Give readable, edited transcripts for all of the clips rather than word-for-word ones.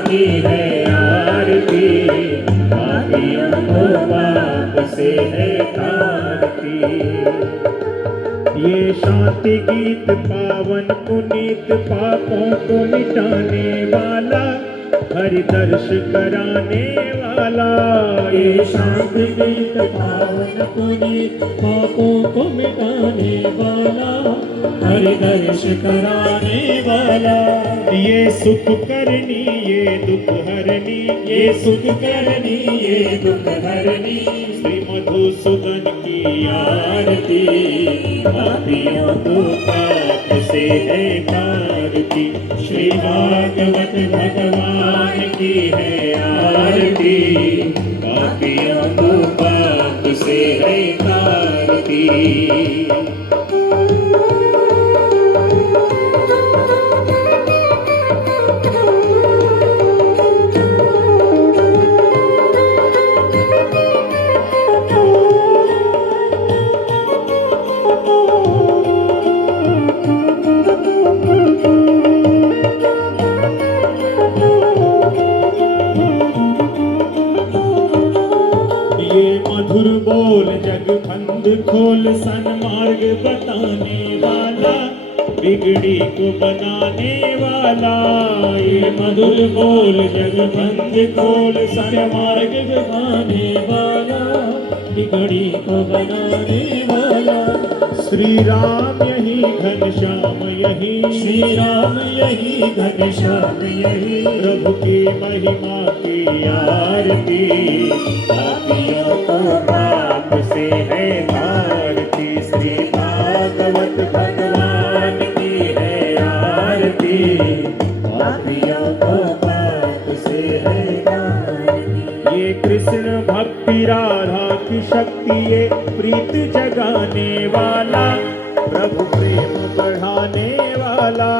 की है आरती, पापियों को पाप से है तारती। ये शांति गीत पावन पुनीत, पापों को मिटाने वाला, हरि दर्श कराने वाला। ये शांति गीत पावन पुनीत, पापों को मिटाने वाला, हरि दर्श कराने वाला। ये सुख करनी ये दुख हरनी, ये सुख करनी ये दुख हरनी, श्री मधुसूदन की आरती, पापियों को पाप से है तारती। श्री भागवत भगवान की है आरती, पापियों को पाप से है तारती। मधुर बोल जगबंद खोल, सन्मार्ग बताने वाला, बिगड़ी को बनाने वाला। ये मधुर बोल जगबंद खोल, सन्मार्ग बताने वाला, बिगड़ी को बनाने वाला। श्री राम यही घनश्याम यही, श्री राम यही घनश्याम यही, प्रभु की महिमा की आरती, पापियों को पाप से है तारती। श्री भागवत भगवान की है आरती, पापियों को पाप से है तारती। ये कृष्ण भक्ति राधा की शक्ति, ये प्रीत जगाने वाला, प्रभु प्रेम बढ़ाने वाला।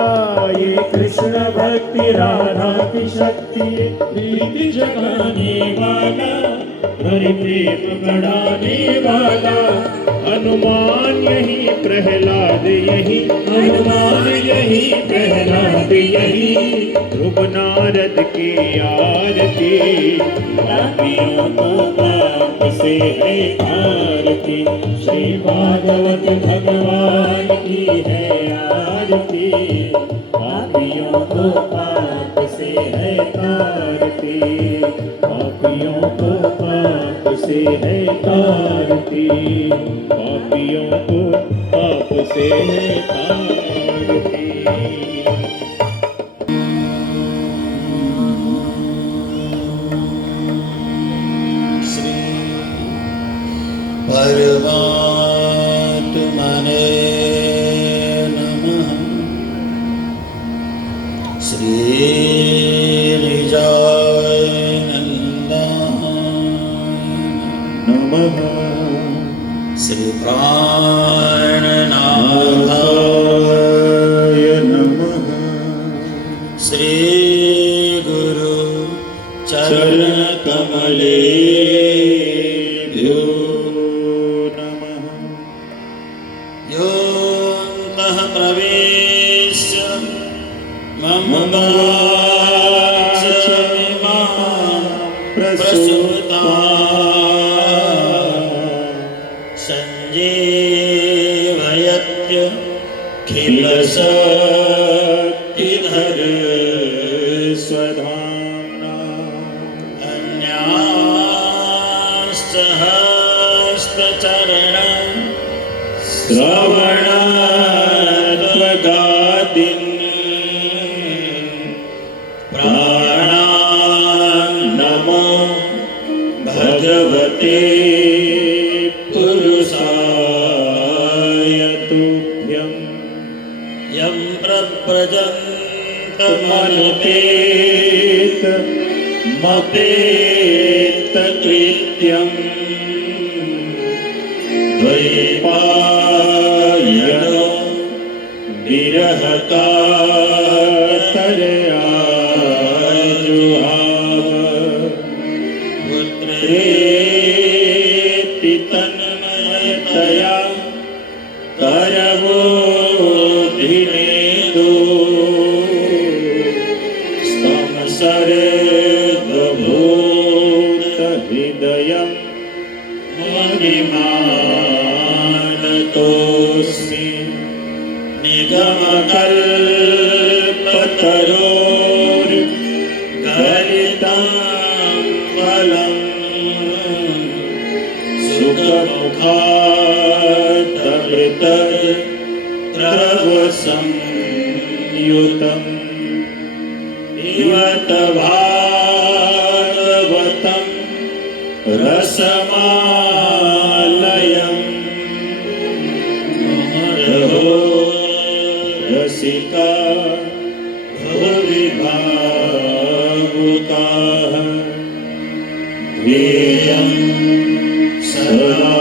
ये कृष्ण भक्ति राधा की शक्ति, प्रीति जगाने वाला, हरि प्रेम बढ़ाने वाला। हनुमान यही प्रहलाद यही, हनुमान यही प्रहलाद यही, ध्रुव नारद की आरती, पापियों को पाप से है तारती। श्री भागवत भगवान की है आरती, पापियों को पाप से है तारती, पापियों को पाप से है तारती, पापियों को पाप से है तारती। परमात्मने नमः। श्री निजाय नंदाय नमः। श्री प्राणनाथाय नमः। श्री गुरु चरण कमले योऽन्तः प्रवेश्य मम वाचमिमां प्रसूतां संजीवयत्यखिलशक्तिधर स्वधाम्ना अन्यास्तहस्तचरणं श्रवणात्मगादिन् प्राणान् नमो भगवते पुरुषाय तुभ्यम्। यं प्रव्रजन्तमनुपेत मपेतकृत्यम् द्वैपायनो विरहकातरया जुहाव। पुत्रेति तन्मयतया करवोऽधिनेदो स्तमस सर्वभूतहृदयं मणिमानतोऽस्मि निगमकल्पतरोर्गलितं फलम् सुखमुखादमृतद्रवसंयुतम् पिबत भागवतं रसमालयम् मुहुर्हो रसिका भुवि भावुकाः ध्येयं सदा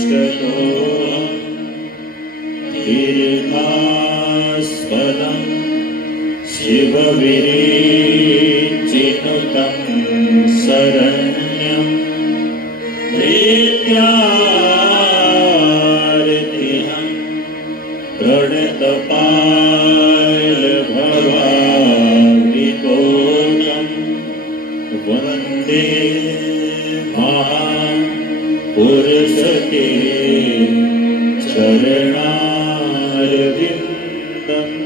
परिभवग्नमभीष्टदोहम् तीर्थास्पदं शिवविरेचिनुतं शरण्यं प्रीत्यार्तिहं प्रणतपालभवाब्धिपोतं वन्दे महापुरुषते चरणारविन्दम्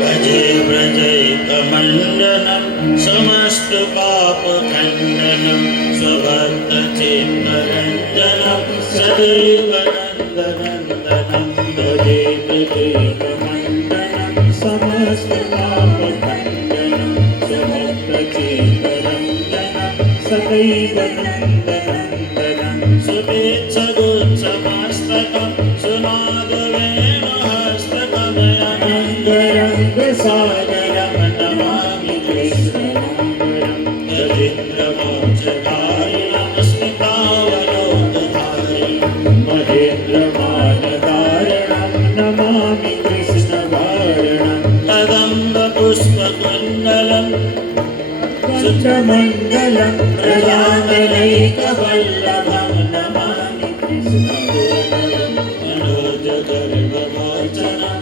भजे व्रजैकमण्डनं समस्तपापखण्डनं स्वभक्तचित्तरञ्जनं सदैव नन्दनन्दनं भजे व्रजैकमण्डनं समस्तपापखण्डनं स्वभक्तचित्तरञ्जनं सदैव नन्दनन्दनं शुभेच्छगुच्छमस्तकं सुनादवेणुहस्तकमयमङ्गरङ्गसागरं नमामि कृष्णनन्दनं दरिद्रमोक्षकारिणं स्मितावलोकधारिणं महेन्द्रमानधारणं नमामि कृष्णभारणं कदम्बपुष्पकुण्डलं सुत्रमण्डलं प्रयामलैकवल्लभं नमामि कृष्णपूर्णं मनोजगर्भमोचनं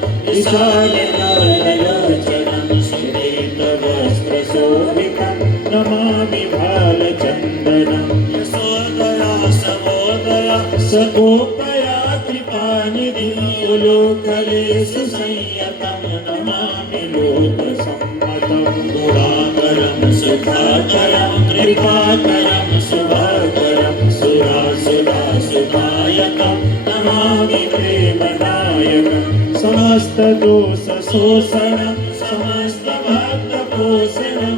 विशालनयनलोचनं श्वेतवस्त्रशोभितं नमामि भालचन्दनं यशोदया समोदया सगोपया कृपानिधिं लोकलेषु संयतं नमामि लोकसम्मतं गुणाकरं सुधाकरं कृपाकरं शुभाकरं सुरासुरासुधायकं नमामि प्रेमदायकं समस्तदोषशोषणं समस्तभक्तपोषणं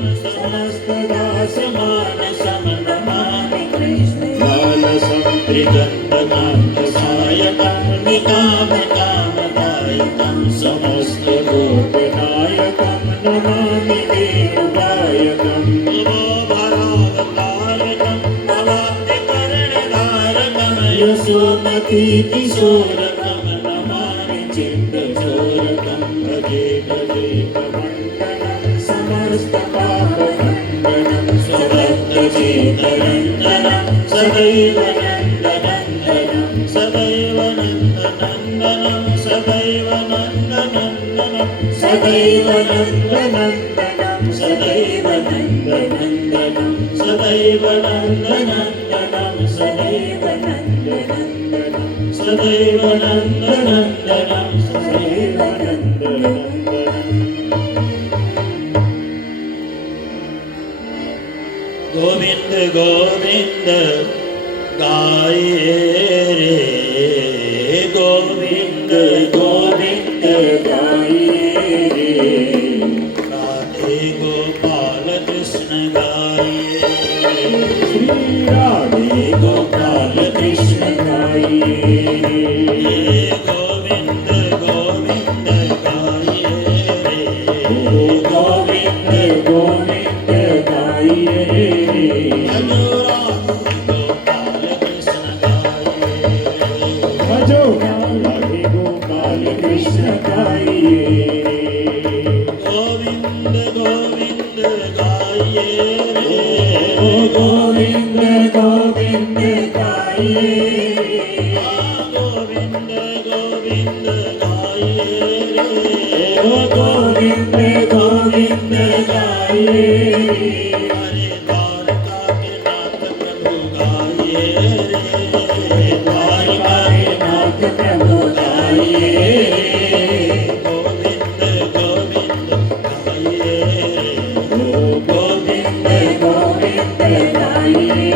समस्तदासमानसं नमामि बालसंत्रिगन्धकान्तसायकं निकामकामदायकं समस्तगोपनायकं नमामि वेणुगायकं भवभरावतारकं भवाब्धिकरणधारकं यशोमतीकिशोरकं नमामि चित्तचोरकं भजे भजेकमण्डनं समस्तपापखण्डनं स्वभक्तचेतरञ्जनं सदैव नन्दनन्दनं सदैव नन्दनन्दनं सदैव नन्दनन्दनं सदैव नन्दनन्दनं सदैव नन्दनन्दनं सदैव नन्दनन्दनं सदैव नन्दनन्दनं सदैव नन्दनन्दनं सदैव नन्दनन्दनं गोविंद गोविंद गाये रे गोविंद गोविंद गाये रे राधे गोपाल कृष्ण गाये श्री राधे गोपाल कृष्ण गाये गोविंद गोविंद गाये रे गोविंद गोविंद गाये रे राधे गोपाल कृष्ण गाइए गोविंद गोविंद गाइए रे गोविंद गोविंद गोविंद गाइए गोविंद गोविंद गाइए ओ गोविंद गोविंद गाइए हरे द्वारका के नाथ प्रभु गाइए द्वारका के नाथ प्रभु गाइए गोविंद गोविंद गाइए गोविंद गोविंद गाइए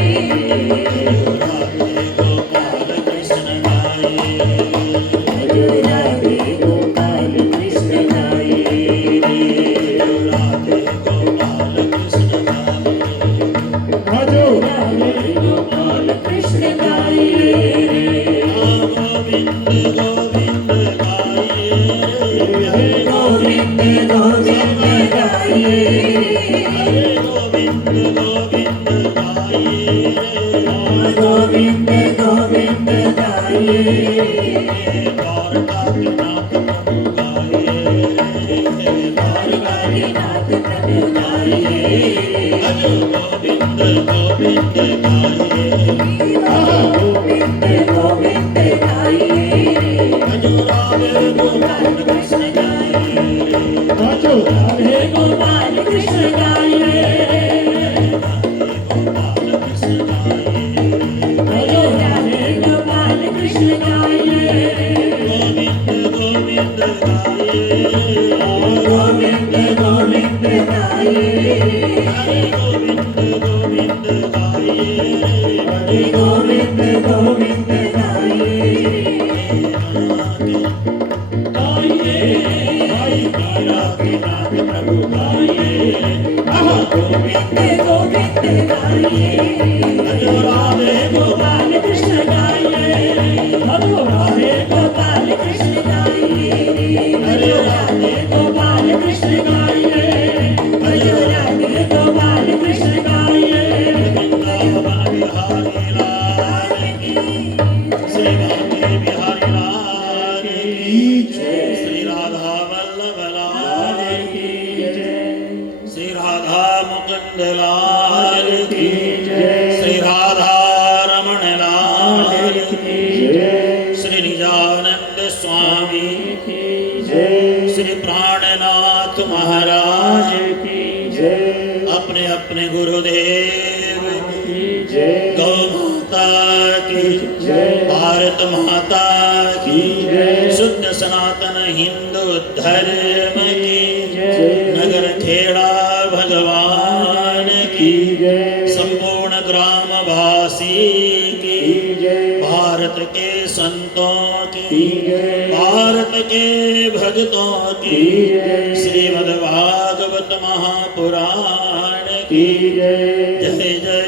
राधे गोपाल कृष्ण गाइए राधे गोपाल कृष्ण गाइए राधे गोपाल कृष्ण गाइए भजो राधे गोपाल कृष्ण गाइए गोविंद गोविंद गाइए गोविंद गोविंद गाइए हरे गोविंद गोविंद गाइए गोविंद गोविंद गाइए द्वारका के नाथ प्रभु गाइए द्वारका के नाथ प्रभु गाइए हरे गोविंद गोविंद गाइए गोविंद गोविंद गाइए हरे राधे गोपाल कृष्ण गाइए भजो राधे गोपाल कृष्ण गाइए गोपाल कृष्ण गाइए भजो राधे गोपाल कृष्ण गाइए गोविंद गोविंद गाइए गोविंद गोविंद गाइए हरे गोविंद गोविंद गाइए हरे गोविंद गोविंद गाइए मीरा के नाथ प्रभु गाइए गोविंद गोविंद गाइए हरे राधे गोपाल कृष्ण गाइए भजो राधे गोपाल कृष्ण गाइए भजो राधे गोपाल कृष्ण गाइए भजो राधे गोपाल कृष्ण गाइए वृंदावन बिहारी लाल की सेवा में बिहारी लाल की श्री राधा वल्लभ लाल की श्री राधा मुकुंद लाल की श्री राधा रमण लाल की श्री निजानंद स्वामी श्री प्राणनाथ महाराज अपने अपने गुरुदेव गौ माता की भारत माता की शुद्ध सनातन हिंदू धर्म की नगर खेड़ा भगवान की संपूर्ण ग्रामवासी की भारत के संतों की भारत के भक्तों की श्रीमद् भागवत महापुराण की जय जय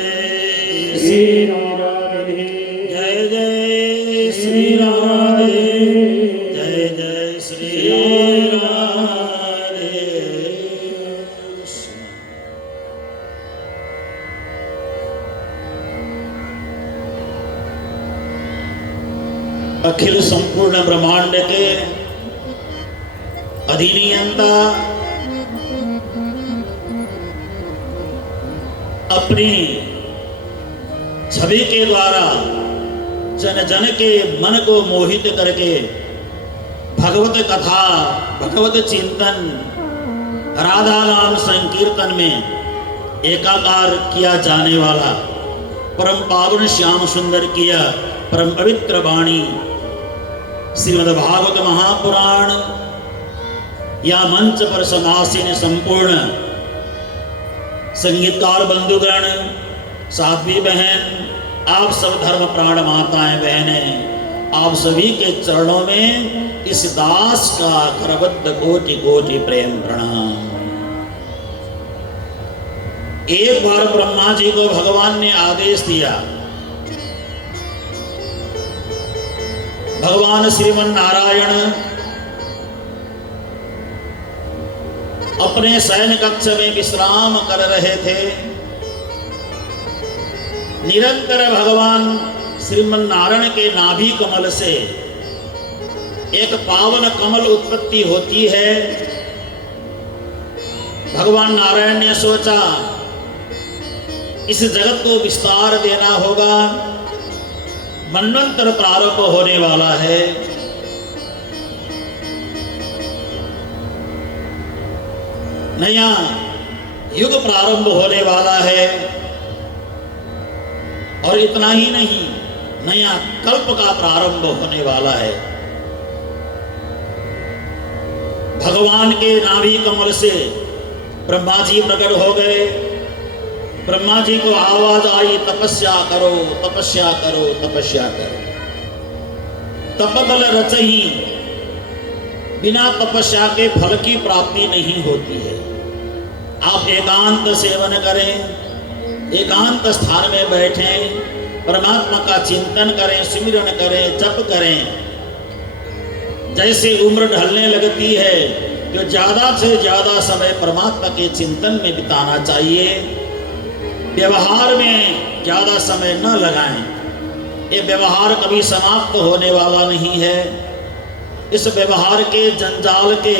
श्री राधे जय जय श्री राधे जय जय श्री राधे अखिल संपूर्ण ब्रह्मांड के अधिनियंता अपनी छवि के द्वारा जन जन के मन को मोहित करके भगवत कथा भगवत चिंतन राधा नाम संकीर्तन में एकाकार किया जाने वाला परम पावन श्याम सुंदर किया परम पवित्र वाणी श्रीमद् भागवत महापुराण या मंच पर समासीन संपूर्ण संगीतकार बंधुगण साध्वी बहन आप सब धर्म प्राण माताएं बहनें आप सभी के चरणों में इस दास का करबद्ध कोटि कोटि प्रेम प्रणाम। एक बार ब्रह्मा जी को भगवान ने आदेश दिया, भगवान श्रीमन नारायण अपने शयन कक्ष में विश्राम कर रहे थे। निरंतर भगवान श्रीमन नारायण के नाभि कमल से एक पावन कमल उत्पत्ति होती है। भगवान नारायण ने सोचा इस जगत को विस्तार देना होगा, मनवंतर प्रारंभ होने वाला है। नया युग प्रारंभ होने वाला है। और इतना ही नहीं, नया कल्प का प्रारंभ होने वाला है। भगवान के नाभि कमल से ब्रह्मा जी प्रकट हो गए। ब्रह्मा जी को आवाज आई, तपस्या करो, तपस्या करो, तपस्या करो। तपबल रचही, बिना तपस्या के फल की प्राप्ति नहीं होती है। आप एकांत सेवन करें, एकांत स्थान में बैठें, परमात्मा का चिंतन करें, सिमरन करें, जप करें। जैसे उम्र ढलने लगती है तो ज्यादा से ज्यादा समय परमात्मा के चिंतन में बिताना चाहिए। व्यवहार में ज्यादा समय न लगाएं। ये व्यवहार कभी समाप्त होने वाला नहीं है। इस व्यवहार के जंजाल के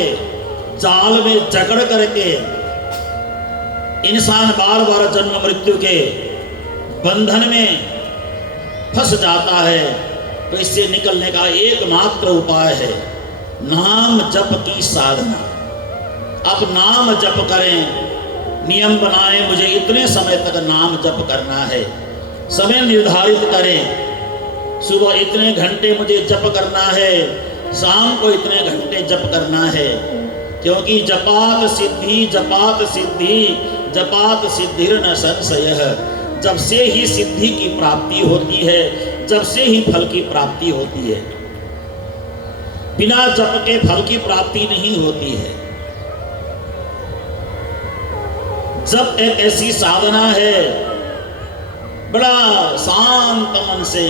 जाल में जकड़ करके इंसान बार बार जन्म मृत्यु के बंधन में फंस जाता है। तो इससे निकलने का एकमात्र उपाय है नाम जप की साधना। आप नाम जप करें, नियम बनाएं, मुझे इतने समय तक नाम जप करना है। समय निर्धारित करें, सुबह इतने घंटे मुझे जप करना है, शाम को इतने घंटे जप करना है। क्योंकि जपात सिद्धि, जपात सिद्धि, जपात सिद्धिर न संशयः। जब से ही सिद्धि की प्राप्ति होती है, जब से ही फल की प्राप्ति होती है। बिना जप के फल की प्राप्ति नहीं होती है। जप एक ऐसी साधना है, बड़ा शांत मन से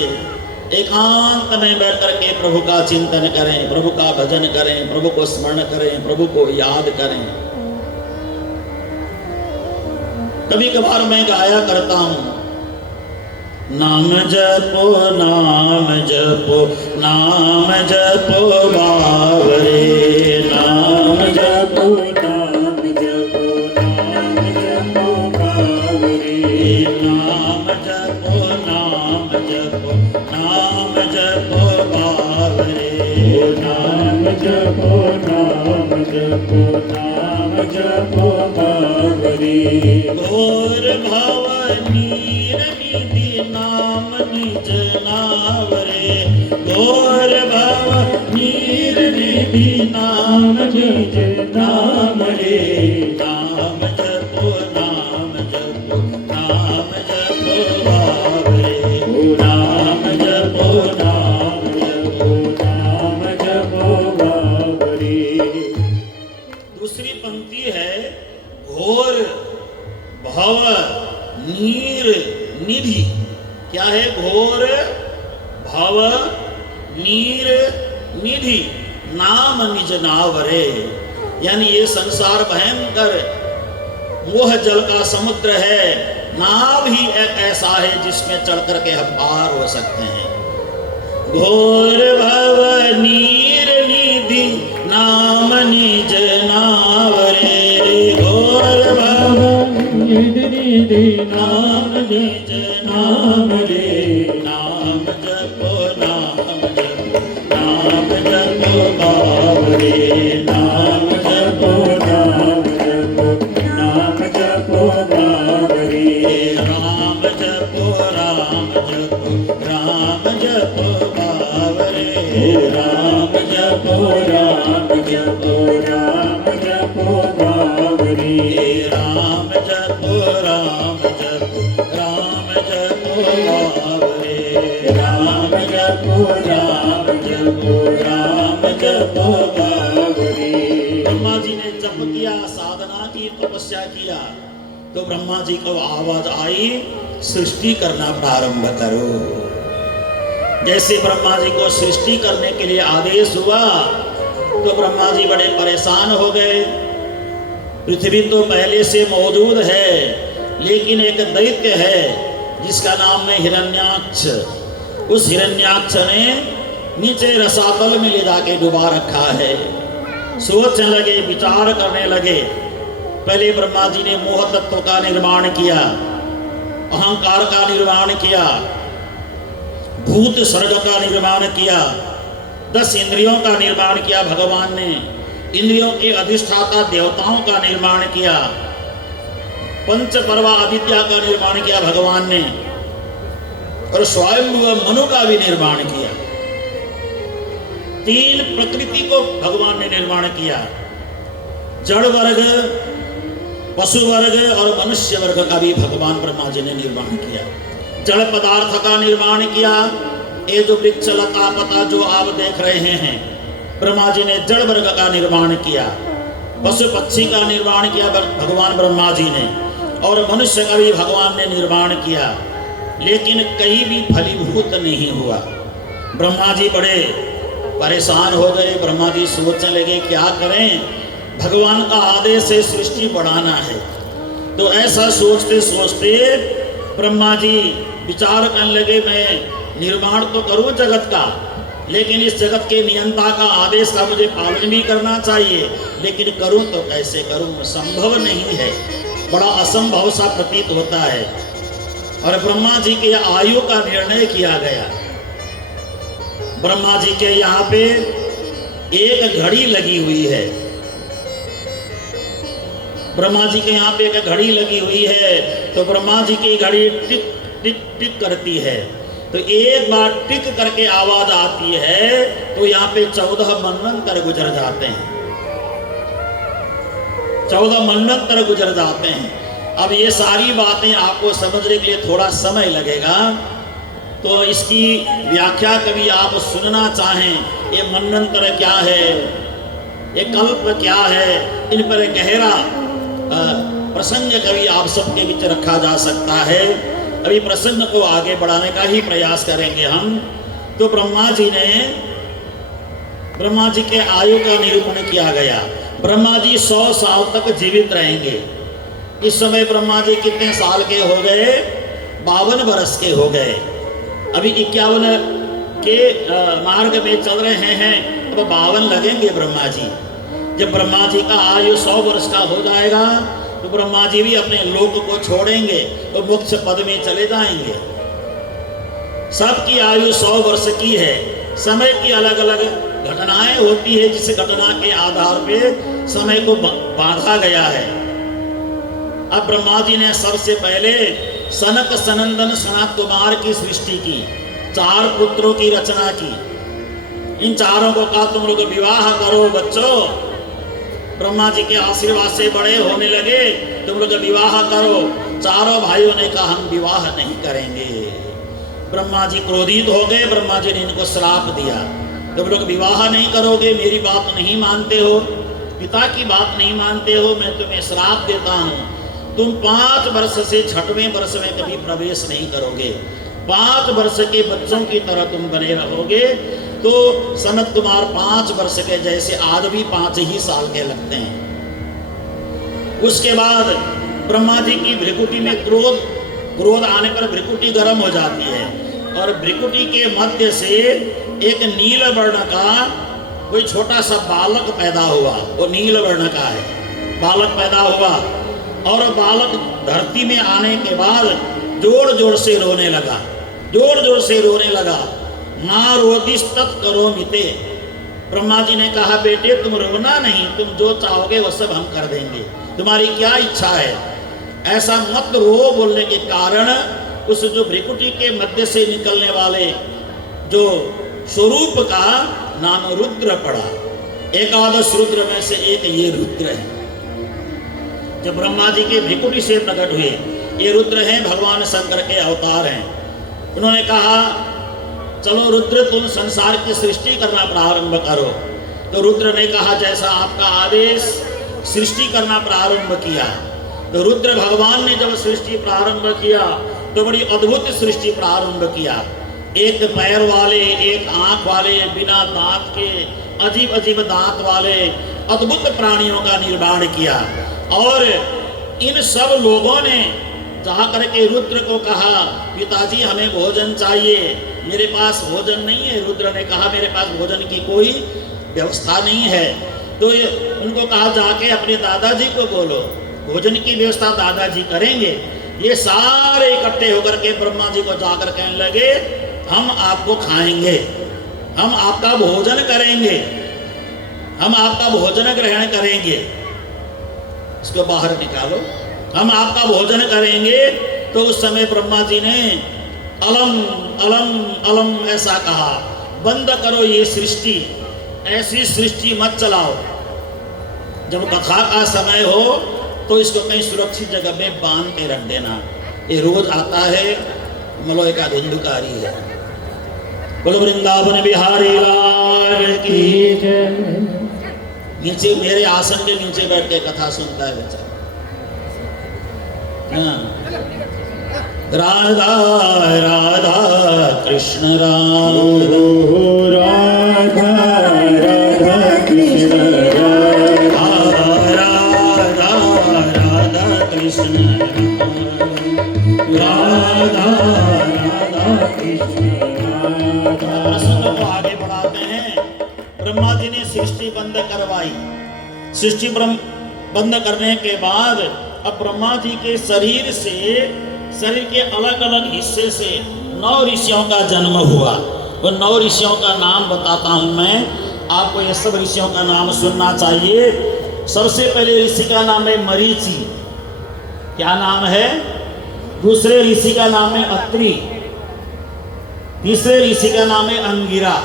एकांत में बैठ करके प्रभु का चिंतन करें, प्रभु का भजन करें, प्रभु को स्मरण करें, प्रभु को याद करें। कभी कभार मैं गाया करता हूं, नाम जपो, नाम जपो, नाम जपो बावरे, नाम जपो, नाम जपो, नाम जपो बावरे, नाम जपो, नाम जपो, नाम जपो बावरे, नाम जपो, नाम जपो, नाम जपो बावरे। घोर भव नीर निधि नाम निज नावरे, घोर भव नीर निधि नाम निज नावरे। नाम जपो, नाम जपो, नाम जपो बावरे, नाम जपो, नाम जपो, नाम जपो बावरे। दूसरी पंक्ति है, घोर भव नीर निधि। क्या है? घोर भव नीर निधि नाम निज नावरे। यानी ये संसार भयंकर मोह जल का समुद्र है। नाव ही एक ऐसा है जिसमें चढ़ करके हम पार हो सकते हैं। घोर भव नीर निधि नाम निज नावरे, घोर भव निधि नाम निज नावरे। नाम जपो, नाम जपो, नाम जपो बावरे, नाम जपो, नाम जपो, नाम जपो बावरे। राम जपो, राम जपो, राम जपो बावरे, राम जपो, राम जपो, राम जपो बावरे, राम जपो, राम जपो, राम जपो बावरे, राम जपो, राम जपो, राम जपो बावरे। ब्रह्मा जी ने जप किया, साधना की, तपस्या किया, तो ब्रह्मा जी को आवाज आई, सृष्टि करना प्रारंभ करो। जैसे ब्रह्मा जी को सृष्टि करने के लिए आदेश हुआ तो ब्रह्मा जी बड़े परेशान हो गए। पृथ्वी तो पहले से मौजूद है, लेकिन एक दैत्य है जिसका नाम है हिरण्याक्ष। उस हिरण्याक्ष ने नीचे रसातल में ले जाके डुबा रखा है। सोचने लगे, विचार करने लगे। पहले ब्रह्मा जी ने मोह तत्व का निर्माण किया, अहंकार का निर्माण किया, भूत स्वर्ग का निर्माण किया, 10 इंद्रियों का निर्माण किया भगवान ने, इंद्रियों के अधिष्ठाता देवताओं का निर्माण किया, पंच पर्वा अविद्या का निर्माण किया भगवान ने, और स्वयं मनु का भी निर्माण किया। 3 प्रकृति को भगवान ने निर्माण किया, जड़ वर्ग, पशु वर्ग और मनुष्य वर्ग का भी भगवान ब्रह्मा जी ने निर्माण किया। जड़ पदार्थ का निर्माण किया, ये जो वृक्ष लता पता जो आप देख रहे हैं, ब्रह्मा जी ने जड़ वर्ग का निर्माण किया। पशु पक्षी का निर्माण किया भगवान ब्रह्मा जी ने, और मनुष्य का भी भगवान ने निर्माण किया, लेकिन कहीं भी फलीभूत नहीं हुआ। ब्रह्मा जी बड़े परेशान हो गए। ब्रह्मा जी सोचने लगे क्या करें, भगवान का आदेश से सृष्टि बढ़ाना है। तो ऐसा सोचते सोचते ब्रह्मा जी विचार करने लगे, मैं निर्माण तो करूं जगत का, लेकिन इस जगत के नियंता का आदेश का मुझे पालन भी करना चाहिए, लेकिन करूं तो कैसे करूं, संभव नहीं है, बड़ा असंभव सा प्रतीत होता है। और ब्रह्मा जी के आयु का निर्णय किया गया। ब्रह्मा जी के यहाँ पे एक घड़ी लगी हुई है, ब्रह्मा जी के यहाँ पे एक घड़ी लगी हुई है, तो ब्रह्मा जी की घड़ी टिक टिक टिक करती है, तो एक बार टिक करके आवाज आती है, तो यहाँ पे 14 मनवंतर गुजर जाते हैं, 14 मनवंतर गुजर जाते हैं। अब ये सारी बातें आपको समझने के लिए थोड़ा समय लगेगा, तो इसकी व्याख्या कभी आप सुनना चाहें, ये मनवंतर क्या है, ये कल्प क्या है, इन पर गहरा प्रसंग कभी आप सबके बीच रखा जा सकता है। अभी प्रसंग को आगे बढ़ाने का ही प्रयास करेंगे हम। तो ब्रह्मा जी के आयु का निरूपण किया गया। ब्रह्मा जी 100 साल तक जीवित रहेंगे। इस समय ब्रह्मा जी कितने साल के हो गए, 52 वर्ष के हो गए। अभी 51 के मार्ग में चल रहे हैं, अब 52 लगेंगे ब्रह्मा जी। जब ब्रह्मा जी का आयु 100 वर्ष का हो जाएगा, तो ब्रह्मा जी भी अपने लोक को छोड़ेंगे तो मोक्ष पद में चले जाएंगे। सबकी आयु 100 वर्ष की है। समय की अलग अलग घटनाएं होती है, जिस घटना के आधार पे समय को बांधा गया है। अब ब्रह्मा जी ने सबसे पहले सनक सनंदन सनत कुमार की सृष्टि की, 4 पुत्रों की रचना की। इन चारों को कहा तुम लोग विवाह करो बच्चों। ब्रह्मा जी के आशीर्वाद से बड़े होने लगे, तुम लोग विवाह करो। चारों भाइयों ने कहा हम विवाह नहीं करेंगे। ब्रह्मा जी क्रोधित हो गए। ब्रह्मा जी ने इनको श्राप दिया, तुम लोग विवाह नहीं करोगे, मेरी बात नहीं मानते हो, पिता की बात नहीं मानते हो, मैं तुम्हें श्राप देता हूँ, तुम 5 वर्ष से 6वें वर्ष में कभी प्रवेश नहीं करोगे। 5 वर्ष के बच्चों की तरह तुम बने रहोगे। तो सनत कुमार 5 वर्ष के जैसे, आज भी 5 ही साल के लगते हैं। उसके बाद ब्रह्मा जी की भ्रिकुटी में क्रोध आने पर भ्रिकुटी गर्म हो जाती है, और भ्रिकुटी के मध्य से एक नील वर्ण का कोई छोटा सा बालक पैदा हुआ। वो नील वर्ण का है, बालक पैदा हुआ, और बालक धरती में आने के बाद जोर जोर से रोने लगा, जोर जोर से रोने लगा। माँ रोदिस तत् करो मिते। ब्रह्मा जी ने कहा बेटे तुम रोना नहीं, तुम जो चाहोगे वो सब हम कर देंगे, तुम्हारी क्या इच्छा है, ऐसा मत रो। बोलने के कारण उस जो भ्रिकुटी के मध्य से निकलने वाले जो स्वरूप का नाम रुद्र पड़ा। 11 रुद्र में से एक ये रुद्र है, जब ब्रह्मा जी के भ्रिकुटी से प्रकट हुए। ये रुद्र हैं, भगवान शंकर के अवतार हैं। उन्होंने कहा चलो रुद्र तुम संसार की सृष्टि करना प्रारंभ करो। तो रुद्र ने कहा जैसा आपका आदेश, सृष्टि करना प्रारंभ किया। तो रुद्र भगवान ने जब सृष्टि प्रारंभ किया तो बड़ी अद्भुत सृष्टि प्रारंभ किया। एक पैर वाले, एक आंख वाले, बिना दांत के, अजीब अजीब दांत वाले अद्भुत प्राणियों का निर्माण किया। और इन सब लोगों ने जा करके रुद्र को कहा पिताजी हमें भोजन चाहिए, मेरे पास भोजन नहीं है। रुद्र ने कहा मेरे पास भोजन की कोई व्यवस्था नहीं है। तो उनको कहा जाके अपने दादाजी को बोलो, भोजन की व्यवस्था दादाजी करेंगे। ये सारे इकट्ठे होकर के ब्रह्मा जी को जाकर कहने लगे हम आपको खाएंगे, हम आपका भोजन करेंगे, हम आपका भोजन ग्रहण करेंगे। इसको बाहर निकालो, हम आपका भोजन करेंगे। तो उस समय ब्रह्मा जी ने अलम अलम अलम ऐसा कहा, बंद करो ये सृष्टि, ऐसी सृष्टि मत चलाओ। जब कथा का समय हो तो इसको कहीं सुरक्षित जगह में बांध के रख देना। ये रोज आता है, मलोय का धुंधुकारी है। बोलो वृंदावन बिहारी लाल की। नीचे मेरे आसन के नीचे बैठ के कथा सुनता है बच्चा। हाँ। राधा राधा कृष्ण राम, राधा राधा कृष्ण राधा राधा राधा कृष्ण राधा राधा कृष्ण राधा। प्रसंग को आगे बढ़ाते हैं। ब्रह्मा जी ने सृष्टि बंद करवाई। सृष्टि बंद करने के बाद अब ब्रह्मा जी के शरीर से, शरीर के अलग अलग हिस्से से 9 ऋषियों का जन्म हुआ। वो 9 ऋषियों का नाम बताता हूं मैं आपको। ये सब ऋषियों का नाम सुनना चाहिए। सबसे पहले ऋषि का नाम है मरीचि। क्या नाम है? दूसरे ऋषि का नाम है अत्रि। तीसरे ऋषि का नाम है अंगिरा।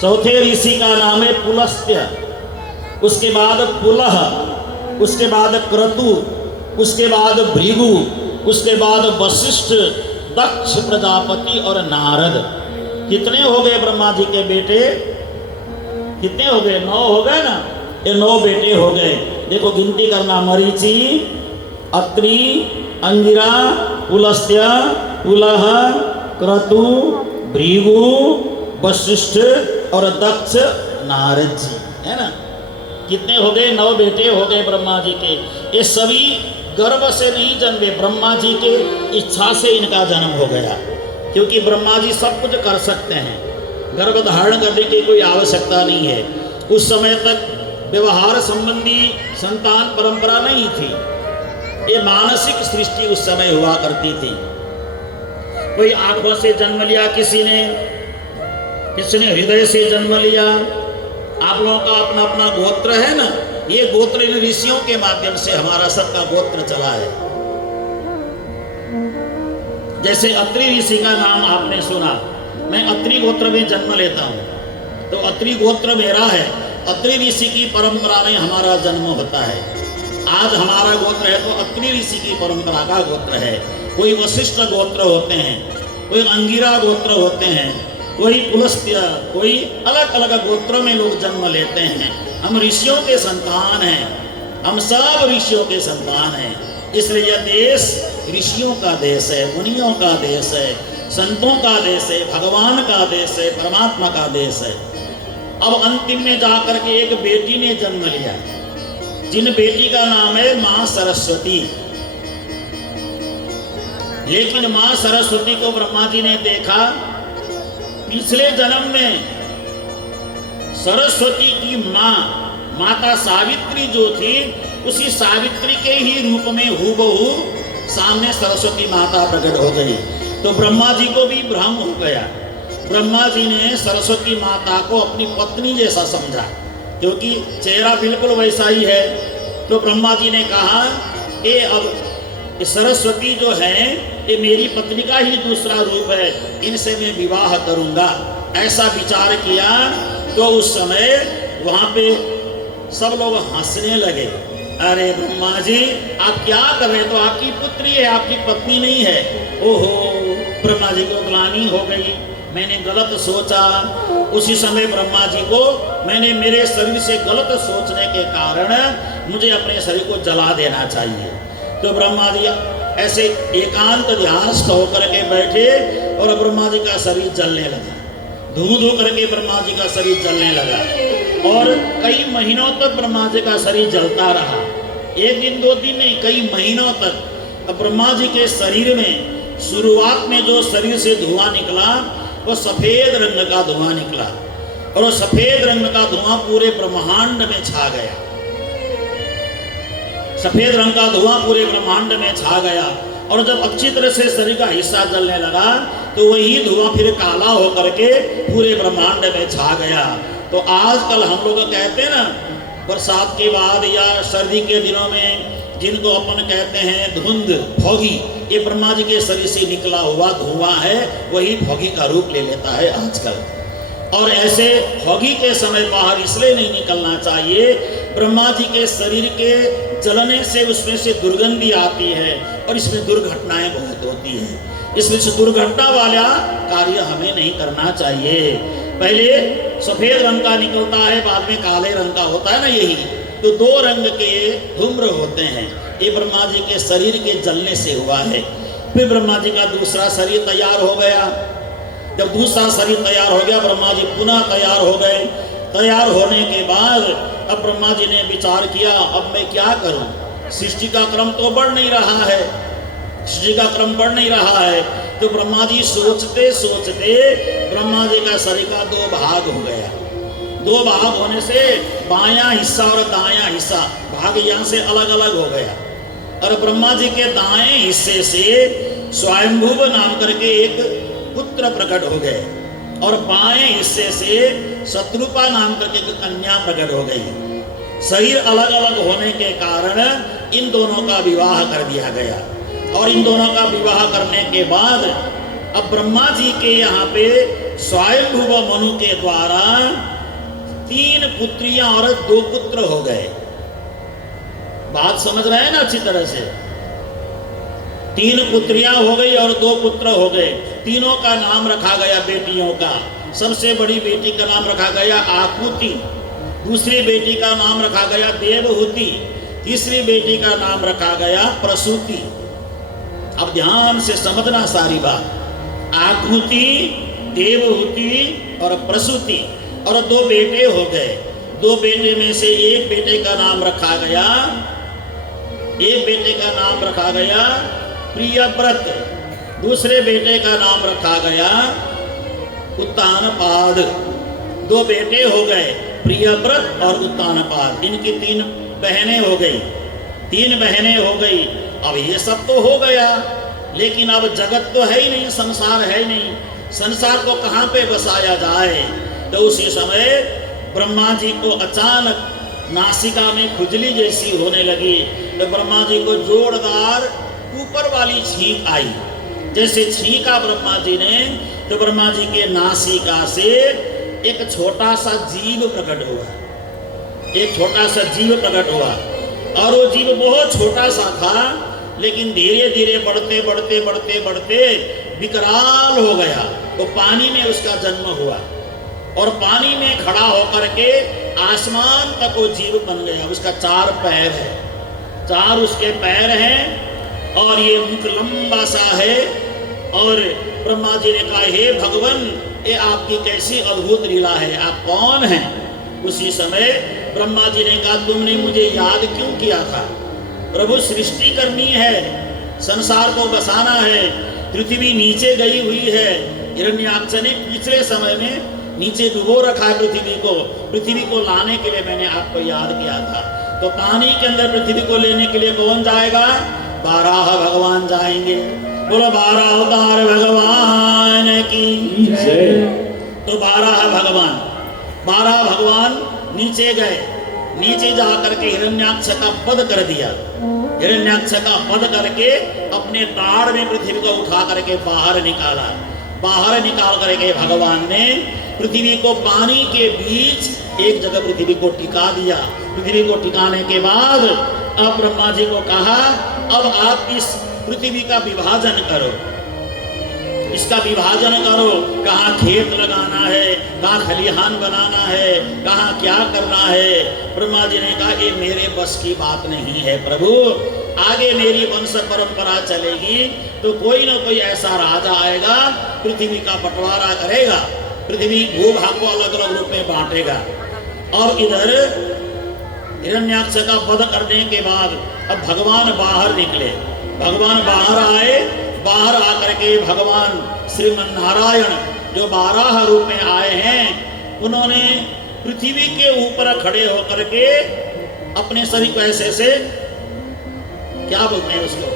चौथे ऋषि का नाम है पुलस्त्य। उसके बाद पुलह, उसके बाद क्रतु, उसके बाद भृगु, उसके बाद वशिष्ठ, दक्ष प्रजापति और नारद। कितने हो गए ब्रह्मा जी के बेटे? कितने हो गए? 9 हो गए ना। ये 9 बेटे हो गए। देखो गिनती करना, मरीचि, अत्रि, अंगिरा, पुलस्त्य, पुलह, क्रतु, भृगु, वशिष्ठ और दक्ष, नारद जी, है ना। कितने हो गए? 9 बेटे हो गए ब्रह्मा जी के। ये सभी गर्भ से नहीं जन्मे, ब्रह्मा जी के इच्छा से इनका जन्म हो गया। क्योंकि ब्रह्मा जी सब कुछ कर सकते हैं, गर्भ धारण करने की कोई आवश्यकता नहीं है। उस समय तक व्यवहार संबंधी संतान परंपरा नहीं थी। ये मानसिक सृष्टि उस समय हुआ करती थी। कोई आंखों से जन्म लिया किसी ने हृदय से जन्म लिया। आप लोगों का अपना अपना गोत्र है ना। ये गोत्र इन ऋषियों के माध्यम से हमारा सबका गोत्र चला है। जैसे अत्रि ऋषि का नाम आपने सुना, मैं अत्रि गोत्र में जन्म लेता हूँ तो अत्रि गोत्र मेरा है। अत्रि ऋषि की परंपरा में हमारा जन्म होता है। आज हमारा गोत्र है तो अत्रि ऋषि की परंपरा का गोत्र है। कोई वशिष्ठ गोत्र होते हैं, कोई अंगिरा गोत्र होते हैं, कोई पुलस्त्य, कोई अलग अलग गोत्रों में लोग जन्म लेते हैं। हम ऋषियों के संतान हैं, हम सब ऋषियों के संतान हैं। इसलिए यह देश ऋषियों का देश है, मुनियों का देश है, संतों का देश है, भगवान का देश है, परमात्मा का देश है। अब अंतिम में जाकर के एक बेटी ने जन्म लिया, जिन बेटी का नाम है मां सरस्वती। लेकिन मां सरस्वती को ब्रह्मा जी ने देखा, पिछले जन्म में सरस्वती की मां माता सावित्री जो थी, उसी सावित्री के ही रूप में हूबहू सामने सरस्वती माता प्रकट हो गई। तो ब्रह्मा जी को भी भ्रम हो गया। ब्रह्मा जी ने सरस्वती माता को अपनी पत्नी जैसा समझा, क्योंकि चेहरा बिल्कुल वैसा ही है। तो ब्रह्मा जी ने कहा, ये अब सरस्वती जो है ये मेरी पत्नी का ही दूसरा रूप है, इनसे मैं विवाह करूंगा। ऐसा विचार किया तो उस समय वहां पे सब लोग हंसने लगे। अरे ब्रह्मा जी आप क्या कर रहे हैं? तो आपकी पुत्री है, आपकी पत्नी नहीं है। ओहो, ब्रह्मा जी को ग्लानि हो गई, मैंने गलत सोचा। उसी समय ब्रह्मा जी को मैंने मेरे शरीर से गलत सोचने के कारण मुझे अपने शरीर को जला देना चाहिए। तो ब्रह्मा जी ऐसे एकांत ध्यानस्थ होकर के बैठे और ब्रह्मा जी का शरीर जलने लगा। धू धू करके ब्रह्मा जी का शरीर जलने लगा और कई महीनों तक ब्रह्मा जी का शरीर जलता रहा। एक दिन 2 दिन नहीं, कई महीनों तक। अब ब्रह्मा जी के शरीर में शुरुआत में जो शरीर से धुआं निकला वो सफेद रंग का धुआं निकला और वो सफेद रंग का धुआं पूरे ब्रह्मांड में छा गया। सफेद रंग का धुआं पूरे ब्रह्मांड में छा गया और जब अच्छी तरह से शरीर का हिस्सा जलने लगा तो वही धुआं फिर काला होकर के पूरे ब्रह्मांड में छा गया। तो आजकल हम लोग कहते हैं ना, बरसात के बाद या सर्दी के दिनों में जिनको अपन कहते हैं धुंध, फॉगी, ये ब्रह्मा जी के शरीर से निकला हुआ धुआं है, वही फॉगी का रूप ले लेता है आजकल। और ऐसे फॉगी के समय बाहर इसलिए नहीं निकलना चाहिए, ब्रह्मा जी के शरीर के जलने से उसमें से दुर्गंधी आती है और इसमें दुर्घटनाएं बहुत होती हैं। इसमें से दुर्घटना वाला कार्य हमें नहीं करना चाहिए। पहले सफेद रंग का निकलता है, बाद में काले रंग का होता है ना, यही तो दो रंग के धूम्र होते हैं। ये ब्रह्मा जी के शरीर के जलने से हुआ है। फिर ब्रह्मा जी का दूसरा शरीर तैयार हो गया। जब दूसरा शरीर तैयार हो गया, ब्रह्मा जी पुनः तैयार हो गए। तैयार होने के बाद अब ब्रह्मा जी ने विचार किया, अब मैं क्या करूं, सृष्टि का क्रम तो बढ़ नहीं रहा है, सृष्टि का क्रम बढ़ नहीं रहा है। तो ब्रह्मा जी सोचते सोचते ब्रह्मा जी का शरीर का दो भाग हो गया। दो भाग होने से बायां हिस्सा और दायां हिस्सा भाग यहाँ से अलग अलग हो गया। और ब्रह्मा जी के दाएं हिस्से से स्वयंभुव नाम करके एक पुत्र प्रकट हो गए और बाएं हिस्से से शत्रुपा नाम करके एक कन्या प्रकट हो गई। शरीर अलग अलग होने के कारण इन दोनों का विवाह कर दिया गया। और इन दोनों का विवाह करने के बाद अब ब्रह्मा जी के यहाँ पे स्वयंभुव मनु के द्वारा 3 पुत्रियां और 2 पुत्र हो गए। बात समझ रहे हैं ना अच्छी तरह से? 3 पुत्रियां हो गई और 2 पुत्र हो गए। तीनों का नाम रखा गया बेटियों का। सबसे बड़ी बेटी का नाम रखा गया आकुति, दूसरी बेटी का नाम रखा गया देवहूति, तीसरी बेटी का नाम रखा गया प्रसूति। अब ध्यान से समझना सारी बात। आकुति, देवहूति और प्रसूति और 2 बेटे हो गए। 2 बेटे में से एक बेटे का नाम रखा गया, एक बेटे का नाम रखा गया प्रियव्रत, दूसरे बेटे का नाम रखा गया उत्तानपाद। 2 बेटे हो गए, प्रियव्रत और उत्तानपाद। इनकी 3 बहनें हो गई, 3 बहनें हो गई। अब ये सब तो हो गया, लेकिन अब जगत तो है ही नहीं, संसार है ही नहीं। संसार को कहाँ पे बसाया जाए? तो उसी समय ब्रह्मा जी को अचानक नासिका में खुजली जैसी होने लगी। तो ब्रह्मा जी को जोरदार ऊपर वाली छींक आई। जैसे छींका ब्रह्मा जी ने, तो ब्रह्मा जी के नासिका से एक छोटा सा जीव प्रकट हुआ। एक छोटा सा जीव प्रकट हुआ और वो जीव बहुत छोटा सा था, लेकिन धीरे धीरे बढ़ते बढ़ते बढ़ते बढ़ते विकराल हो गया। तो पानी में उसका जन्म हुआ और पानी में खड़ा होकर के आसमान तक वो जीव बन गया। उसका 4 पैर है, 4 उसके पैर हैं और ये मुख लंबा सा है। और ब्रह्मा जी ने कहा, हे भगवान, ये आपकी कैसी अद्भुत लीला है, आप कौन हैं? उसी समय ब्रह्मा जी ने कहा, तुमने मुझे याद क्यों किया था? प्रभु, सृष्टि करनी है, संसार को बसाना है। पृथ्वी नीचे गई हुई है। हिरण्याक्ष ने पिछले समय में नीचे डुबो रखा है पृथ्वी को। पृथ्वी को लाने के लिए मैंने आपको याद किया था। तो पानी के अंदर पृथ्वी को लेने के लिए कौन जाएगा? 12 भगवान जाएंगे। बोलो 12 अवतार भगवान की जय। तो 12 भगवान नीचे गए। नीचे जाकर के हिरण्याक्ष का वध कर दिया। हिरण्याक्ष का वध करके अपने ताड़ में पृथ्वी को उठा करके बाहर निकाला। बाहर निकाल करके भगवान ने पृथ्वी को पानी के बीच एक जगह पृथ्वी को टिका दिया। पृथ्वी को टिकाने के बाद अब ब्रह्मा जी को कहा, अब आप इस पृथ्वी का विभाजन करो, इसका विभाजन करो। कहाँ खेत लगाना है, कहाँ खलिहान बनाना है, कहाँ क्या करना है। ब्रह्मा जी ने कहा, ये मेरे बस की बात नहीं है प्रभु। आगे मेरी वंश परंपरा चलेगी तो कोई ना कोई ऐसा राजा आएगा, पृथ्वी का बंटवारा करेगा, पृथ्वी भूभाग को अलग अलग रूप में बांटेगा। और इधर हिरण्याक्ष का वध करने के बाद अब भगवान बाहर निकले। भगवान बाहर आए। बाहर आकर के भगवान श्रीमन्नारायण जो 12 रूप में आए हैं, उन्होंने पृथ्वी के ऊपर खड़े होकर के अपने शरीर को ऐसे क्या बोलते हैं उसको,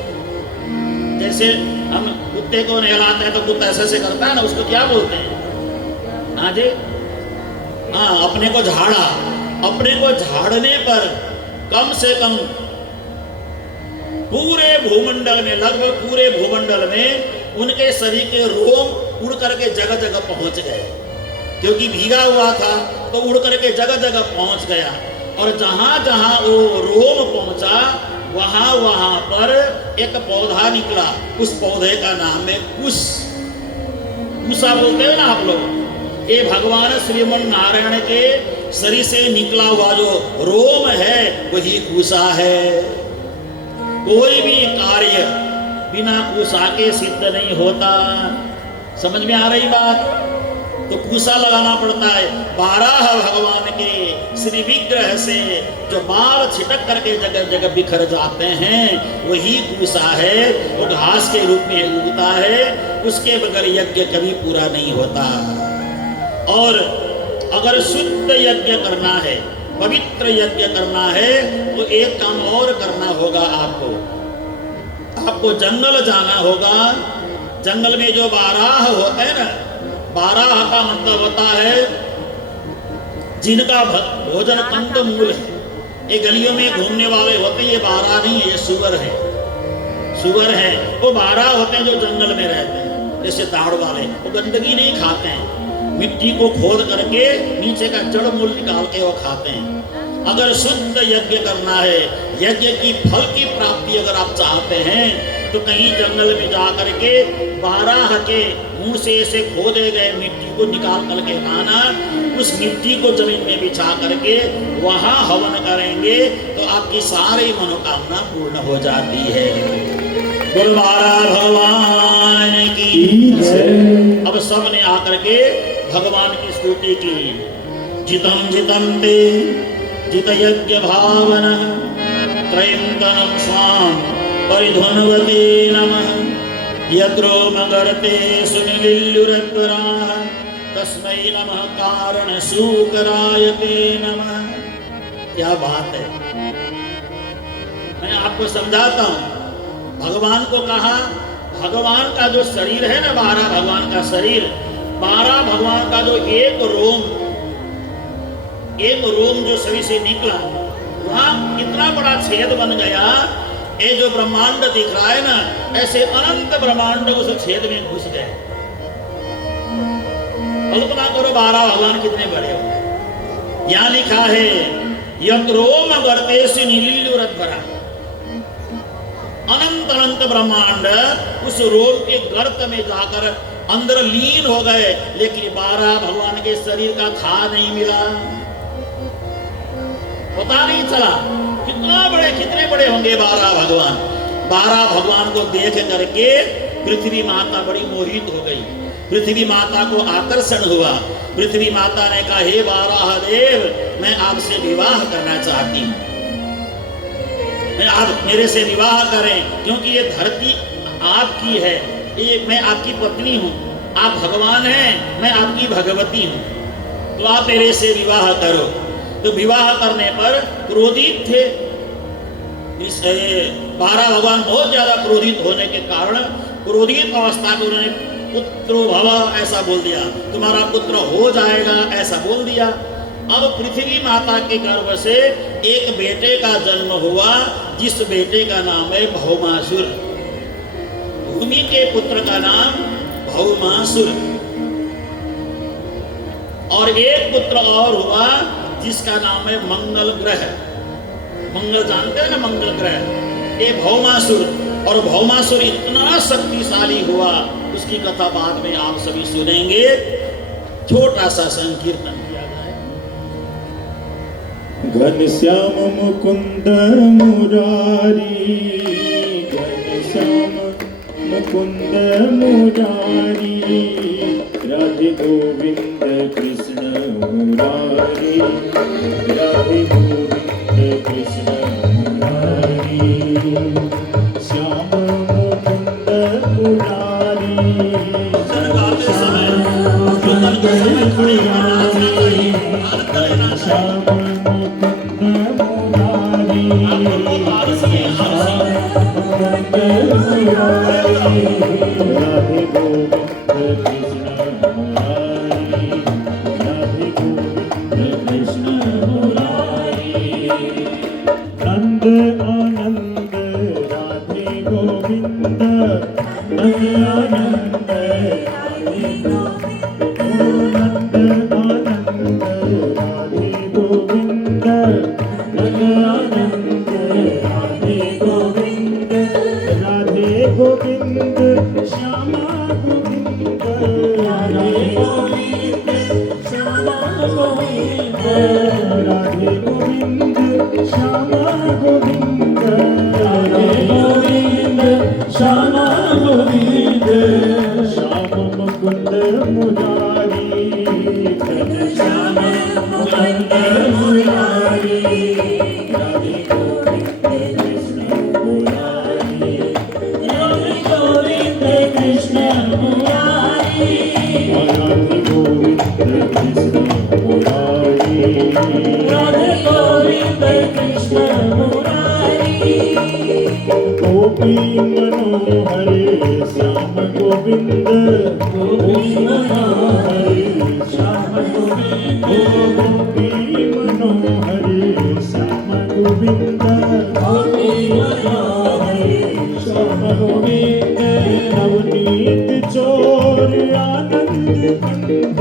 जैसे हम कुत्ते को नहलाते हैं तो कुत्ता ऐसे ऐसे करता है ना, उसको क्या बोलते हैं? हाँ जी, हाँ, अपने को झाड़ा। अपने को झाड़ने पर कम से कम पूरे भूमंडल में, लगभग पूरे भूमंडल में उनके शरीर के रोम उड़ करके जगह जगह पहुंच गए, क्योंकि भीगा हुआ था तो उड़ करके जगह जगह पहुंच गया। और जहां जहां वो रोम पहुंचा वहां वहां पर एक पौधा निकला। उस पौधे का नाम है कुश। कुशा बोलते हो ना आप लोग। ये भगवान श्रीमन नारायण के शरीर से निकला हुआ जो रोम है वही कुशा है। कोई भी कार्य बिना कुशा के सिद्ध नहीं होता। समझ में आ रही बात? तो कुशा लगाना पड़ता है। 12 भगवान के श्री विग्रह से जो बाल छिटक करके जगह जगह बिखर जाते हैं वही कुशा है। वो घास के रूप में उगता है, उसके बगैर यज्ञ कभी पूरा नहीं होता। और अगर शुद्ध यज्ञ करना है, पवित्र यज्ञ करना है, तो एक काम और करना होगा आपको। आपको जंगल जाना होगा। जंगल में जो 12 होते हैं ना, 12 का मतलब होता है जिनका भोजन कंदमूल है। ये गलियों में घूमने वाले होते हैं, ये 12 नहीं है, ये सुअर है। सुअर है वो 12 होते हैं जो जंगल में रहते हैं। जैसे दाढ़ वाले, वो गंदगी नहीं खाते हैं, मिट्टी को खोद करके नीचे का जड़ मूल निकाल के वो खाते हैं। अगर शुद्ध यज्ञ करना है, यज्ञ की फल की प्राप्ति अगर आप चाहते हैं, तो कहीं जंगल में जा करके 12 के मुंह से ऐसे खोदे गए मिट्टी को निकाल करके लाना। उस मिट्टी को जमीन में बिछा करके वहां हवन करेंगे तो आपकी सारी मनोकामना पूर्ण हो जाती है। गुरुवारा भगवान की जय। अब सब ने आकर के भगवान की स्तुति की। जितम जितम ते जित यज्ञ भावना त्रयंतनम स्वाम परिधुनवते नमः। यत्रो मगरते सुनिलिल्लुरद्वराः तस्मै नमः कारण सूकरायते नमः। क्या बात है, मैं आपको समझाता हूं। भगवान को कहा, भगवान का जो शरीर है ना, 12 भगवान का शरीर, 12 भगवान का जो एक रोम जो शरीर से निकला, वहां कितना बड़ा छेद बन गया। ये जो ब्रह्मांड दिख रहा है ना, ऐसे अनंत ब्रह्मांड उस छेद में घुस गए। कल्पना करो 12 भगवान कितने बड़े हो। यहां लिखा है यत रोम गर्तेषु निलिल्लुरद्वरा। अनंत अनंत ब्रह्मांड उस रोम के गर्त में जाकर अंदर लीन हो गए, लेकिन 12 भगवान के शरीर का था नहीं मिला। पता नहीं चला कितने बड़े होंगे 12 भगवान। 12 भगवान को देख करके पृथ्वी माता बड़ी मोहित हो गई। पृथ्वी माता को आकर्षण हुआ। पृथ्वी माता ने कहा, हे 12 देव, मैं आपसे विवाह करना चाहती हूँ। मैं आप मेरे से विवाह करें, क्योंकि ये धरती आपकी है, ये मैं आपकी पत्नी हूँ। आप भगवान हैं, मैं आपकी भगवती हूँ, तो आप मेरे से विवाह करो। तो विवाह करने पर क्रोधित थे। 12 भगवान बहुत ज्यादा क्रोधित होने के कारण क्रोधित अवस्था में उन्होंने पुत्रो भव ऐसा बोल दिया, तुम्हारा पुत्र हो जाएगा ऐसा बोल दिया। अब पृथ्वी माता के गर्भ से एक बेटे का जन्म हुआ, जिस बेटे का नाम है भौमासुर। भूमि के पुत्र का नाम भौमासुर। और एक पुत्र और हुआ जिसका नाम है मंगल ग्रह। मंगल जानते हैं ना, मंगल ग्रह। ये भौमासुर। और भौमासुर इतना शक्तिशाली हुआ, उसकी कथा बाद में आप सभी सुनेंगे। छोटा सा संकीर्तन किया जाए। घनश्याम मुकुंद मुरारी, घनश्याम मुकुंद मुरारी, राधे गोविंद कृष्ण मुरारी, राधे गोविंद कृष्ण मुरारी। श्याम मुकुंद मुरारी, श्याम मुकुंद मुरारी, श्याम मुकुंद मुरारी, श्याम राधे गोविंद कृष्ण मुरारी, राधे गोविंद कृष्ण मुरारी। नंद आनंद राधे गोविंद, नंद आनंद राधे गोविंद, नंद आनंद राधे गोविंद, नंद आनंद राधे गोविंद, राधे गोविंद श्यामा गोविंद, राधे गोविंद श्यामा गोविंद, राधे गोविंद श्यामा गोविंद, राधे गोविंद श्यामा गोविंद, श्याम मुकुंद मुरारी, श्याम मुकुंद मुरारी, राधे गोविंद कृष्ण मुरारी, राधे गोविंद कृष्ण मुरारी, राधे गोविंद कृष्ण मुरारी, राधे गोविंद कृष्ण मुरारी। गोपी मनोहर श्याम गोविंद, गोपी मनोहर श्याम गोविंद, गोपी मनोहर श्याम गोविंद, गोपी मनोहर श्याम गोविंद, नवनीत चोर आनंद कंद,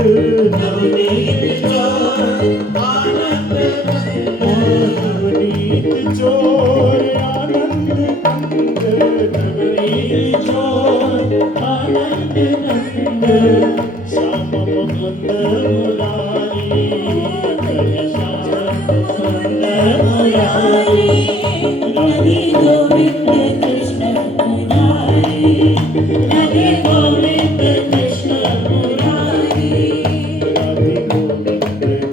नवनीत चोर आनंद कंद, नवनीत चोर आनंद कंद, नवनीत चोर आनंद कंद, श्याम मुकुंद मुरारी, श्याम मुकुंद मुरारी, राधे गोविंद कृष्ण मुरारी, राधे गोविंद कृष्ण मुरारी, राधे गोविंद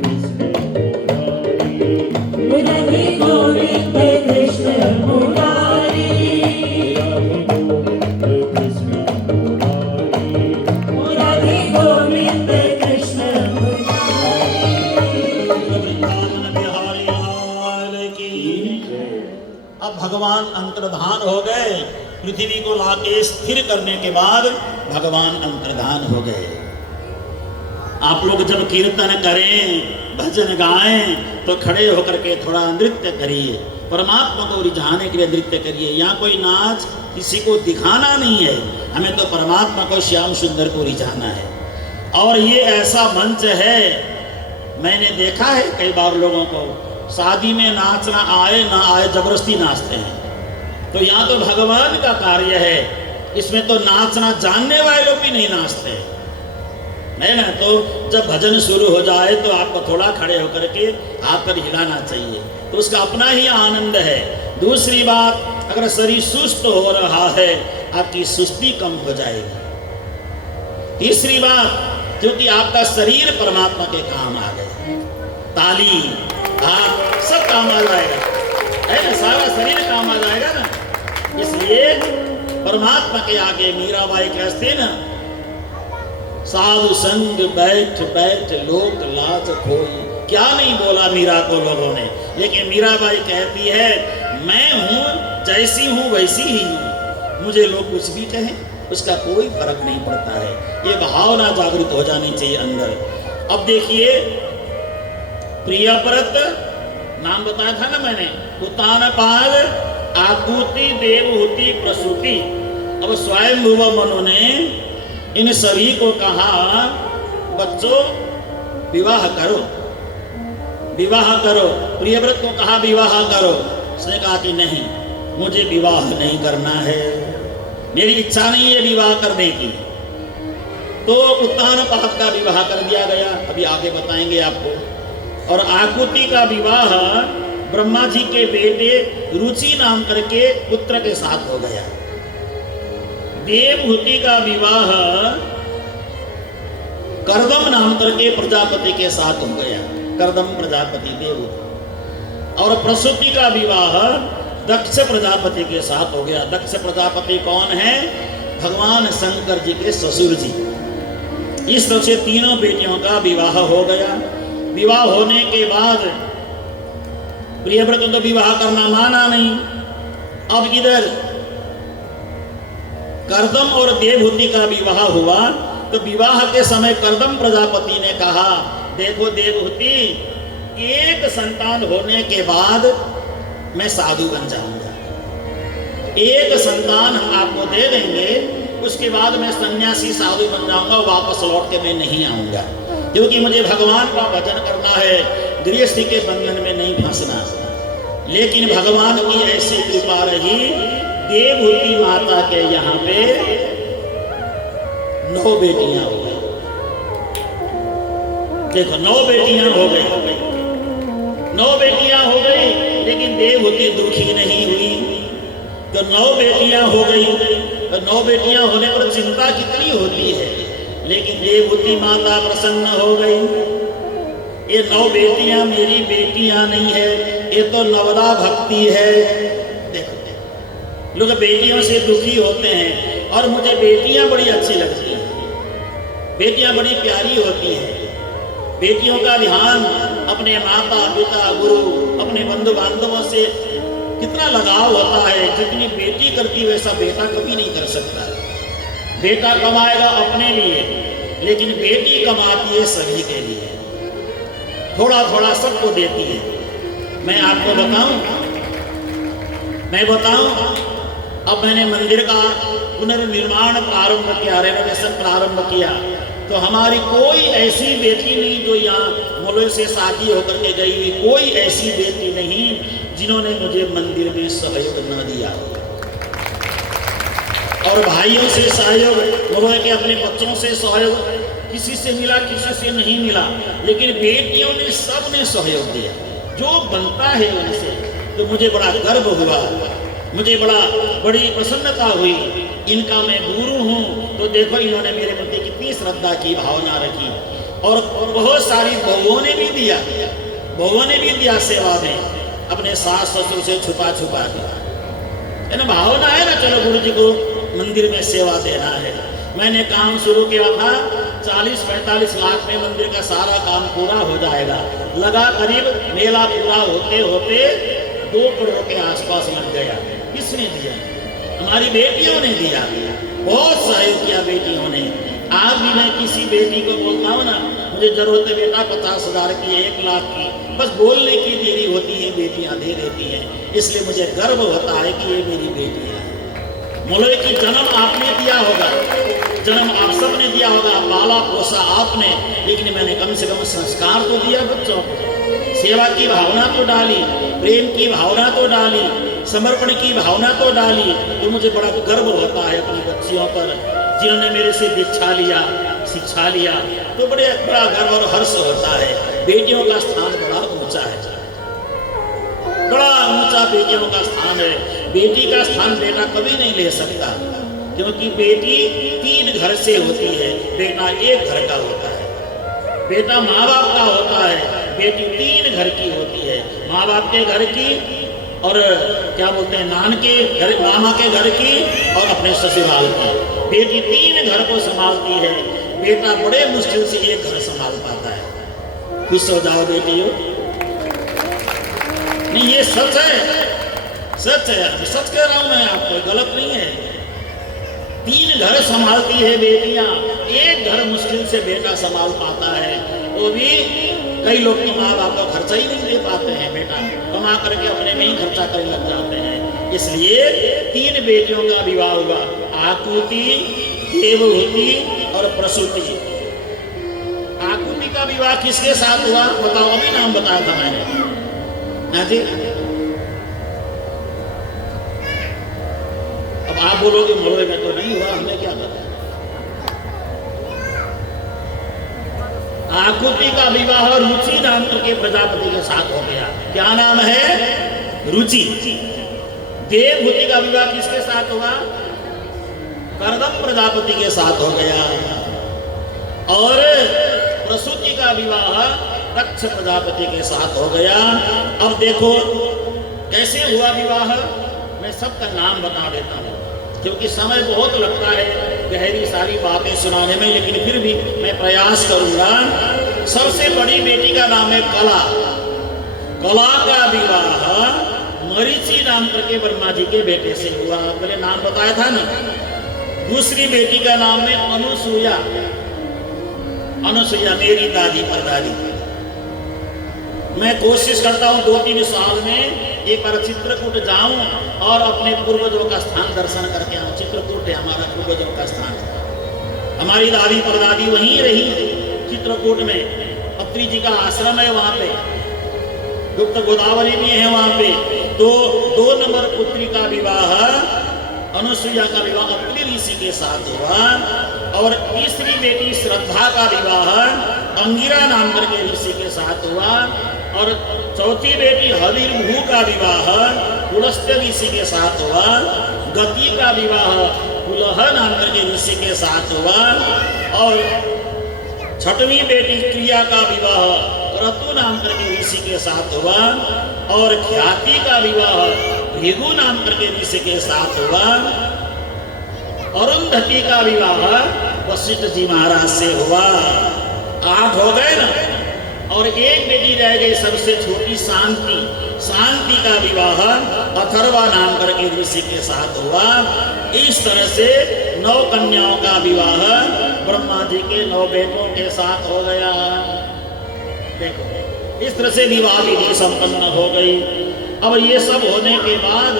कृष्ण मुरारी, राधे गोविंद कृष्ण मुरारी, राधे गोविंद कृष्ण मुरारी, राधे गोविंद कृष्ण वृंदावन बिहारी लाल की। अब भगवान अंतर्धान हो गए, पृथ्वी को लाके स्थिर करने के बाद भगवान अंतर्धान हो गए। आप लोग जब कीर्तन करें, भजन गाएं, तो खड़े होकर के थोड़ा नृत्य करिए, परमात्मा को रिझाने के लिए नृत्य करिए। यहाँ कोई नाच किसी को दिखाना नहीं है, हमें तो परमात्मा को श्याम सुंदर को रिझाना है। और ये ऐसा मंच है, मैंने देखा है कई बार लोगों को शादी में नाचना आए ना आए जबरदस्ती नाचते हैं। तो यहाँ तो भगवान का कार्य है, इसमें तो नाचना जानने वाले लोग भी नहीं नाचते है ना। तो जब भजन शुरू हो जाए तो आपको थोड़ा खड़े होकर के हाथ पर हिलाना चाहिए, तो उसका अपना ही आनंद है। दूसरी बात, अगर शरीर सुस्त हो रहा है आपकी सुस्ती कम हो जाएगी। तीसरी बात, क्योंकि आपका शरीर परमात्मा के काम आ गए, ताली हाथ सब काम आ जाएगा, है ना, सारा शरीर काम आ जाएगा ना। इसलिए परमात्मा के आगे मीराबाई कहते ना, साधु संग बैठ बैठ लोक लाज खोई। क्या नहीं बोला मीरा को लोगों ने, लेकिन मीराबाई कहती है मैं हूं, जैसी हूं वैसी ही हूं, मुझे लोग कुछ भी कहें उसका कोई फर्क नहीं पड़ता है। ये भावना जागृत हो जानी चाहिए अंदर। अब देखिए, प्रियव्रत नाम बताया था ना मैंने, उत्तानपाद आकुति देवहूति प्रसूति। अब स्वयंभुव मनु ने इन सभी को कहा बच्चों विवाह करो, विवाह करो। प्रियव्रत को कहा विवाह करो, उसने कहा कि नहीं, मुझे विवाह नहीं करना है, मेरी इच्छा नहीं है विवाह करने की। तो उत्तानपाद का विवाह कर दिया गया, अभी आगे बताएंगे आपको। और आकुति का विवाह ब्रह्मा जी के बेटे रुचि नाम करके पुत्र के साथ हो गया। देवहूति का विवाह कर्दम नाम करके प्रजापति के साथ हो गया, कर्दम प्रजापति देवहूति। और प्रसूति का विवाह दक्ष प्रजापति के साथ हो गया। दक्ष प्रजापति कौन है? भगवान शंकर जी के ससुर जी। इस तरह से तीनों बेटियों का विवाह हो गया। विवाह होने के बाद प्रियव्रत तो विवाह करना माना नहीं। अब इधर कर्दम और देवहूति का विवाह हुआ। तो विवाह के समय कर्दम प्रजापति ने कहा, देखो देवहूति, एक संतान होने के बाद मैं साधु बन जाऊंगा। एक संतान हम आपको दे देंगे, उसके बाद मैं सन्यासी साधु बन जाऊंगा, वापस लौट के मैं नहीं आऊंगा, क्योंकि मुझे भगवान का भजन करना है, गृहस्थी के बंधन में नहीं फंसना। लेकिन भगवान की ऐसी कृपा रही, देवहूति माता के यहाँ पे 9 बेटियां हो गई। देखो 9 बेटियां हो गई, 9 बेटियां हो गई, लेकिन देवहूति दुखी नहीं हुई। तो 9 बेटियां हो गई, तो 9 बेटियां होने पर चिंता कितनी होती है, लेकिन देवहूति माता प्रसन्न हो गई। ये 9 बेटियां मेरी बेटियां नहीं है, ये तो नवदा भक्ति है। देखो लोग बेटियों से दुखी होते हैं, और मुझे बेटियां बड़ी अच्छी लगती हैं, बेटियां बड़ी प्यारी होती हैं। बेटियों का ध्यान अपने माता पिता गुरु अपने बंधु बांधवों से कितना लगाव होता है, जितनी बेटी करती वैसा बेटा कभी नहीं कर सकता। बेटा कमाएगा अपने लिए, लेकिन बेटी कमाती है सभी के लिए, थोड़ा थोड़ा सबको देती है। मैं आपको बताऊं, अब मैंने मंदिर का पुनर्निर्माण प्रारंभ किया, रेनोवेशन प्रारंभ किया, तो हमारी कोई ऐसी बेटी नहीं जो यहाँ मौलवी से शादी होकर के गई हुई, कोई ऐसी बेटी नहीं जिन्होंने मुझे मंदिर में सहयोग न दिया। और भाइयों से सहयोग, मौलवी के अपने बच्चों से सहयोग किसी से मिला, किसी से नहीं मिला, लेकिन बेटियों ने सबने सहयोग दिया, जो बनता है उनसे। तो मुझे बड़ा गर्व हुआ, मुझे बड़ी प्रसन्नता हुई। इनका मैं गुरु हूँ, तो देखो इन्होंने मेरे प्रति कितनी श्रद्धा की भावना रखी। और बहुत सारी बहुओं ने भी दिया सेवा में, अपने सास ससुर से छुपा के, है ना, भावना है ना, चलो गुरु जी को मंदिर में सेवा देना है। मैंने काम शुरू किया था, 40-45 लाख में मंदिर का सारा काम पूरा हो जाएगा। लगा करीब मेला पूरा होते होते 2 करोड़ के आसपास लग गया। किसने दिया? हमारी बेटियों ने दिया, बहुत सहयोग किया बेटियों ने। आज भी मैं किसी बेटी को बोलता हूँ ना, मुझे जरूरत है बेटा 50,000 की, 1 लाख की, बस बोलने की देरी होती है, बेटियां दे देती हैं। इसलिए मुझे गर्व होता है कि ये मेरी बेटी है। मौलवी की जन्म आपने दिया होगा, जन्म आप सब ने दिया होगा, पाला पोसा आपने, लेकिन मैंने कम से कम संस्कार तो दिया बच्चों को, सेवा की भावना तो डाली, प्रेम की भावना तो डाली, समर्पण की भावना तो डाली। तो मुझे बड़ा गर्व होता है अपनी बच्चियों पर, जिन्होंने मेरे से दीक्षा लिया, शिक्षा लिया, तो बड़ा गर्व और हर्ष होता है। बेटियों का स्थान बड़ा ऊंचा है, बड़ा ऊंचा बेटियों का स्थान है। बेटी का स्थान बेटा कभी नहीं ले सकता, क्योंकि बेटी 3 घर से होती है, बेटा 1 घर का होता है। बेटा माँ बाप का होता है, बेटी 3 घर की होती है, माँ बाप के घर की, और क्या बोलते हैं, नान के घर, मामा के घर की, और अपने ससुराल की। बेटी 3 घर को संभालती है, बेटा बड़े मुश्किल से 1 घर संभाल पाता है। खुश हो जाओ बेटियों। नहीं, ये सच है, सच है, सच कह रहा हूं मैं आपको, गलत नहीं है। 3 घर संभालती है बेटियां, 1 घर मुश्किल से बेटा संभाल पाता है। वो भी कई लोग तो माँ बाप को खर्चा ही नहीं दे पाते हैं, बेटा कमा करके अपने में ही खर्चा करने लग जाते हैं। इसलिए 3 बेटियों का विवाह हुआ, आकुति, देवहूति और प्रसूति। आकुति का विवाह किसके साथ हुआ बताओ? अभी नाम बताया था मैंने। हाँ जी, अब आप बोलोगे मौलवी में तो नहीं हुआ, हमने क्या बताया? आकुति का विवाह रुचि नाम के प्रजापति के साथ हो गया। क्या नाम है? रुचि। देवहूति का विवाह किसके साथ हुआ? कर्दम प्रजापति के साथ हो गया। और प्रसूति का विवाह दक्ष प्रजापति के साथ हो गया। अब देखो कैसे हुआ विवाह, मैं सबका नाम बता देता हूँ, क्योंकि समय बहुत लगता है गहरी सारी बातें सुनाने में, लेकिन फिर भी मैं प्रयास करूंगा। सबसे बड़ी बेटी का नाम है कला। कला का विवाह मरीचि नाम करके ब्रह्मा जी के बेटे से हुआ। पहले नाम बताया था ना, दूसरी बेटी का नाम है अनुसुईया। अनुसुईया मेरी दादी परदादी। मैं कोशिश करता हूँ 2-3 साल में एक बार चित्रकूट जाऊं और अपने पूर्वजों का स्थान दर्शन करके आऊं। चित्रकूट है हमारा पूर्वजों का स्थान। हमारी दादी परदादी वहीं रही चित्रकूट में। अत्रि जी का आश्रम है वहां पे, गुप्त गोदावरी भी है वहां पे। तो 2 नंबर पुत्री का विवाह, अनुसुईया का विवाह अत्रि ऋषि के साथ हुआ। और तीसरी बेटी श्रद्धा का विवाह अंगिरा नाम के ऋषि के साथ हुआ। और चौथी बेटी हविर्भू का विवाह पुलस्त्य ऋषि के साथ हुआ। गति का विवाह पुलह नाम के ऋषि के साथ हुआ। और छठवीं बेटी क्रिया का विवाह क्रतु नाम के ऋषि के साथ हुआ। और ख्याति का विवाह भृगु नाम के ऋषि के साथ हुआ। अरुंधति का विवाह वशिष्ठ जी महाराज से हुआ। 8 हो गए ना। और एक बेटी रह गई सबसे छोटी शांति। शांति का विवाह अथर्वा नाम करके ऋषि के साथ हुआ। इस तरह से 9 कन्याओं का विवाह ब्रह्मा जी के 9 बेटों के साथ हो गया। देखो इस तरह से विवाह विधि संपन्न हो गई। अब ये सब होने के बाद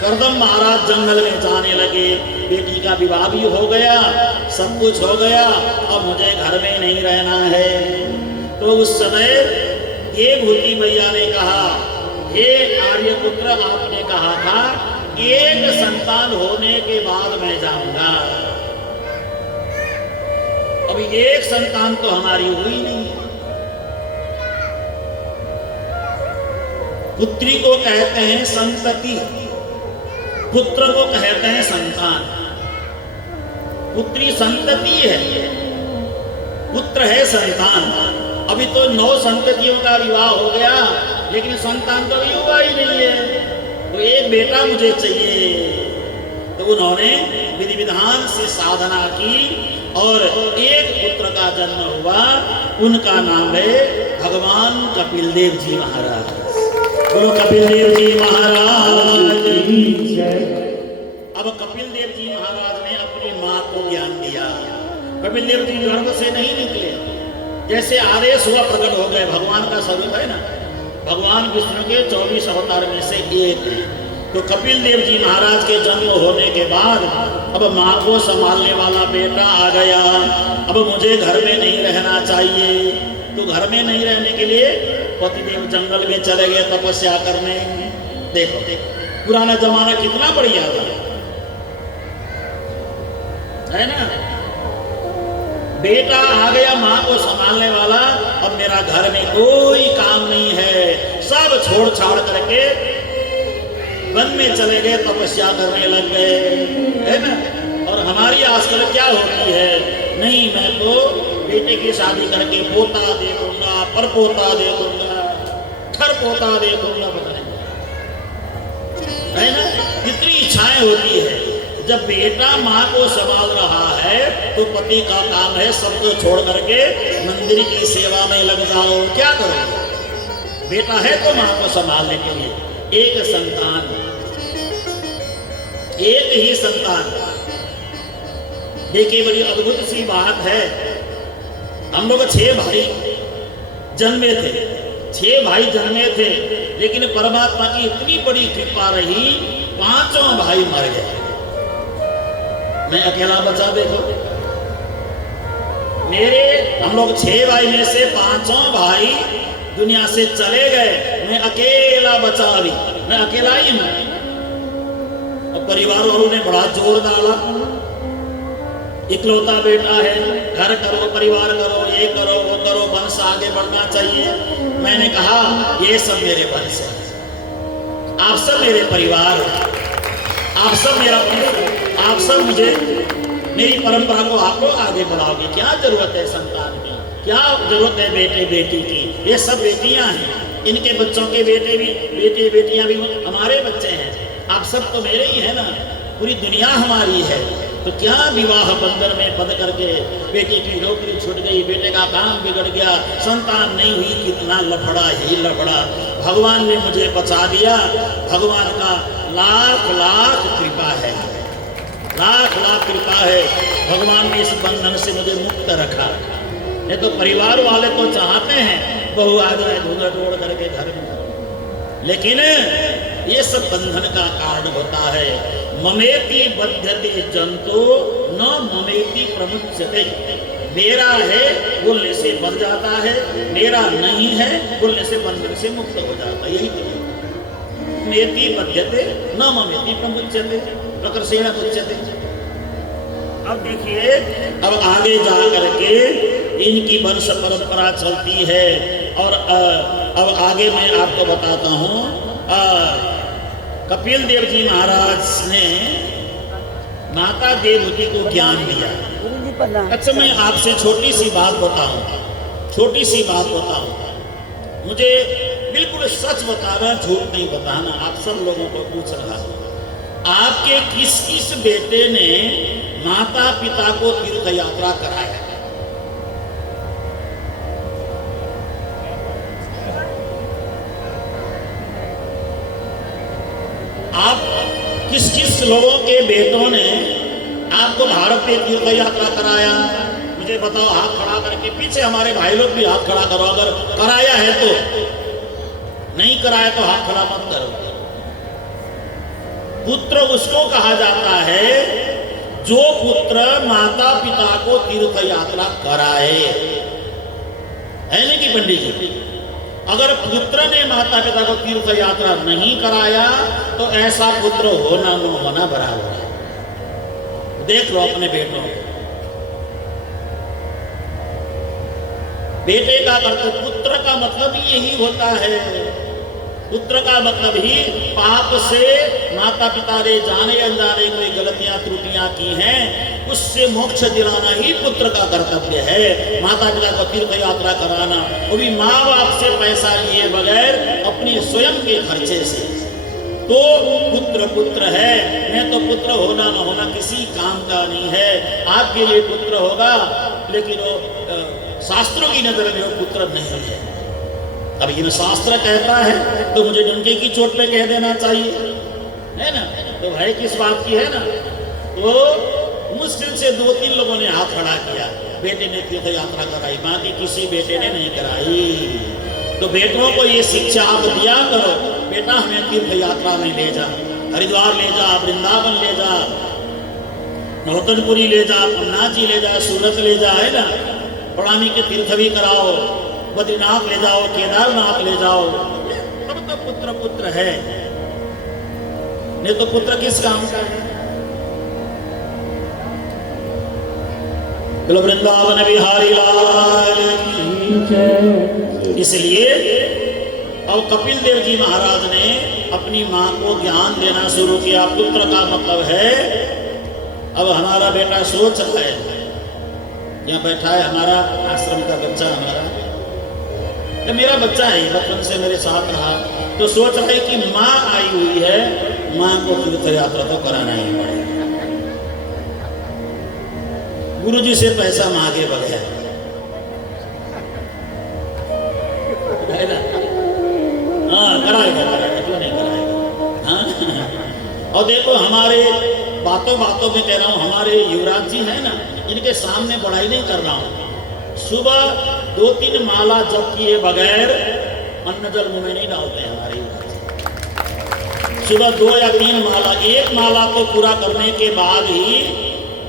करदम महाराज जंगल में जाने लगे। बेटी का विवाह भी हो गया, सब कुछ हो गया। अब मुझे घर में नहीं रहना है। तो उस समय देवहूति मैया ने कहा, हे आर्यपुत्र, आपने कहा था एक संतान होने के बाद मैं जाऊंगा। अभी एक संतान तो हमारी हुई नहीं। पुत्री को कहते हैं संतति, पुत्र को कहते हैं संतान। पुत्री संतति है, पुत्र है संतान। अभी तो 9 संततियों का विवाह हो गया, लेकिन संतान तो अभी हुआ ही नहीं है। तो एक बेटा मुझे चाहिए। तो उन्होंने विधि विधान से साधना की और एक पुत्र का जन्म हुआ। उनका नाम है भगवान कपिल देव जी महाराज। बोलो कपिल देव जी महाराज की जय। अब कपिल देव जी महाराज ने अपनी मां को ज्ञान दिया। कपिल देव जी गर्भ से नहीं निकले, जैसे आदेश हुआ प्रकट हो गए। भगवान का स्वरूप है ना, भगवान विष्णु के 24 अवतार में से एक है। तो कपिल देव जी महाराज के जन्म होने के बाद अब माँ को संभालने वाला बेटा आ गया। अब मुझे घर में नहीं रहना चाहिए। तो घर में नहीं रहने के लिए पतिदेव जंगल में चले गए तपस्या करने। देखो पुराना जमाना कितना बढ़िया था, है ना। बेटा आ गया माँ को संभालने वाला, अब मेरा घर में कोई काम नहीं है। सब छोड़ छाड़ करके वन में चले गए, तपस्या करने लग गए, है ना। और हमारी आजकल क्या होती है, नहीं मैं तो बेटे की शादी करके पोता दे दूंगा, पर पोता दे दूंगा, खर पोता दे दूंगा, पता नहीं, है ना। कितनी इच्छाएं होती है। जब बेटा माँ को संभाल रहा है तो पति का काम है सबको छोड़ करके मंदिर की सेवा में लग जाओ। क्या करोगे, बेटा है तो माँ को संभालने के लिए। एक संतान, एक ही संतान। देखिए बड़ी अद्भुत सी बात है। हम लोग 6 भाई जन्मे थे, 6 भाई जन्मे थे, लेकिन परमात्मा की इतनी बड़ी कृपा रही, 5 भाई मर गए, मैं अकेला बचा। देखो मेरे, हम लोग 6 भाई में से 5 भाई दुनिया से चले गए, मैं अकेला बचा। अभी मैं अकेला ही हूं। परिवार वालों ने बड़ा जोर डाला, इकलौता बेटा है, घर करो, परिवार करो, ये करो, वो करो, वंश आगे बढ़ना चाहिए। मैंने कहा ये सब मेरे वंश है, आप सब मेरे परिवार, आप सब मेरा वंश, आप सब मुझे, मेरी परंपरा को आप लोग आगे बढ़ाओगे। क्या जरूरत है संतान की, क्या जरूरत है बेटे बेटी की। ये सब बेटियां हैं, इनके बच्चों के बेटे भी, बेटे बेटियां भी हमारे बच्चे हैं। आप सब तो मेरे ही है ना, पूरी दुनिया हमारी है। तो क्या विवाह बंधन में बंध करके बेटी की नौकरी छूट गई, बेटे का काम बिगड़ गया, संतान नहीं हुई, कितना लफड़ा ही लफड़ा। भगवान ने मुझे बचा दिया, भगवान का लाख लाख कृपा है। लाख लाख कृपा है, भगवान ने इस बंधन से मुझे मुक्त रखा। नहीं तो परिवार वाले तो चाहते हैं बहू आ जाए घूंघट ओढ़ करके घर में, लेकिन ये सब बंधन का कारण होता है। ममेति बध्यते जंतु न ममेति प्रमुच्यते। मेरा है बोलने से बंध जाता है, मेरा नहीं है बोलने से बंधन से मुक्त हो जाता है। यही तो मेति बध्यते न ममेति प्रमुच्यते प्रकर्षेण मुच्यते। अब देखिए, अब आगे जा करके इनकी वंश परंपरा चलती है। और अब आगे मैं आपको बताता हूँ, कपिल देव जी महाराज ने माता देवहूति को ज्ञान दिया। अच्छा, मैं आपसे छोटी सी बात बताऊं, छोटी सी बात बताऊं। मुझे बिल्कुल सच बताना, झूठ नहीं बताना। आप सब लोगों को पूछ रहा हूं, आपके किस किस बेटे ने माता पिता को तीर्थ यात्रा कराया? आप किस किस लोगों के बेटों ने आपको भारत पे तीर्थ यात्रा कराया? मुझे बताओ, हाथ खड़ा करके। पीछे हमारे भाई लोग भी हाथ खड़ा करो, अगर कराया है तो। नहीं कराया तो हाथ खड़ा मत करो। पुत्र उसको कहा जाता है जो पुत्र माता पिता को तीर्थ यात्रा कराए, है नहीं कि पंडित जी? अगर पुत्र ने माता पिता को तीर्थ यात्रा नहीं कराया तो ऐसा पुत्र होना न होना बराबर है। देख लो अपने बेटों को। बेटे का मतलब, पुत्र का मतलब यही होता है। पुत्र का मतलब ही पाप से माता पिता ने जाने अनजाने कोई गलतियां त्रुटियां की हैं, उससे मोक्ष दिलाना ही पुत्र का कर्तव्य है। माता पिता को तीर्थ यात्रा कराना, वो भी माँ बाप से पैसा लिए बगैर अपने स्वयं के खर्चे से, तो पुत्र पुत्र है। मैं तो पुत्र होना न होना किसी काम का नहीं है। आपके लिए पुत्र होगा, लेकिन वो शास्त्रों की नजर में वो पुत्र नहीं है। अब ये शास्त्र कहता है तो मुझे डंके की चोट पे कह देना चाहिए, है ना? तो भाई किस बात की है ना? तो मुश्किल से 2-3 लोगों ने हाथ खड़ा किया, बेटे ने तीर्थ यात्रा कराई, बाकी किसी बेटे ने नहीं कराई। तो बेटों को ये शिक्षा आप दिया करो, बेटा हमें तीर्थ यात्रा में ले जा, हरिद्वार ले जा, वृंदावन ले जा, नौतनपुरी ले जा, पन्ना जी ले जा, सूरत ले जा, है ना? प्रणामी के तीर्थ भी कराओ, बद्रीनाथ ले जाओ, केदारनाथ ले जाओ। तब तो पुत्र पुत्र है, नहीं तो पुत्र किस काम का है? बोलो वृंदावन बिहारी लाल की। इसलिए अब कपिल देव जी महाराज ने अपनी मां को ज्ञान देना शुरू किया। पुत्र का मतलब है, अब हमारा बेटा सोच रहा है, यहाँ बैठा है हमारा आश्रम का बच्चा, हमारा तो मेरा बच्चा है, बचपन से मेरे साथ रहा, तो सोच रहा है कि माँ आई हुई है, माँ को तीर्थ यात्रा तो कराना ही पड़ेगा। गुरुजी से पैसा मांगे बगैर, हाँ कराएगा, क्यों नहीं कराएगा? हाँ। और देखो हमारे बातों बातों में कह रहा हूँ, हमारे युवराज जी है ना, इनके सामने बड़ाई नहीं कर रहा हूँ। सुबह 2-3 माला जप किए बगैर अन्न जल मुंह में नहीं डालते हैं हमारे युवराज। सुबह 2 या 3 माला, 1 माला को पूरा करने के बाद ही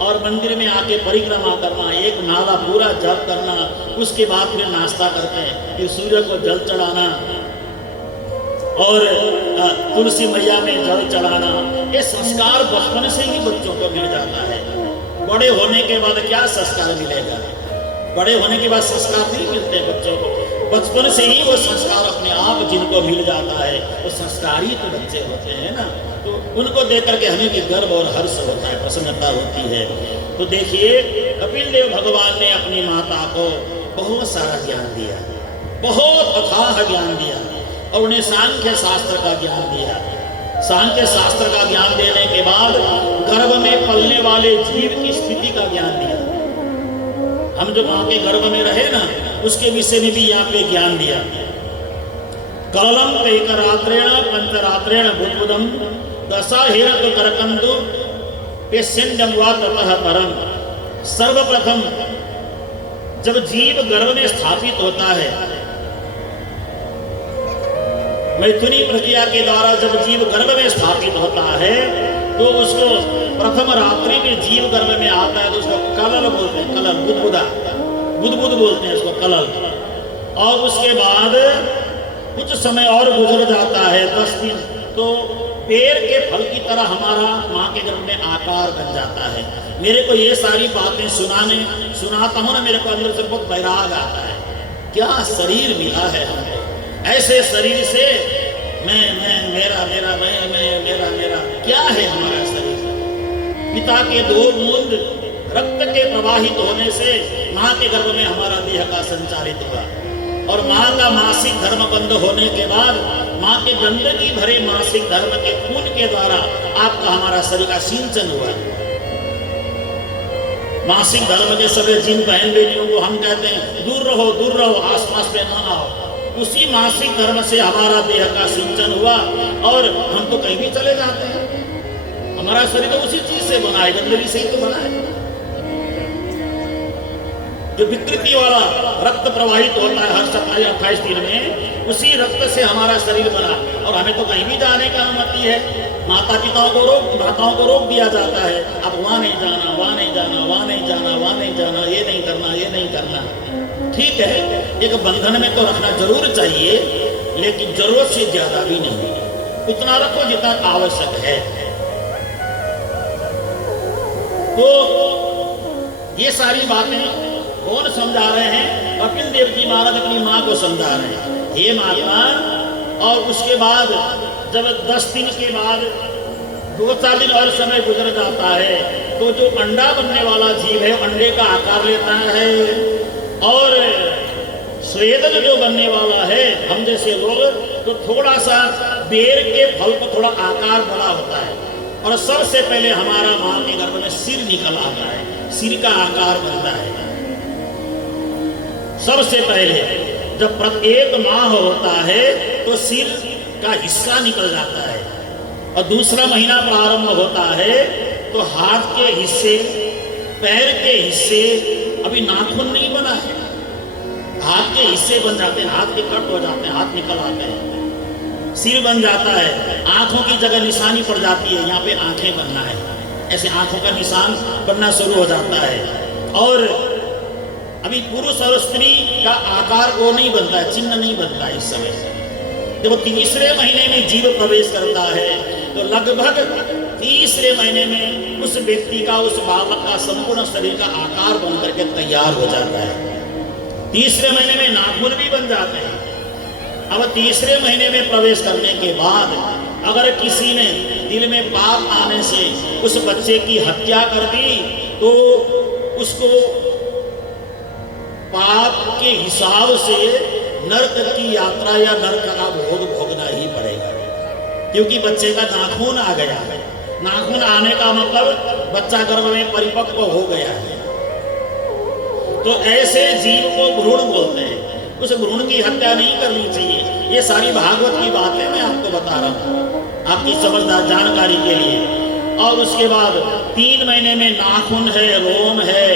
और मंदिर में आके परिक्रमा करना, 1 माला पूरा जप करना, उसके बाद फिर नाश्ता करते हैं, फिर सूर्य को जल चढ़ाना और तुलसी मैया में जल चढ़ाना। ये संस्कार बचपन से ही बच्चों को मिल जाता है। बड़े होने के बाद क्या संस्कार मिलेगा? बड़े होने के बाद संस्कार नहीं मिलते बच्चों को। बचपन से ही वो संस्कार अपने आप जिनको मिल जाता है, वो संस्कारी तो बच्चे होते हैं ना, तो उनको देख करके हमें भी गर्व और हर्ष होता है, प्रसन्नता होती है। तो देखिए, कपिल देव भगवान ने अपनी माता को बहुत सारा ज्ञान दिया, बहुत अथाह ज्ञान दिया, और उन्हें सांख्य शास्त्र का ज्ञान दिया। सांख्य शास्त्र का ज्ञान देने के बाद गर्भ में पलने वाले जीव की स्थिति का ज्ञान दिया। हम जो माँ के गर्भ में रहे ना, उसके विषय में भी यहाँ पे ज्ञान दिया। कलम कैकरात्रेण पंचरात्रेण भूतबुदम दशा हिरक करकंदु पेशेंडम वा ततः परम। सर्वप्रथम जब जीव गर्भ में स्थापित होता है, मैथुनी प्रक्रिया के द्वारा जब जीव गर्भ में स्थापित होता है तो उसको प्रथम रात्रि में जीव गर्भ में आता है तो उसको कलल बोलते हैं, कलल, बुदबुदा, बुदबुद बोलते हैं उसको, कलल। और उसके बाद कुछ समय और गुजर जाता है, 10 दिन, तो पेड़ के फल की तरह हमारा माँ के गर्भ में आकार बन जाता है। मेरे को ये सारी बातें सुनाता हूँ ना, मेरे को अंदर से बहुत बैराग आता है, क्या शरीर मिला है हमको। ऐसे शरीर से मैं मेरा मेरा मेरा क्या है हमारा शरीर। पिता के 2 बूंद रक्त के प्रवाहित होने से माँ के गर्भ में हमारा देह का संचालित हुआ, और माँ का मासिक धर्म बंद होने के बाद माँ के गंदगी भरे मासिक धर्म के खून के द्वारा आपका हमारा शरीर का सिंचन हुआ। मासिक धर्म के सभी जिन बहन बेटियों को हम कहते हैं दूर रहो, आसपास में ना आओ, उसी मासिक धर्म से हमारा देह का सिंचन हुआ, और हम तो कहीं भी चले जाते हैं। हमारा शरीर तो उसी चीज से बना है, गंदगी से ही तो बना है। जो विकृति वाला रक्त प्रवाहित होता है हर 27-28 दिन में, उसी रक्त से हमारा शरीर बना, और हमें तो कहीं भी जाने की अनुमति है। माताओं को रोक दिया जाता है, अब वहां नहीं जाना, वहां नहीं जाना, वहां नहीं जाना, वहां नहीं जाना, ये नहीं करना, ये नहीं करना। ठीक है, एक बंधन में तो रखना जरूर चाहिए, लेकिन जरूरत से ज्यादा भी नहीं, उतना रखो जितना आवश्यक है। तो ये सारी बातें कौन समझा रहे हैं? कपिल देव जी महाराज अपनी माँ को समझा रहे हैं, हे माता। और उसके बाद जब 10 दिन के बाद 2-4 दिन और समय गुजर जाता है तो जो अंडा बनने वाला जीव है अंडे का आकार लेता है, और स्वेदज जो बनने वाला है हम जैसे लोग तो थोड़ा सा बेर के फल का थोड़ा आकार बड़ा होता है, और सबसे पहले हमारा माँ के गर्भ में सिर निकल आता है, सिर का आकार बनता है। सबसे पहले जब प्रत्येक माह होता है तो सिर का हिस्सा निकल जाता है, और दूसरा महीना प्रारंभ होता है तो हाथ के हिस्से, पैर के हिस्से, अभी नाखून नहीं बना है, हाथ के हिस्से बन जाते हैं, हाथ के कट हो जाते हैं, हाथ निकल आते हैं, सिर बन जाता है, आंखों की जगह निशानी पड़ जाती है, यहाँ पे आंखें बनना है, ऐसे आंखों का निशान बनना शुरू हो जाता है। और अभी पुरुष और स्त्री का आकार वो नहीं बनता है, चिन्ह नहीं बनता है। इस समय जब 3रे महीने में जीव प्रवेश करता है तो लगभग 3रे महीने में उस व्यक्ति का, उस बालक का संपूर्ण शरीर का आकार बन करके तैयार हो जाता है। 3रे महीने में नाखून भी बन जाते हैं। अब 3रे महीने में प्रवेश करने के बाद अगर किसी ने दिल में पाप आने से उस बच्चे की हत्या कर दी तो उसको पाप के हिसाब से नरक की यात्रा या नरक का भोग भोगना ही पड़ेगा, क्योंकि बच्चे का नाखून आ गया है। नाखून आने का मतलब बच्चा गर्भ में परिपक्व हो गया है। तो ऐसे जीव को भ्रूण बोलते हैं, उस भ्रूण की हत्या नहीं करनी चाहिए। ये सारी भागवत की बातें मैं आपको बता रहा हूँ आपकी समझदार जानकारी के लिए। और उसके बाद 3 महीने में नाखून है, रोम है,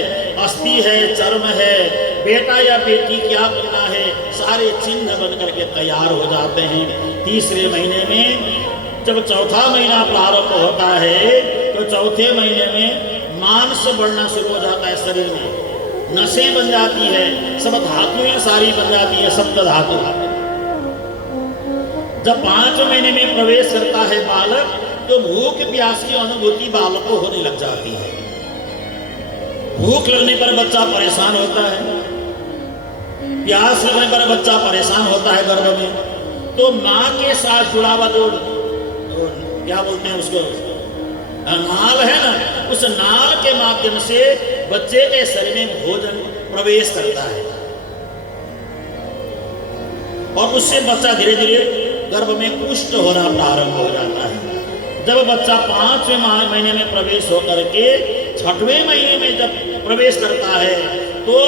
अस्थि है, चर्म है, बेटा या बेटी क्या बनना है, सारे चिन्ह बन करके तैयार हो जाते हैं। 3रे महीने में जब 4था महीना प्रारंभ होता है तो 4थे महीने में मांस बढ़ना शुरू हो जाता है, शरीर में नसें बन जाती है, सब धातुएं सारी बन जाती है, सप्त धातु। जब 5 महीने में प्रवेश करता है बालक तो भूख प्यास की अनुभूति बालक को होने लग जाती है। भूख लगने पर बच्चा परेशान होता है, प्यास लगने पर बच्चा परेशान होता है गर्भ में। तो माँ के साथ जुड़ा हुआ जो क्या बोलते हैं उसको, नाल है ना, उस नाल के माध्यम से बच्चे के शरीर में भोजन प्रवेश करता है, और उससे बच्चा धीरे धीरे गर्भ में पुष्ट होना प्रारंभ हो जाता है। जब बच्चा 5वें महीने में प्रवेश होकर के 6वें महीने में जब प्रवेश करता है तो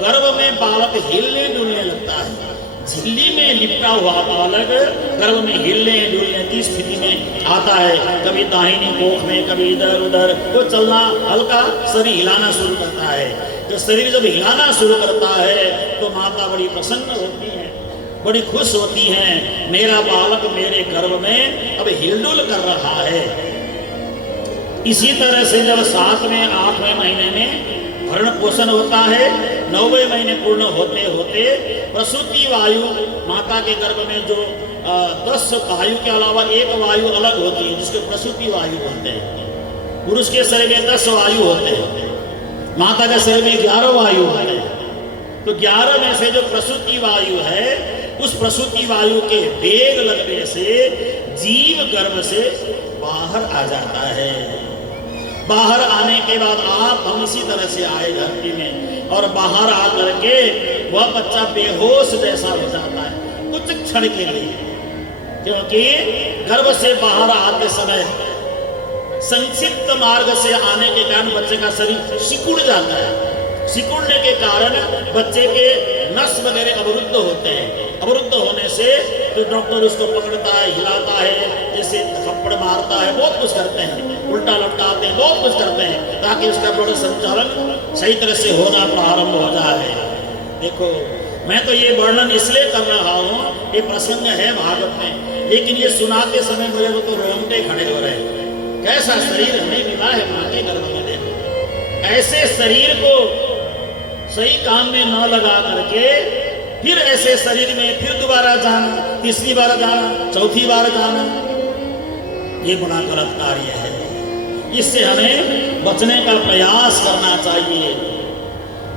गर्भ में बालक हिलने डुलने लगता है, झिल्ली में लिपटा हुआ बालक गर्भ में हिलने डुलने की स्थिति में आता है, कभी दाहिनी कोख में कभी इधर उधर, तो चलना हल्का शरीर हिलाना शुरू करता है। तो शरीर जब हिलाना शुरू करता है तो माता बड़ी प्रसन्न होती है, बड़ी खुश होती हैं, मेरा बालक मेरे गर्भ में अब हिलडुल कर रहा है। इसी तरह से जब 7वें 8वें महीने में भरण पोषण होता है, 9वें महीने पूर्ण होते होते प्रसूति वायु, माता के गर्भ में जो 10 वायु के अलावा एक वायु अलग होती है जिसको प्रसूति वायु बोलते हैं। पुरुष के शरीर में 10 वायु होते हैं, माता के शरीर में 11 वायु होते हैं। तो 11 में से जो प्रसूति वायु है, उस प्रसूति वायु के वेग लगने से जीव गर्भ से बाहर आ जाता है। बाहर आने के बाद हम इसी तरह से आए धरती में, और बाहर आकर के वह बच्चा बेहोश जैसा हो जाता है कुछ क्षण के लिए, क्योंकि गर्भ से बाहर आते समय संक्षिप्त मार्ग से आने के कारण बच्चे का शरीर सिकुड़ जाता है। सिकुड़ने के कारण बच्चे के नस वगैरह अवरुद्ध होते हैं। अवरुद्ध होने से तो डॉक्टर उसको पकड़ता है, हिलाता है, जैसे थप्पड़ मारता है, बहुत कुछ करते हैं, उल्टा लटकाते हैं, बहुत कुछ करते हैं ताकि उसका ब्लड संचालन सही तरह से होना प्रारंभ हो जाए। देखो, मैं तो ये वर्णन इसलिए कर रहा हूँ, ये प्रसंग है भागवत में, लेकिन ये सुनाते समय मेरे को तो रोंगटे खड़े हो रहे हैं। कैसा शरीर हमें मिला है माँ के गर्भ में। देखो, ऐसे शरीर को सही काम में न लगा करके फिर ऐसे शरीर में फिर दोबारा जाना, तीसरी बार जाना, चौथी बार जाना, ये बड़ा गलत कार्य है। इससे हमें बचने का प्रयास करना चाहिए।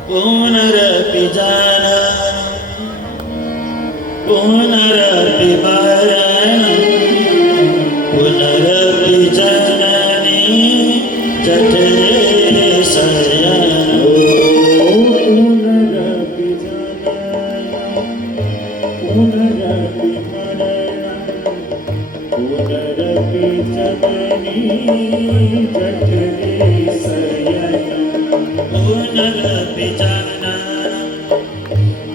पुनरपि जननम् पुनरपि मरणम् पुनरपि जननी जठरे शयनम्। पुनरपि मरणम् पुनरपि जननी जठरे शयनम्। पुनरपि जननम्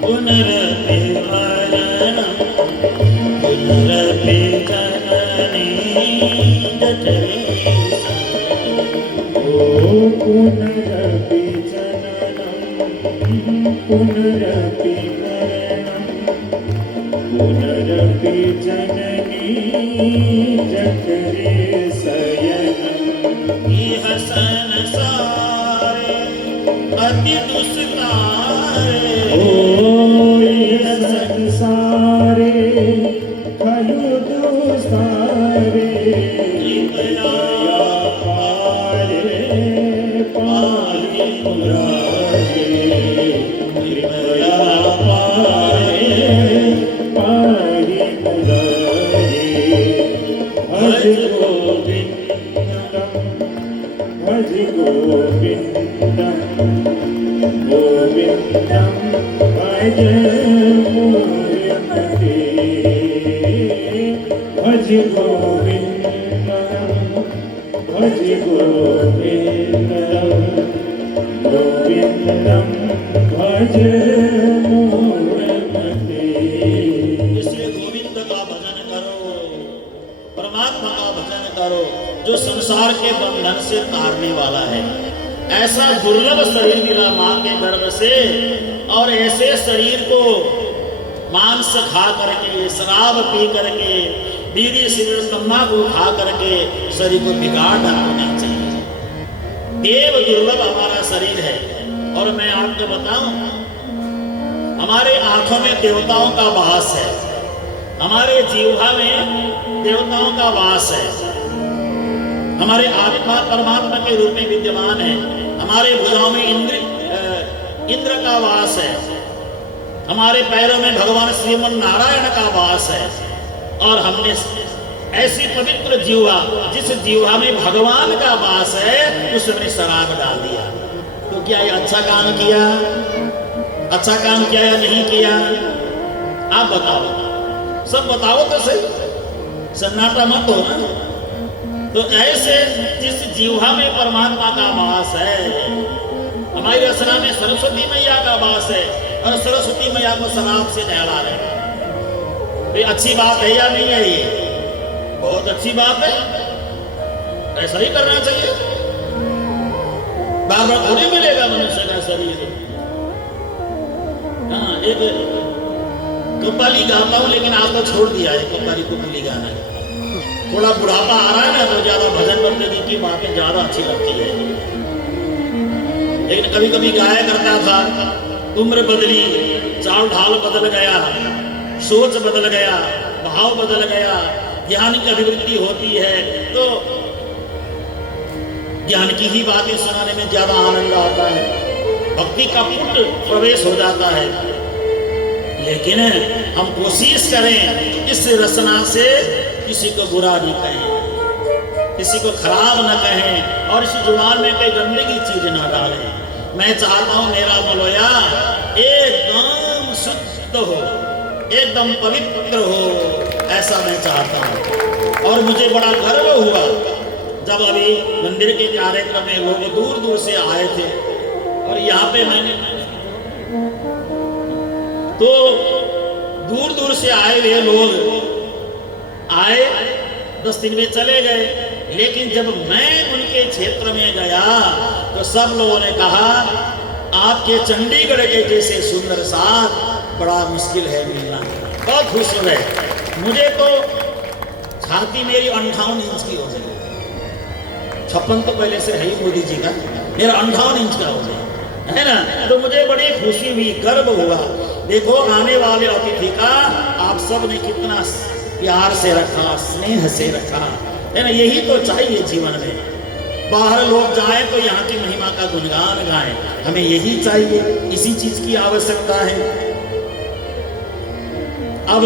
पुनरपि मरणम् पुनरपि जननी जठरे शयनम्। पुनरपि जननम् पुनरपि पुनरपि जननी जठरे शयनम्। इह संसारे अति दुस्तारे इह संसारे खलु दुस्तारे कृपया पारे पाहि मुरारे कृपया पारे पाहि मुरारे। भज गोविन्दम् भज गोविन्दम् गोविन्दम् भज मूर्मते। भज गोविन्दम् भज गोविन्दम् गोविन्दम् भज मूर्मते। इसलिए गोविंद का भजन करो, परमात्मा का भजन करो, जो संसार के बंधन से तारने वाला है। ऐसा दुर्लभ शरीर मिला माँ के गर्भ से, और ऐसे शरीर को मांस खा करके, शराब पी करके, बीड़ी सिगरेट तंबाकू खा करके शरीर को बिगाड़ डालना चाहिए। देव दुर्लभ हमारा शरीर है। और मैं आपको बताऊं, हमारे आंखों में देवताओं का वास है, हमारे जीवा में देवताओं का वास है, हमारे आत्मा परमात्मा के रूप में विद्यमान है, हमारे भुजाओं में इंद्र का वास है, हमारे पैरों में भगवान श्रीमन नारायण का वास है। और हमने ऐसी पवित्र जीवा, जिस जीवा में भगवान का वास है, उसमें शराब डाल दिया। तो क्या ये अच्छा काम किया? अच्छा काम किया या नहीं किया? आप बताओ, सब बताओ तो सही, सन्नाटा मत हो ना। तो ऐसे जिस जीवा में परमात्मा का वास है, हमारी रचना में सरस्वती मैया का वास है, और सरस्वती मैया को शराब से नहला रहे। ये अच्छी बात है या नहीं है? ये बहुत अच्छी बात है, ऐसा ही करना चाहिए। बार बार थोड़ी मिलेगा मनुष्य का शरीर। हाँ, एक कव्वाली गाता हूँ, लेकिन आपको छोड़ दिया है कव्वाली कुल्ली गाना। थोड़ा बुढ़ापा आ रहा है ना, तो ज्यादा भजन बंदे की बातें ज्यादा अच्छी लगती है। लेकिन कभी कभी गाया करता था, उम्र बदली, चाल ढाल बदल गया, सोच बदल गया, भाव बदल गया, ज्ञान की अभिवृद्धि होती है, तो ज्ञान की ही बातें सुनाने में ज्यादा आनंद आता है, भक्ति का पुट प्रवेश हो जाता है। लेकिन हम कोशिश करें इस रचना से किसी को बुरा नहीं कहें, किसी को खराब न कहें, और इस जुबान में कोई गंदगी चीज ना डालें। मैं चाहता हूं मेरा मलया एकदम शुद्ध हो, एकदम पवित्र हो, ऐसा मैं चाहता हूं। और मुझे बड़ा गर्व हुआ जब अभी मंदिर के कार्यक्रम में लोग दूर दूर से आए थे, और यहाँ पे मैंने तो दूर दूर से आए हुए लोग आए, 10 दिन में चले गए, लेकिन जब मैं उनके क्षेत्र में गया तो सब लोगों ने कहा आपके चंडीगढ़ के जैसे सुंदर साथ बड़ा मुश्किल है मिलना। बहुत खुश हुए। मुझे तो छाती मेरी 58 इंच की हो गई, 56 तो पहले से है ही मोदी जी का, मेरा 58 इंच का हो गया है ना। तो मुझे बड़ी खुशी हुई, गर्व हुआ। देखो आने वाले अतिथि का आप सब ने कितना प्यार से रखा, स्नेह से रखा, है ना। यही तो चाहिए जीवन में। बाहर लोग जाएं तो यहाँ की महिमा का गुणगान गाएं, हमें यही चाहिए, इसी चीज की आवश्यकता है। अब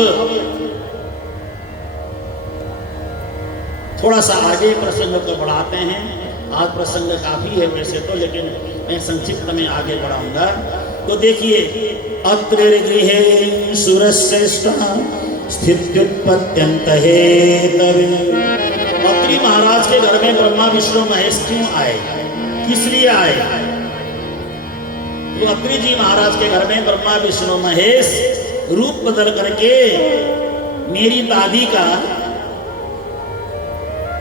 थोड़ा सा आगे प्रसंग को बढ़ाते हैं। आज प्रसंग काफी है वैसे तो, लेकिन मैं संक्षिप्त में आगे बढ़ाऊंगा। तो देखिए, अत्र गृहे सुरश्रेष्ठ स्थित्युत्पत्त्यंत हेतवे। अत्रि महाराज के घर में ब्रह्मा विष्णु महेश क्यों आए, किस लिए आए? तो अत्रि जी महाराज के घर में ब्रह्मा विष्णु महेश रूप बदल करके मेरी दादी का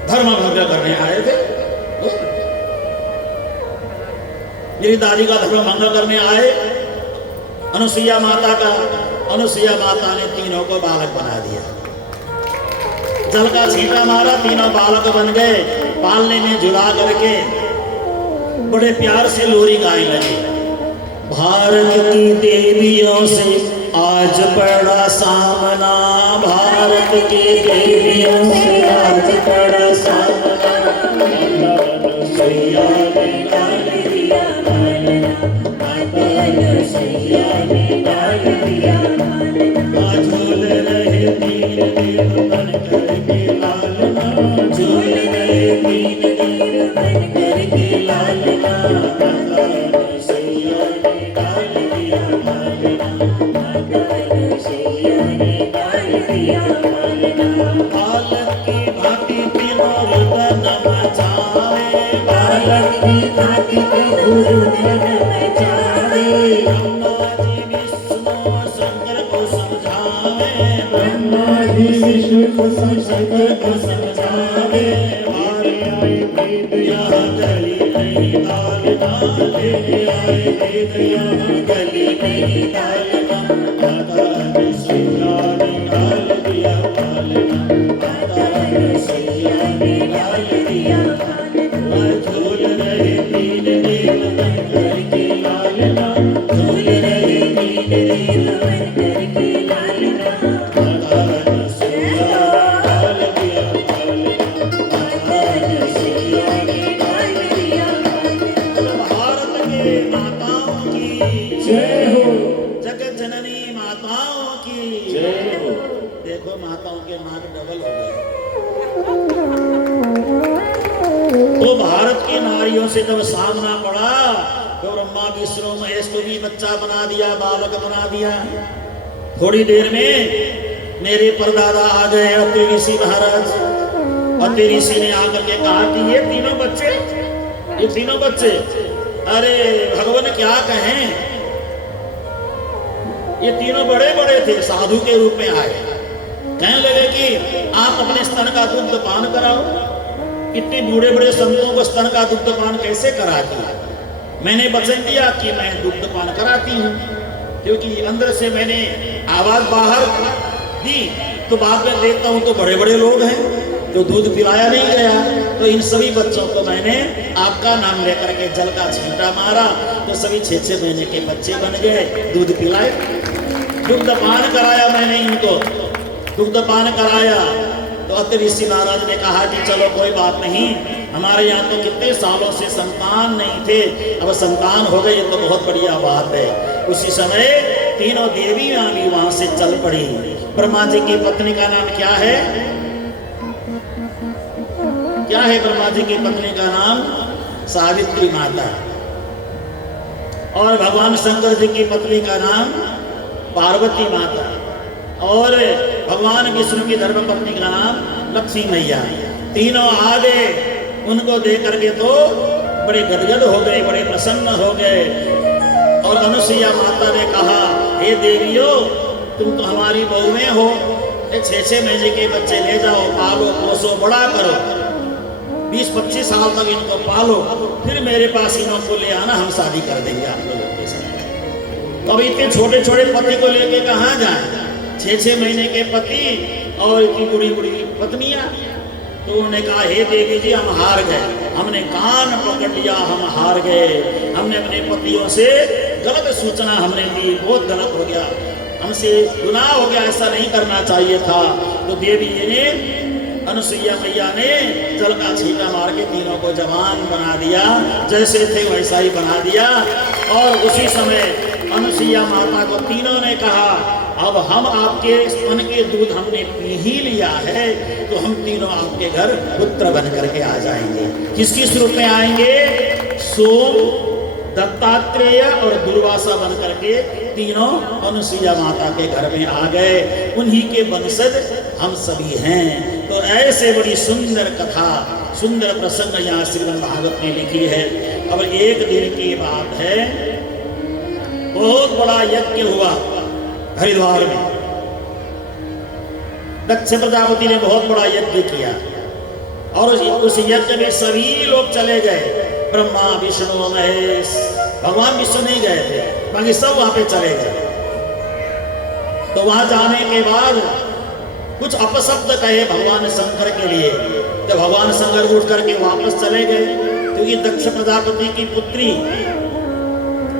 धर्म भंग करने आए थे। मेरी दादी का धर्म भंग करने आए, अनुसुईया माता का। अनुसुईया माता ने तीनों को बालक बना दिया, जल का छींटा मारा, तीनों बालक बन गए। पालने में झुला करके बड़े प्यार से लोरी गाने लगे। भारत की देवियों से आज पड़ा सामना, भारत की देवियों से आज पड़ा सामना। अनुसुईया ने डाल दिया मालना, माता अनुसुईया ने डाल दिया मालना। झूल रहे तीन देव बन करके लालना, झूल रहे तीन देव बन करके लालना। माता अनुसुईया ने डाल दिया मालना, माता अनुसुईया ने डाल दिया मालना। बालक की भांति तीनों रुदन मचावे, बालक की भांति तीनों रुदन मचावे। ब्रह्मा जी विष्णु शंकर को समझावे, ब्रह्मा जी विष्णु को शंकर को समझावे। आए आए वेद यहाँ गली नहीं डालना, ले आए वेद यहाँ गली नहीं डालना। माता अनुसुईया ने डाल दिया मालना, माता अनुसुईया ने डाल दिया मालना। झूल रहे तीन देव बन करके लालना, झूल रहे तीन देव बन करके लालना। माता अनुसुईया ने डाल दिया मालना, माता अनुसुईया ने डाल दिया मालना। भारत के माताओं की जय हो, जगत जननी माताओं की जय हो। देखो माताओं के मार्ग डबल हो गए। तो भारत की नारियों से जब सामना पड़ा तो ब्रह्मा विष्णु महेश को भी बच्चा बना दिया, बालक बना दिया। थोड़ी देर में मेरे परदादा आ गए अत्रि ऋषि महाराज। अत्रि ऋषि ने आकर के कहा कि ये तीनों बच्चे, अरे भगवान क्या कहें, ये तीनों बड़े बड़े थे, साधु के रूप में आए, कहने लगे कि आप अपने स्तन का दुग्ध पान कराओ। इतने बूढ़े बूढ़े संतों को स्तन का दुग्ध पान कैसे कराती है? मैंने वचन दिया कि मैं दुग्ध पान कराती हूँ, क्योंकि अंदर से मैंने आवाज बाहर दी, तो बाद में देखता हूँ तो बड़े बड़े लोग हैं, तो दूध पिलाया नहीं गया। तो इन सभी बच्चों को मैंने आपका नाम लेकर के जल का छींटा मारा, तो सभी 6-6 महीने के बच्चे बन गए, दूध पिलाए, दुग्ध पान कराया मैंने इनको, दुग्ध पान कराया। तो अति ऋषि नारद ने कहा कि चलो कोई बात नहीं, हमारे यहाँ तो कितने सालों से संतान नहीं थे, अब संतान हो गई, ये तो बहुत बढ़िया बात है। उसी समय तीनों देवियां भी वहां से चल पड़ी। ब्रह्मा जी की पत्नी का नाम क्या है? क्या है ब्रह्मा जी की पत्नी का नाम? सावित्री माता। और भगवान शंकर जी की पत्नी का नाम पार्वती माता। और भगवान विष्णु की धर्मपत्नी का नाम लक्ष्मी मैया। तीनों आ गए, उनको देख करके तो बड़े गदगद हो गए, बड़े प्रसन्न हो गए। और अनुसुईया माता ने कहा, हे देवियों, तुम तो हमारी बहुएं हो, 6-6 महीने के बच्चे ले जाओ, पालो पोसो, बड़ा करो, 20-25 साल तक इनको पालो, फिर मेरे पास इनको ले आना, हम शादी कर देंगे आप लोगों के साथ। तो अब इतने छोटे छोटे पति को लेके कहाँ जाए? 6-6 महीने के पति और इतनी बुढ़ी बुढ़ी पत्नियां। तो उन्होंने कहा, हे देवी जी, हम हार गए, हमने कान पकड़ लिया, हम हार गए, हमने अपने पतियों से गलत सूचना हमने दी, बहुत गलत हो गया, हमसे गुनाह हो गया, ऐसा नहीं करना चाहिए था। तो देवी जी ने, अनुसुईया मैया ने जल का छींटा मार के तीनों को जवान बना दिया, जैसे थे वैसा ही बना दिया। और उसी समय अनुसुईया माता को तीनों ने कहा, अब हम आपके स्तन के दूध हमने पी ही लिया है, तो हम तीनों आपके घर पुत्र बन करके आ जाएंगे। किसकी रूप में आएंगे? सोम, दत्तात्रेय और दुर्वासा बन करके तीनों अनुसुईया माता के घर में आ गए। उन्हीं के वंशज हम सभी हैं। तो ऐसे बड़ी सुंदर कथा, सुंदर प्रसंग यहाँ श्रीमद् भागवत में लिखी है। अब एक दिन की बात है, बहुत बड़ा यज्ञ हुआ हरिद्वार में। दक्ष प्रजापति ने बहुत बड़ा यज्ञ किया, और उस यज्ञ में सभी लोग चले गए, ब्रह्मा विष्णु महेश। भगवान विष्णु नहीं गए थे, बाकी सब वहां पे चले गए। तो वहां जाने के बाद कुछ अपशब्द कहे भगवान शंकर के लिए, तो भगवान शंकर उठ करके वापस चले गए, क्योंकि दक्ष प्रजापति की पुत्री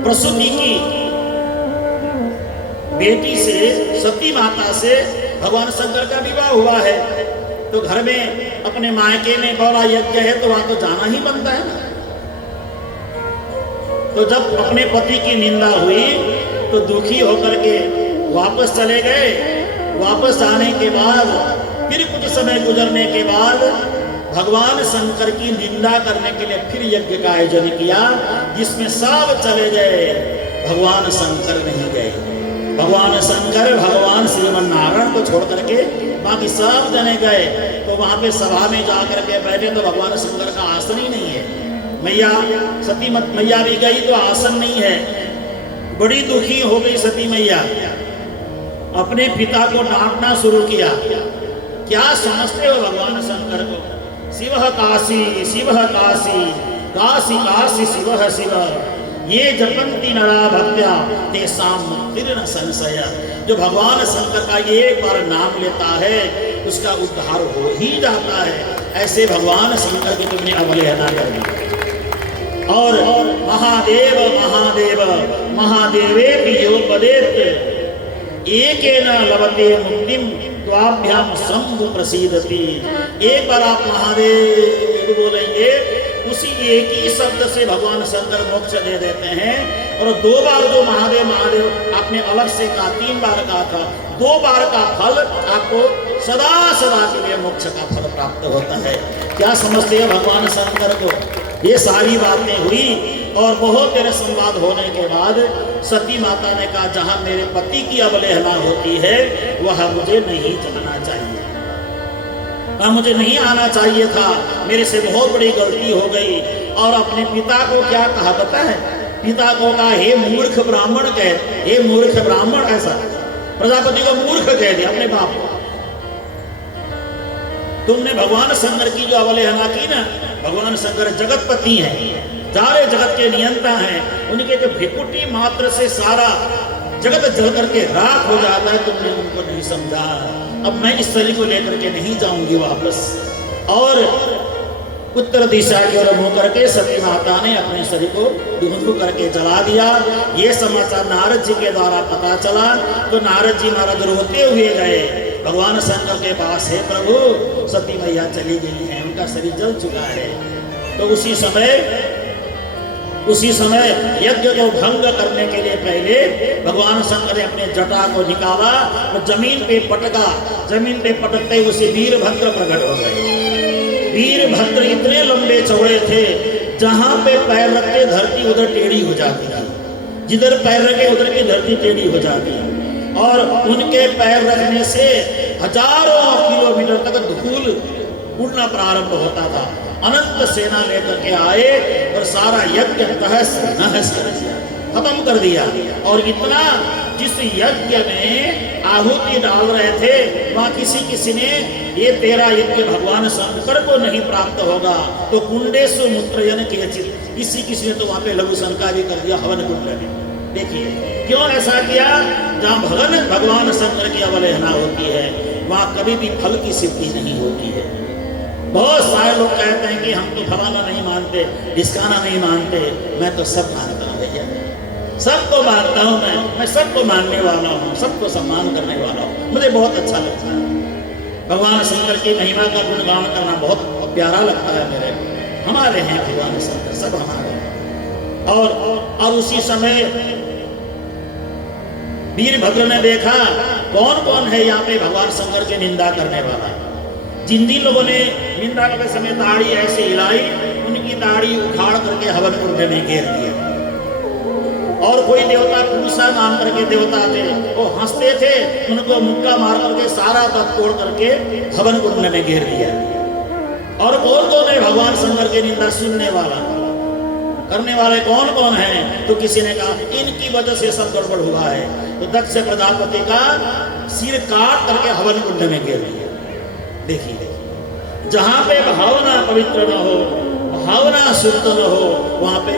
प्रसूति की बेटी से, सती माता से भगवान शंकर का विवाह हुआ है। तो घर में अपने मायके में बड़ा यज्ञ है, तो वहां तो जाना ही बनता है ना। तो जब अपने पति की निंदा हुई तो दुखी होकर के वापस चले गए। वापस आने के बाद फिर कुछ समय गुजरने के बाद भगवान शंकर की निंदा करने के लिए फिर यज्ञ का आयोजन किया, जिसमें सब चले गए, भगवान शंकर नहीं गए। भगवान शंकर, भगवान श्रीमन नारायण को छोड़ करके बाकी सब जने गए। तो वहां पे सभा में जाकर के बैठे तो भगवान शंकर का आसन ही नहीं है। मैया सती मैया भी गई तो आसन नहीं है। बड़ी दुखी हो गई सती मैया, अपने पिता को डांटना शुरू किया। क्या समझते हो भगवान शंकर को? शिव काशी, शिव काशी, काशी काशी शिव शिव, ये जपंती नरा भक्त्या तेसाम मुक्तिर्न संशय। जो भगवान शंकर का एक बार नाम लेता है उसका उद्धार हो ही जाता है। ऐसे भगवान शंकर की तुमने अवहेलना कर दी। और महादेव महादेव महादेवे योपदेत एकेन लभते मुक्तिम द्वाभ्याम शंभु प्रसीदति। एक बार आप महादेव बोलेंगे, उसी एक ही शब्द से भगवान शंकर मोक्ष दे देते हैं। और 2 बार जो महादेव महादेव आपने अलग से कहा, 3 बार कहा था, 2 बार का फल आपको सदा सदा के लिए मोक्ष का फल प्राप्त होता है। क्या समझते हैं भगवान शंकर को? ये सारी बातें हुई और बहुत देर संवाद होने के बाद सती माता ने कहा, जहां मेरे पति की अवहेलना होती है वह मुझे नहीं जाना चाहिए, वह मुझे नहीं आना चाहिए था, मेरे से बहुत बड़ी गलती हो गई। और अपने पिता को क्या कहा पता है? पिता को कहा, हे मूर्ख ब्राह्मण कह, हे मूर्ख ब्राह्मण। ऐसा प्रजापति को मूर्ख कह दिया अपने बाप को। तुमने भगवान शंकर की जो अवहेलना की ना, भगवान शंकर जगतपति हैं, सारे जगत के नियंता हैं, उनके जो भ्रिकुटी मात्र से सारा जगत जल करके राख हो जाता है, तुमने उनको नहीं समझा। अब मैं इस शरीर को लेकर के नहीं जाऊंगी वापस। और उत्तर दिशा की ओर मुंह करके सती माता ने अपने शरीर को धुंधु करके जला दिया। ये समाचार नारद जी के द्वारा पता चला तो नारद जी महाराज रोते हुए गए भगवान शंकर के पास, है प्रभु सती मैया चली गई है, उनका शरीर जल चुका है। तो उसी समय यज्ञ को भंग करने के लिए पहले भगवान शंकर ने अपने जटा को निकाला और जमीन पे पटका। जमीन पे पटकते उसे वीरभद्र प्रकट हो गए। वीरभद्र इतने लंबे चौड़े थे, जहां पे पैर रखते धरती उधर टेढ़ी हो जाती थी, जिधर पैर रखे उधर की धरती टेढ़ी हो जाती। और उनके पैर रखने से हजारों किलोमीटर तक धूल उड़ना प्रारंभ होता था। अनंत सेना लेकर के आए और सारा यज्ञ तहस नहस कर दिया, खत्म कर दिया। और इतना जिस यज्ञ में आहुति डाल रहे थे वहां किसी ने ये तेरा यज्ञ भगवान शंकर को नहीं प्राप्त होगा, तो कुंडेशु मूत्रयन केचित, किसी ने तो वहां पे लघु शंका भी कर दिया हवन कुंड में। देखिए क्यों ऐसा किया? जहां भगवान शंकर की अवहेलना होती है वहां कभी भी फल की सिद्धि नहीं होती है। बहुत सारे लोग कहते हैं कि हम तो फलाना नहीं मानते, ढिसकाना नहीं मानते। मैं तो सब मानता हूँ भैया, सबको मानता हूँ। मैं सबको मानने वाला हूँ, सबको सम्मान करने वाला हूँ। मुझे बहुत अच्छा लगता है भगवान शंकर की महिमा का गुणगान करना, बहुत प्यारा लगता है मेरे। हमारे हैं भगवान शंकर, सब हमारे हैं। और उसी समय वीरभद्र ने देखा कौन कौन है यहाँ पे भगवान शंकर की निंदा करने वाला। जिन लोगों ने निंदा करते समय दाढ़ी ऐसे हिलाई, उनकी दाढ़ी उखाड़ करके हवन कुंड में घेर दिया। और कोई देवता पूसा नाम करके देवता थे, वो हंसते थे, उनको मुक्का मार करके सारा तप तोड़ करके हवन कुंड में घेर दिया। और कौन है भगवान शंकर की निंदा सुनने वाला, करने वाले कौन कौन हैं? तो किसी ने कहा इनकी वजह से सब गड़बड़ हुआ है। तो दक्ष प्रजापति का सिर काट करके हवन कुंड में घेर दिया। देखिए जहां पे भावना पवित्र न हो, भावना शुद्ध न हो, वहां पे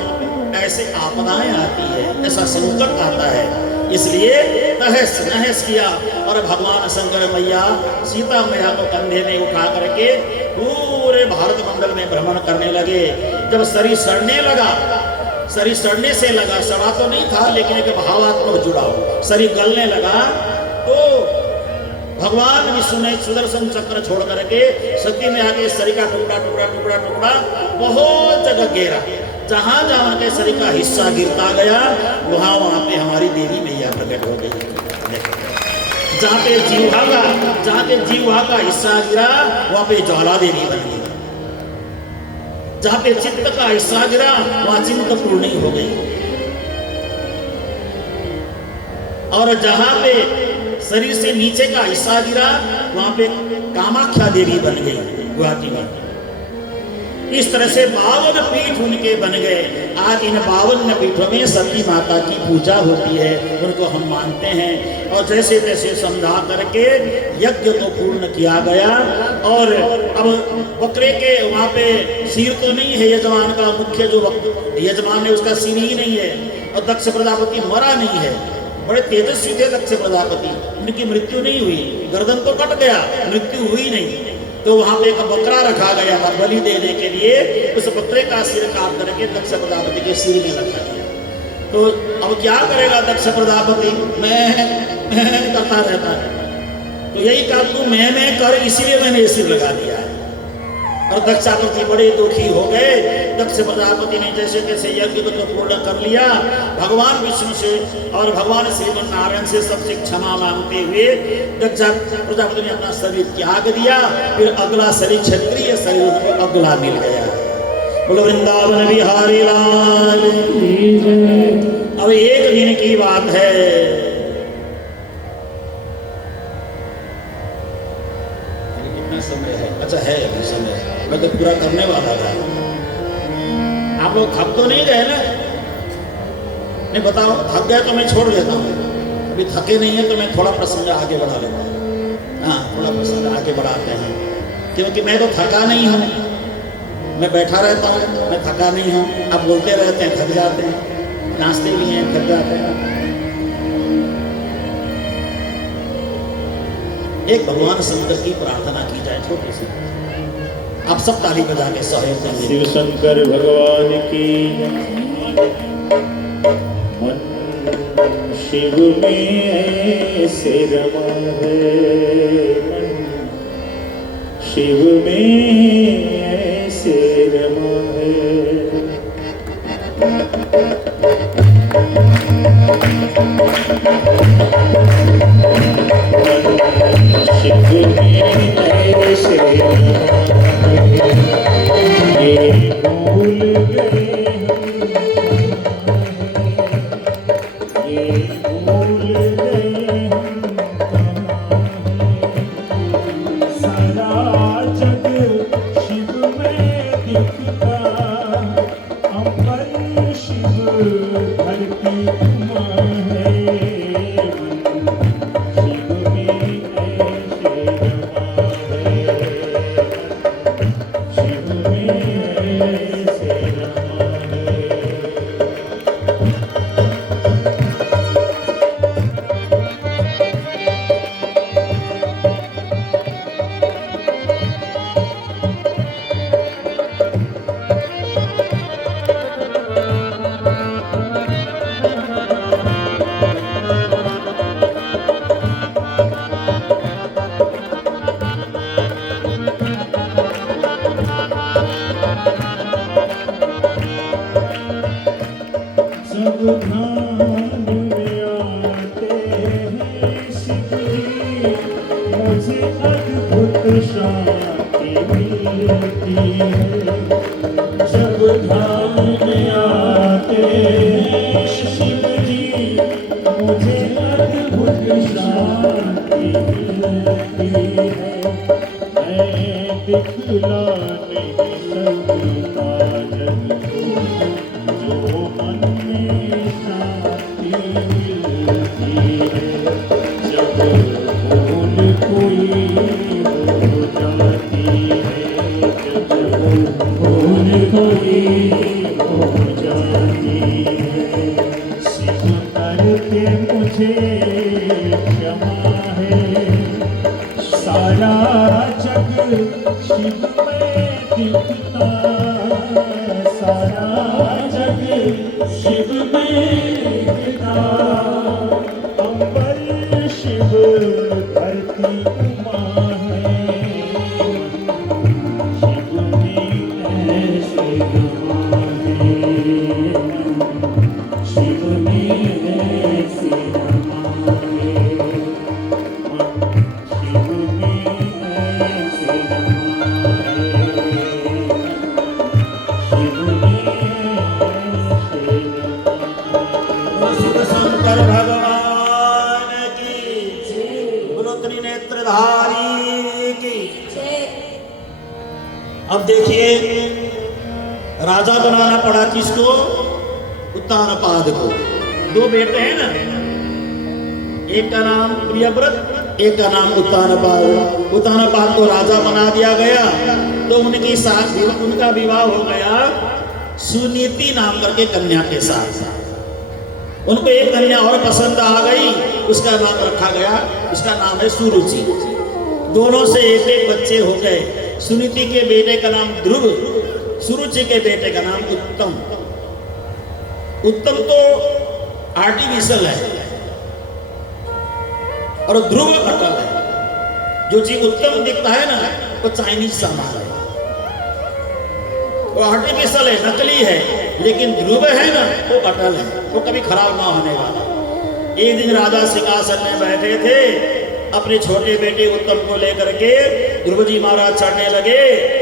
ऐसे आपदाएं आती है, ऐसा संकट आता है। इसलिए तहस नहस किया और भगवान शंकर मैया सीता मैया को कंधे में उठा करके पूरे भारत मंडल में भ्रमण करने लगे। जब शरीर सड़ने लगा, शरीर सड़ने से लगा, सड़ा तो नहीं था लेकिन एक भावात्मक जुड़ाव, शरीर गलने लगा, तो भगवान विष्णु ने सुदर्शन चक्र छोड़ करके सती में आके शरीर का टुकड़ा टुकड़ा टुकड़ा टुकड़ा बहुत जगह घेरा। जहां जहां उनके शरीर का हिस्सा गिरता गया वहां पे हमारी देवी मैया प्रकट हो गई। जहां पे जीवा का हिस्सा गिरा वहां पे ज्वाला देवी बन गई। जहां पे चित्त का हिस्सा गिरा वहां चिंतपूर्णी हो गई। और जहां पे शरीर से नीचे का हिस्सा गिरा वहां पे कामाख्या देवी बन गई गुवाहाटी में। इस तरह से 52 पीठ उनके बन गए। आज इन 52 पीठों में सती माता की पूजा होती है, उनको हम मानते हैं। और जैसे तैसे समझा करके यज्ञ को पूर्ण किया गया। और अब बकरे के वहां पे सिर तो नहीं है, यजमान का मुख्य जो यजमान है उसका सिर ही नहीं है। और दक्ष प्रजापति मरा नहीं है, बड़े तेजस्वी थे दक्ष प्रजापति, उनकी मृत्यु नहीं हुई, गर्दन तो कट गया, मृत्यु हुई नहीं। तो वहां पे एक बकरा रखा गया था बलि देने के लिए, उस बकरे का सिर काट करके दक्ष प्रजापति के सिर में रखा गया। तो अब क्या करेगा दक्ष प्रजापति? मैं करता रहता है। तो यही कहा तू मैं कर, इसीलिए मैंने ये सिर लगा दिया है। और दक्षापति बड़े दुखी हो गए। दक्ष प्रजापति ने जैसे तैसे यज्ञ को तो पूर्ण कर लिया। भगवान विष्णु से और भगवान श्रीमन नारायण से सबसे क्षमा मांगते हुए दक्ष प्रजापति ने अपना शरीर त्याग दिया। फिर अगला शरीर क्षत्रिय शरीर उनको अगला मिल गया। बोलो वृंदावन बिहारी लाल। अब एक दिन की बात है, कितना समय है? अच्छा है अभी समय, मैं तो पूरा करने वाला था। आप लोग थक तो नहीं गए ना? नहीं बताओ, थक गए तो मैं छोड़ देता हूँ। अभी थके नहीं है तो मैं थोड़ा प्रसंग आगे बढ़ा लेता हूँ। हाँ, थोड़ा प्रसंग आगे बढ़ाते हैं। क्योंकि मैं तो थका नहीं हूँ, मैं बैठा रहता हूँ, मैं थका नहीं हूँ। अब बोलते रहते हैं, थक जाते हैं, नाचते भी हैं, थक जाते हैं। एक भगवान शंकर की प्रार्थना की जाए छोटी सी, आप सब ताली बजा के सहयोग देंगे। शिव शंकर भगवान की मन शिव में ऐसे रमा है, मन शिव में ऐसे रमा है। शिव में ऐसे ये भूल गए ये भूल गए सारा जग शिव में दिखता, अंबर शिव धरती माँ है, शिव में ऐसे रमा है, शिव में ऐसे रमा है। सब ध्यान में आते हैं शिव जी, मुझे अद्भुत शांति मिलती है। जब ध्यान में आते हैं शिव जी, मुझे अद्भुत शांति मिलती है। मैं दिखला नहीं सकता जग को, जो मन में शांति मिलती है। जब भूल कोई हो जाती है, जब भूल कोई हो जाती है, शिव करके मुझे क्षमा है। सारा जग शिव में दिखता, सारा जग शिव में दिखता, अंबर शिव धरती माँ है, शिव में ऐसे रमा है, शिव में ऐसे रमा है, शिव में ऐसे रमा है, शिव में ऐसे रमा है। शिव शंकर भगवान की, बोलो त्रिनेत्रधारी की। अब देखिए, राजा बनाना पड़ा किसको? उत्तानपाद को। दो बेटे हैं ना, एक का नाम प्रियव्रत, एक का नाम उत्तानपाद। उत्तानपाद को राजा बना दिया गया, तो उनकी साथ उनका विवाह हो गया सुनीति नाम करके कन्या के साथ। उनको एक कन्या और पसंद आ गई, उसका नाम रखा गया, उसका नाम है सुरुचि। दोनों से एक एक बच्चे हो गए। सुनीति के बेटे का नाम ध्रुव, सुरुचि के बेटे का नाम उत्तम। उत्तम तो आर्टिफिशियल है और ध्रुव अटल है। जो चीज उत्तम दिखता है ना, वो चाइनीज सामान है, वो आर्टिफिशियल है, नकली है। लेकिन ध्रुव है ना, वो अटल है, वो कभी खराब ना होने वाला। एक दिन राजा सिंहासन में बैठे थे, अपने छोटे बेटे उत्तम को लेकर के ध्रुव जी महाराज चढ़ने लगे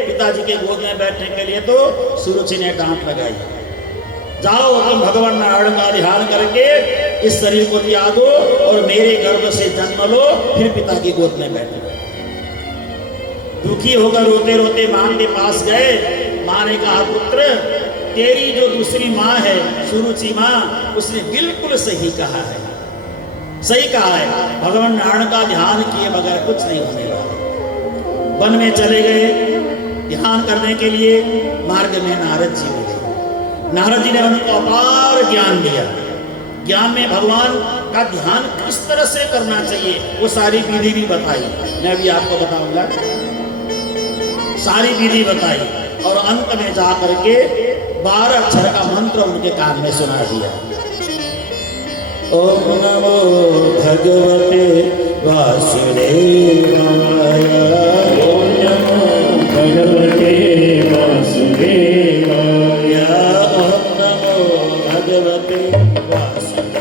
पिताजी के गोद में बैठने के लिए। तो सुरुचि ने डांट लगाई, जाओ तुम भगवान नारायण का ध्यान करके इस शरीर को त्याग दो और मेरे गर्भ से जन्म लो, फिर पिता की गोद में बैठो। दुखी होकर रोते रोते मां के पास गए। मां ने कहा, पुत्र तेरी जो दूसरी माँ है सुरुचि माँ, उसने बिल्कुल सही कहा है, सही कहा है। भगवान नारायण का ध्यान किए बगैर कुछ नहीं होने वाला। वन में चले गए ध्यान करने के लिए। मार्ग में नारद जी मिले। नारद जी ने उनको अपार ज्ञान दिया। ज्ञान में भगवान का ध्यान किस तरह से करना चाहिए वो सारी विधि भी बताई। मैं भी आपको बताऊंगा, सारी विधि बताई और अंत में जा करके 12 अक्षर का मंत्र उनके कान में सुना दिया। ओम नमो भगवते वासुदेवाय। ओम नमो भगवते वासुदेवाय। ओम नमो भगवते वासुदेवाय।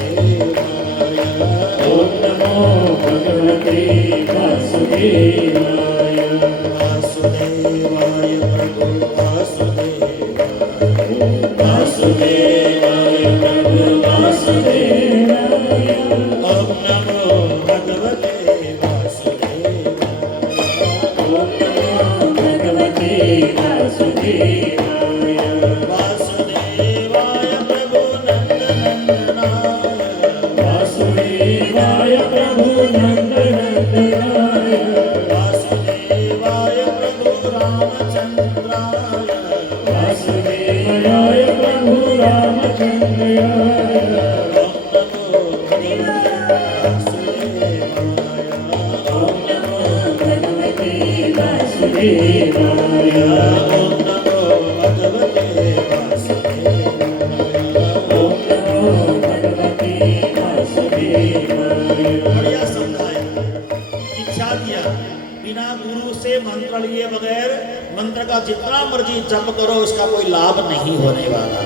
ओम नमो भगवते वासुदेवाय। वासुदेवाय प्रभु वासुदेवाय। वासुदेवाय प्रभु वासुदेवाय। ओम नमो भगवते वासुदेवाय। ओम नमो भगवते वासुदेवाय। वासुदेवाय प्रभु नंदनंदनाय। वासुदेवाय प्रभु नंदनंदनाय। वासुदेवाय प्रभु रामचंद्राय। वासुदेवाय प्रभु रामचंद्राय। ओम नमो भगवते वासुदेवाय। ओम नमो भगवते वासुदेवाय। ओम नमो भगवते वासुदेवाय। बढ़िया समझाया, इच्छा दिया। बिना गुरु से मंत्र लिए बगैर मंत्र का जितना मर्जी जप करो उसका कोई लाभ नहीं होने वाला।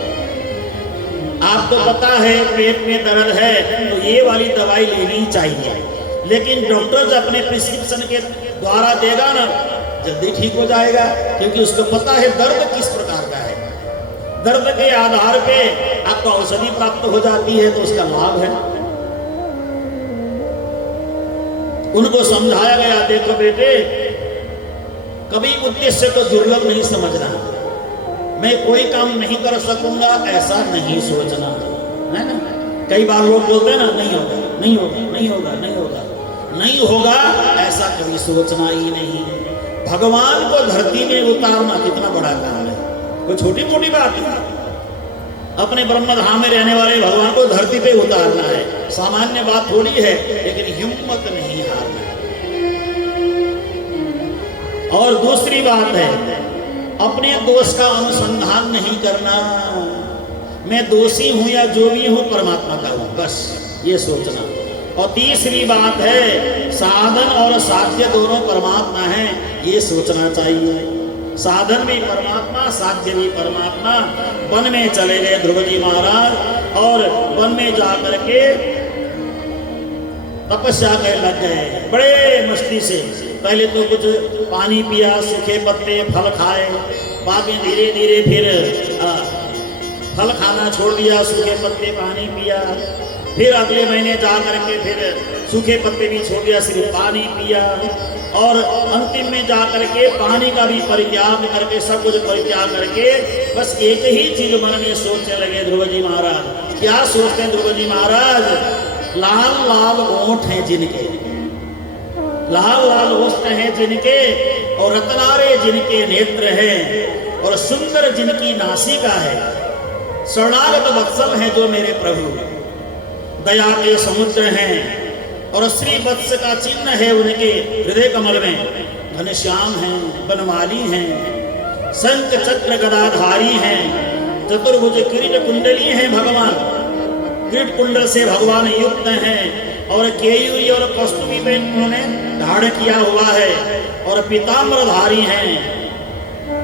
आपको पता है पेट में दर्द है तो ये वाली दवाई लेनी चाहिए, लेकिन डॉक्टर जब अपने प्रिस्क्रिप्शन के द्वारा देगा ना जल्दी ठीक हो जाएगा, क्योंकि उसको पता है दर्द किस प्रकार का है। दर्द के आधार पे आपको औषधि प्राप्त हो जाती है तो उसका लाभ है। उनको समझाया गया, देखो बेटे कभी उद्देश्य को दुर्लभ नहीं समझना। मैं कोई काम नहीं कर सकूंगा ऐसा नहीं सोचना, है ना। कई बार लोग बोलते हैं ना नहीं होगा नहीं होगा नहीं होगा नहीं होगा नहीं होगा, ऐसा कभी सोचना ही नहीं। भगवान को धरती में उतारना कितना बड़ा काम है, कोई छोटी मोटी बात है। अपने ब्रह्मधाम में रहने वाले भगवान को धरती पे उतारना है, सामान्य बात थोड़ी है, लेकिन हिम्मत नहीं हारना। और दूसरी बात है अपने दोष का अनुसंधान नहीं करना। मैं दोषी हूं या जो भी हूं परमात्मा का हूं, बस ये सोचना। और तीसरी बात है साधन और साध्य दोनों परमात्मा हैं, ये सोचना चाहिए। साधन भी परमात्मा, साध्य भी परमात्मा। वन में चले गए ध्रुव जी महाराज और वन में जा करके तपस्या करने लग गए बड़े मस्ती से। पहले तो कुछ पानी पिया, सूखे पत्ते फल खाए, बाद में धीरे धीरे फिर फल खाना छोड़ दिया, सूखे पत्ते पानी पिया। फिर अगले महीने जा करके फिर सूखे पत्ते भी छोड़ दिया, सिर्फ पानी पिया। और अंतिम में जा करके पानी का भी परित्याग करके सब कुछ परित्याग करके बस एक ही चीज मन में सोचने लगे ध्रुव जी महाराज। क्या सोचते हैं ध्रुव जी महाराज? लाल लाल ओंठ हैं जिनके, लाल लाल ओष्ठ हैं जिनके, और रत्नारे जिनके नेत्र हैं, और सुंदर जिनकी नासिका है, शरणागत वत्सल हैं जो मेरे प्रभु, दया के समुद्र हैं, और श्री वत्स का चिन्ह है उनके हृदय कमल में। घनश्याम हैं, बनमाली हैं, शंख चक्र गदाधारी हैं, चतुर्भुज किरीट कुंडली हैं भगवान, किरीट कुंडल से भगवान युक्त हैं, और केयूरी और कस्तूरी में उन्होंने धारण किया हुआ है, और पीताम्बरधारी हैं।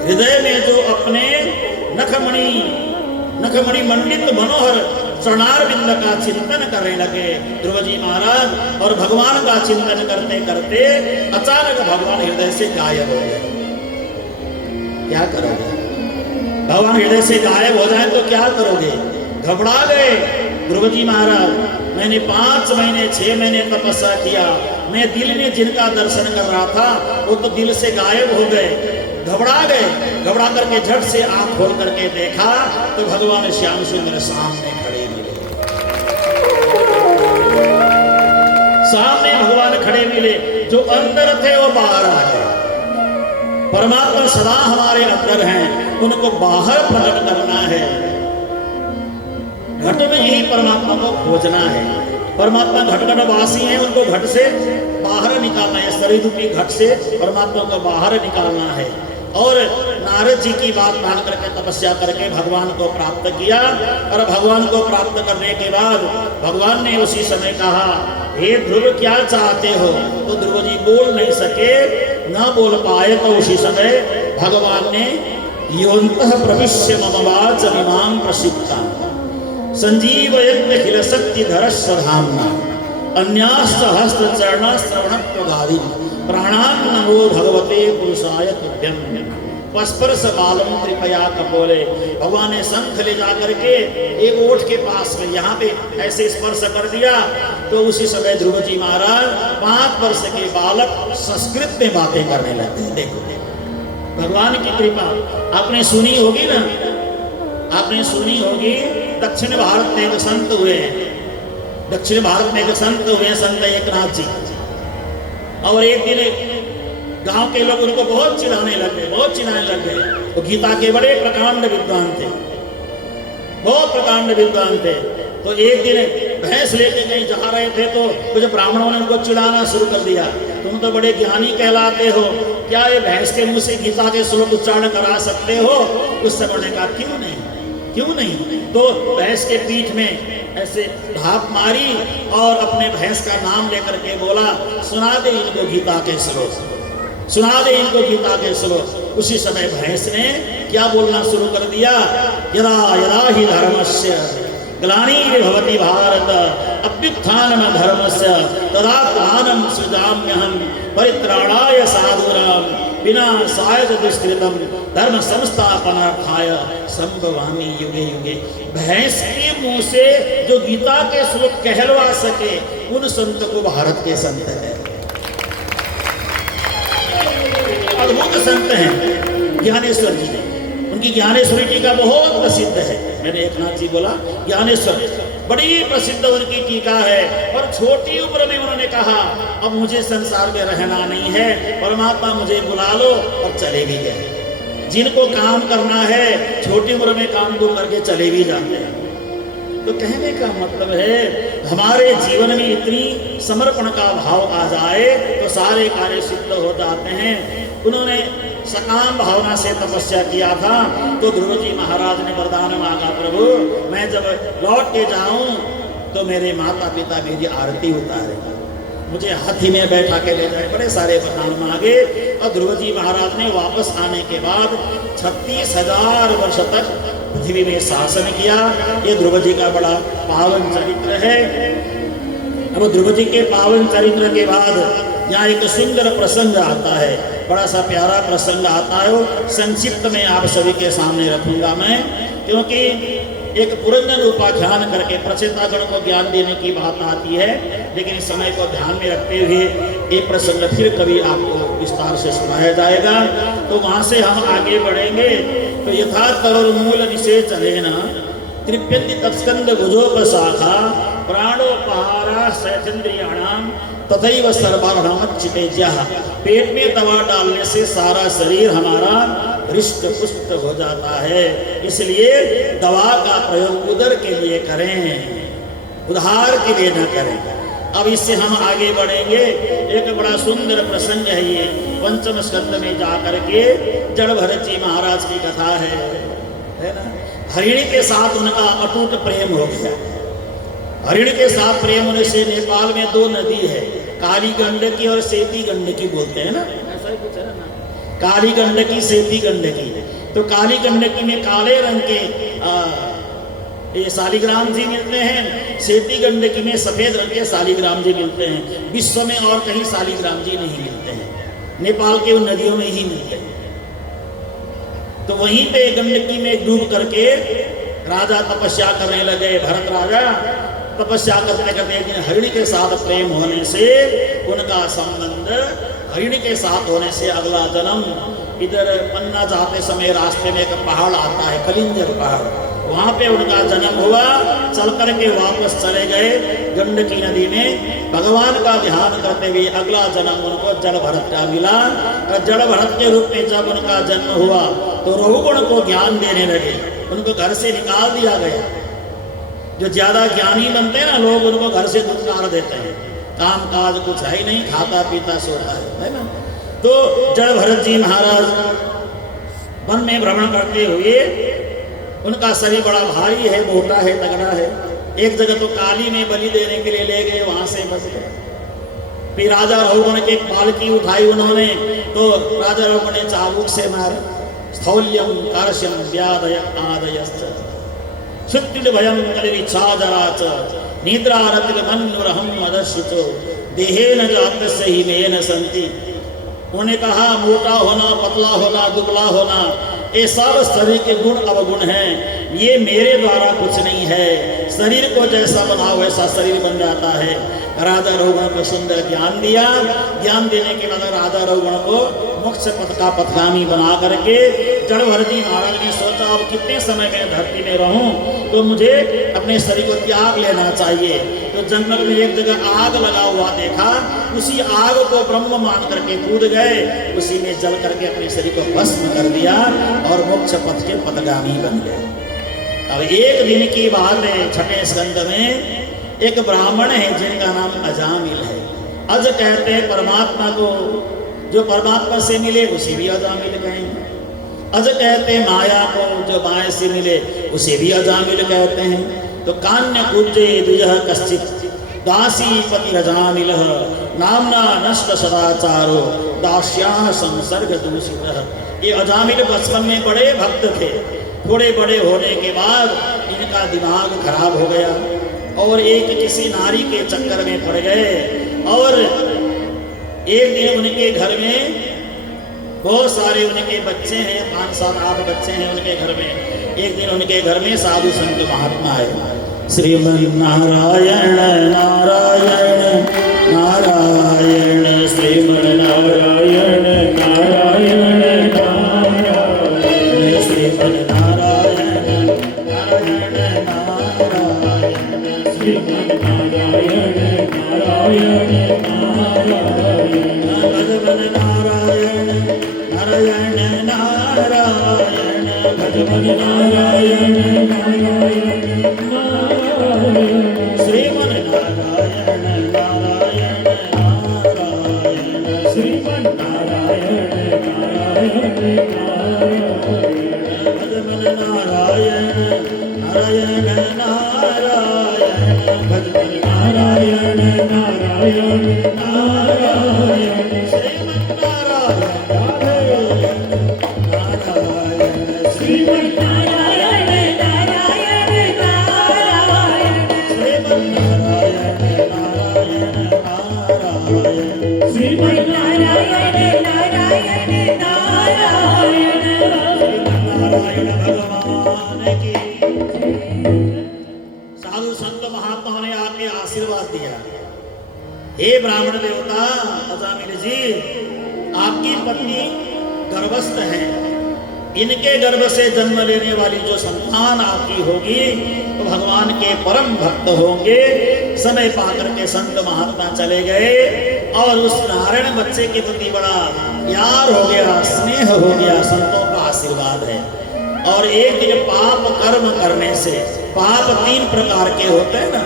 हृदय में जो अपने नखमणि मंडित मनोहर चरणारविंद का चिंतन करने लगे ध्रुव जी महाराज। और भगवान का चिंतन करते करते अचानक भगवान हृदय से गायब हो गए। क्या करोगे? भगवान हृदय से गायब हो जाए तो क्या करोगे? घबरा गए ध्रुव जी महाराज। मैंने 5 महीने 6 महीने तपस्या किया, मैं दिल में जिनका दर्शन कर रहा था वो तो दिल से गायब हो गए। घबरा गए, घबरा करके झट से आंख खोल करके देखा तो भगवान श्याम सुंदर सामने खड़े मिले। सामने भगवान खड़े मिले, जो अंदर थे वो बाहर आ गए। परमात्मा सदा हमारे अंदर हैं, उनको बाहर प्रकट करना है। घट में ही परमात्मा को खोजना है। परमात्मा घट वासी हैं, उनको घट से बाहर निकालना है। शरीर रूपी घट से परमात्मा को बाहर निकालना है। और नारद जी की बात मान करके तपस्या करके भगवान को प्राप्त किया। और भगवान को प्राप्त करने के बाद भगवान ने उसी समय कहा, हे ध्रुव क्या चाहते हो? तो ध्रुव जी बोल नहीं सके, न बोल पाए। तो उसी समय भगवान ने योऽन्तः प्रविश्य मम वाचमिमां प्रसिद्धा संजीवयन्त खिल शक्तिधरस्य धाम्ना अन्याश्च हस्तचरण श्रवणत्वगादि प्राणान् नमो भगवते पुरुषाय तुभ्यं स्पर्श बालम कृपया कपोले। भगवान ने शंख ले जा करके एक ओठ के पास में यहाँ पे ऐसे स्पर्श कर दिया। तो उसी समय ध्रुव जी महाराज 5 वर्ष के बालक संस्कृत में बातें करने लगे। देखो भगवान की कृपा आपने सुनी होगी ना, आपने सुनी होगी। दक्षिण भारत में एक संत हुए हैं, दक्षिण भारत में एक संत हुए हैं, संत एकनाथ जी। और एक दिन गांव के लोग उनको बहुत चिढ़ाने लगे, बहुत चिढ़ाने लगे। वो गीता के बड़े प्रकांड विद्वान थे, बहुत प्रकांड विद्वान थे। तो एक दिन भैंस लेके कहीं जा रहे थे तो कुछ ब्राह्मणों ने उनको चिढ़ाना शुरू कर दिया, तुम तो बड़े ज्ञानी कहलाते हो, क्या ये भैंस के मुंह से गीता के श्लोक उच्चारण करा सकते हो? उस समय ने कहा क्यों नहीं, क्यों नहीं। तो भैंस के पीठ में ऐसे ढाप मारी और अपने भैंस का नाम लेकर के बोला, सुना दे इनको गीता के श्लोक, सुना दे इनको गीता के श्लोक। उसी समय भैंस ने क्या बोलना शुरू कर दिया, यदा यदा हि धर्मस्य ग्लानिर्भवति भारत अभ्युत्थानं धर्मस्य तदात्मानं सृजाम्यहं परित्राणाय साधूनां विनाशाय च दुष्कृतं धर्म संस्थापनार्थाय संभवामि युगे युगे। भैंस के मुंह से जो गीता के श्लोक कहलवा सके उन संत को भारत के संत है, अद्भुत संत हैं ज्ञानेश्वर जी। उनकी ज्ञानेश्वरी टीका बहुत प्रसिद्ध है। मैंने एकनाथ जी बोला ज्ञानेश्वर बड़ी प्रसिद्ध उनकी टीका है। और छोटी उम्र में उन्होंने कहा अब मुझे संसार में रहना नहीं है, परमात्मा मुझे बुला लो, और चले भी गए। जिनको काम करना है छोटी उम्र में काम दूर करके चले भी जाते हैं। तो कहने का मतलब है हमारे जीवन में इतनी समर्पण का भाव आ जाए तो सारे कार्य सिद्ध हो जाते हैं। उन्होंने सकाम भावना से तपस्या किया था। तो ध्रुव जी महाराज ने वरदान मांगा, प्रभु मैं जब लौट के जाऊं तो मेरे माता पिता मेरी आरती उतारे, मुझे हाथी में बैठा के ले जाए। बड़े सारे वरदान मांगे। और ध्रुव जी महाराज ने वापस आने के बाद 36,000 वर्ष तक पृथ्वी में शासन किया। ये ध्रुव जी का बड़ा पावन चरित्र है। अब ध्रुव जी के पावन चरित्र के बाद यहाँ एक सुंदर प्रसंग आता है, बड़ा सा प्यारा प्रसंग आता है। वो संक्षिप्त में आप सभी के सामने रखूंगा मैं, क्योंकि एक पुरंजन उपाख्यान करके प्रचेतागण को ज्ञान देने की बात आती है, लेकिन इस समय को ध्यान में रखते हुए ये प्रसंग फिर कभी आपको विस्तार से सुनाया जाएगा। तो वहाँ से हम आगे बढ़ेंगे। तो यथा तरुर्मूल निशे चले न त्रिप्यंति तत्स्कंद भुजोपशाखा प्राणोपहारा सैचंद्रियाणाम तथैव सर्वाणमच्चितेज्यः। पेट में दवा डालने से सारा शरीर हमारा हृष्ट पुष्ट हो जाता है, इसलिए दवा का प्रयोग उदर के लिए करें, उधार के लिए न करें। अब इससे हम आगे बढ़ेंगे। एक बड़ा सुंदर प्रसंग है ये, पंचम स्कंद में जाकर के जड़ भरत जी महाराज की कथा है ना। हरिणी के साथ उनका अटूट प्रेम हो गया। हरिणी के साथ प्रेम होने से नेपाल में 2 नदी है, काली गंडकी और सेती गंडकी बोलते हैं ना, ऐसा ही कुछ है ना, काली गंडकी सेती गंडकी। तो काली गंडकी में काले रंग के ये शालिग्राम जी मिलते हैं, सेती गंडकी में सफेद रंग के शालिग्राम जी मिलते हैं। विश्व में और कहीं शालिग्राम जी नहीं मिलते हैं, नेपाल के उन नदियों में ही मिलते हैं। तो वहीं पे गंडकी में डूब करके राजा तपस्या करने लगे। भरत राजा तपस्या करते करते एक दिन हरिणी के साथ प्रेम होने से उनका संबंध हरिणी के साथ होने से अगला जन्म इधर पन्ना जाते समय रास्ते में एक पहाड़ आता है, कलिंजर पहाड़, वहाँ पे उनका जन्म हुआ। चल करके वापस चले गए गंडकी नदी में भगवान का ध्यान करते हुए अगला जन्म उनको जड़ भरत का मिला। और जड़ भरत के रूप में जब उनका जन्म हुआ तो रघुगुण को ज्ञान देने लगे, उनको घर से निकाल दिया गया। जो ज्यादा ज्ञानी बनते हैं ना लोग, उनको घर से दुत्कार देते हैं, काम काज कुछ है ही नहीं, खाता पीता सोता है ना। तो जड़ भरत जी महाराज वन में भ्रमण करते हुए, उनका शरीर बड़ा भारी है, मोटा है, तगड़ा है। एक जगह तो काली में बलि देने के लिए ले गए, वहां से बच गए। फिर राजा रघुगण की पालकी उठाई उन्होंने, तो राजा रघुगण ने चाबुक से मारा। स्थौल्यम कार्श्यम व्याधय आदयश्च शुद्ध भयम कलिच्छादराच निद्रारतिल मन्नुरहम मदर्शितो देहेन जातस्य ही मेन संति। उन्होंने कहा मोटा होना, पतला होना, दुबला होना, ये सब शरीर के गुण अवगुण हैं, ये मेरे द्वारा कुछ नहीं है। शरीर को जैसा बनाओ वैसा शरीर बन जाता है। राजा रघुगण को सुंदर ज्ञान दिया। ज्ञान देने के बाद राजा रघुगण को मोक्ष पथ का पथगामी बना करके जड़ भरत जी महाराज ने सोचा अब कितने समय में धरती में रहूं, तो मुझे अपने शरीर को त्याग लेना चाहिए। तो जंगल में एक जगह आग लगा हुआ देखा, उसी आग को ब्रह्म मान करके कूद गए, उसी में जल करके अपने शरीर को भस्म कर दिया और मोक्ष पथ के पथगामी बन गए। अब एक दिन की बात है, छठे स्कंद में एक ब्राह्मण है जिनका नाम अजामिल है। अज कहते हैं परमात्मा को, जो परमात्मा से मिले उसे भी अजामिल कहेंगे। अज कहते हैं माया को, जो माया से मिले उसे भी अजामिल कहते हैं। तो कान्य कुजे द्विजः कश्चित् दासी पति अजामिल नामना नष्ट सदाचारो दास्या संसर्ग दूषित। ये अजामिल बचपन में बड़े भक्त थे, थोड़े बड़े होने के बाद इनका दिमाग खराब हो गया और एक किसी नारी के चक्कर में पड़ गए। और एक दिन उनके घर में बहुत सारे उनके बच्चे हैं, 5 7 8 बच्चे हैं उनके घर में। एक दिन उनके घर में साधु संत महात्मा आए। श्रीमन नारायण नारायण नारायण श्रीमन नारायण नारायण नारायण श्रीमन नारायण नारायण नारायण श्रीमन नारायण नारायण नारायण भगवन नारायण नारायण नारायण भगवन नारायण नारायण श्रीमन नारायण नारायण नारायण श्रीमन नारायण नारायण भगवन नारायण नारायण नारायण भगवन नारायण नारायण नारायण श्रीमन नारायण नारायण श्रीमन नारायण नारायण नारायण श्रीमन नारायण नारायण नारायण श्रीमन नारायण नारायण नारायण नारायण भगवान की। साधु संत महात्माओं ने आके आशीर्वाद दिया। हे ब्राह्मण देवता अजामिल जी, आपकी पत्नी गर्भस्थ है, इनके गर्भ से जन्म लेने वाली जो संतान आपकी होगी तो भगवान के परम भक्त होंगे। समय पाकर के संत महात्मा चले गए और उस नारायण बच्चे के प्रति बड़ा प्यार हो गया, स्नेह हो गया, संतों का आशीर्वाद है। और एक दिन पाप कर्म करने से, पाप 3 प्रकार के होते हैं ना,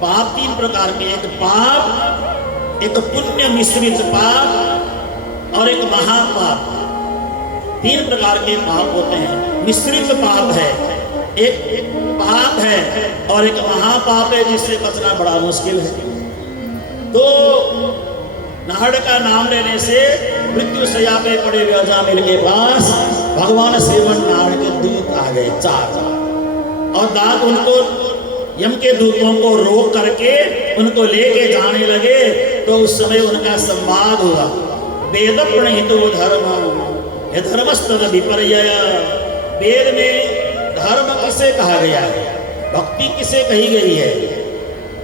पाप 3 प्रकार के, एक पाप, एक पुण्य मिश्रित पाप और एक महापाप। 3 प्रकार के पाप होते हैं। मिश्रित पाप है, एक पाप है और एक महापाप है जिससे बचना बड़ा मुश्किल है। तो नाहड़ का नाम लेने से मृत्यु शैया पे पड़े हुए अजामिल के पास भगवान श्रीमन नारायण के दूत आ गए 4 और दांत उनको यम के दूतों को रोक करके उनको लेके जाने लगे। तो उस समय उनका संवाद हुआ। वेद प्रणहितो धर्म धर्मस्तद विपर्यय। वेद में धर्म किसे कहा गया है, भक्ति किसे कही गई है।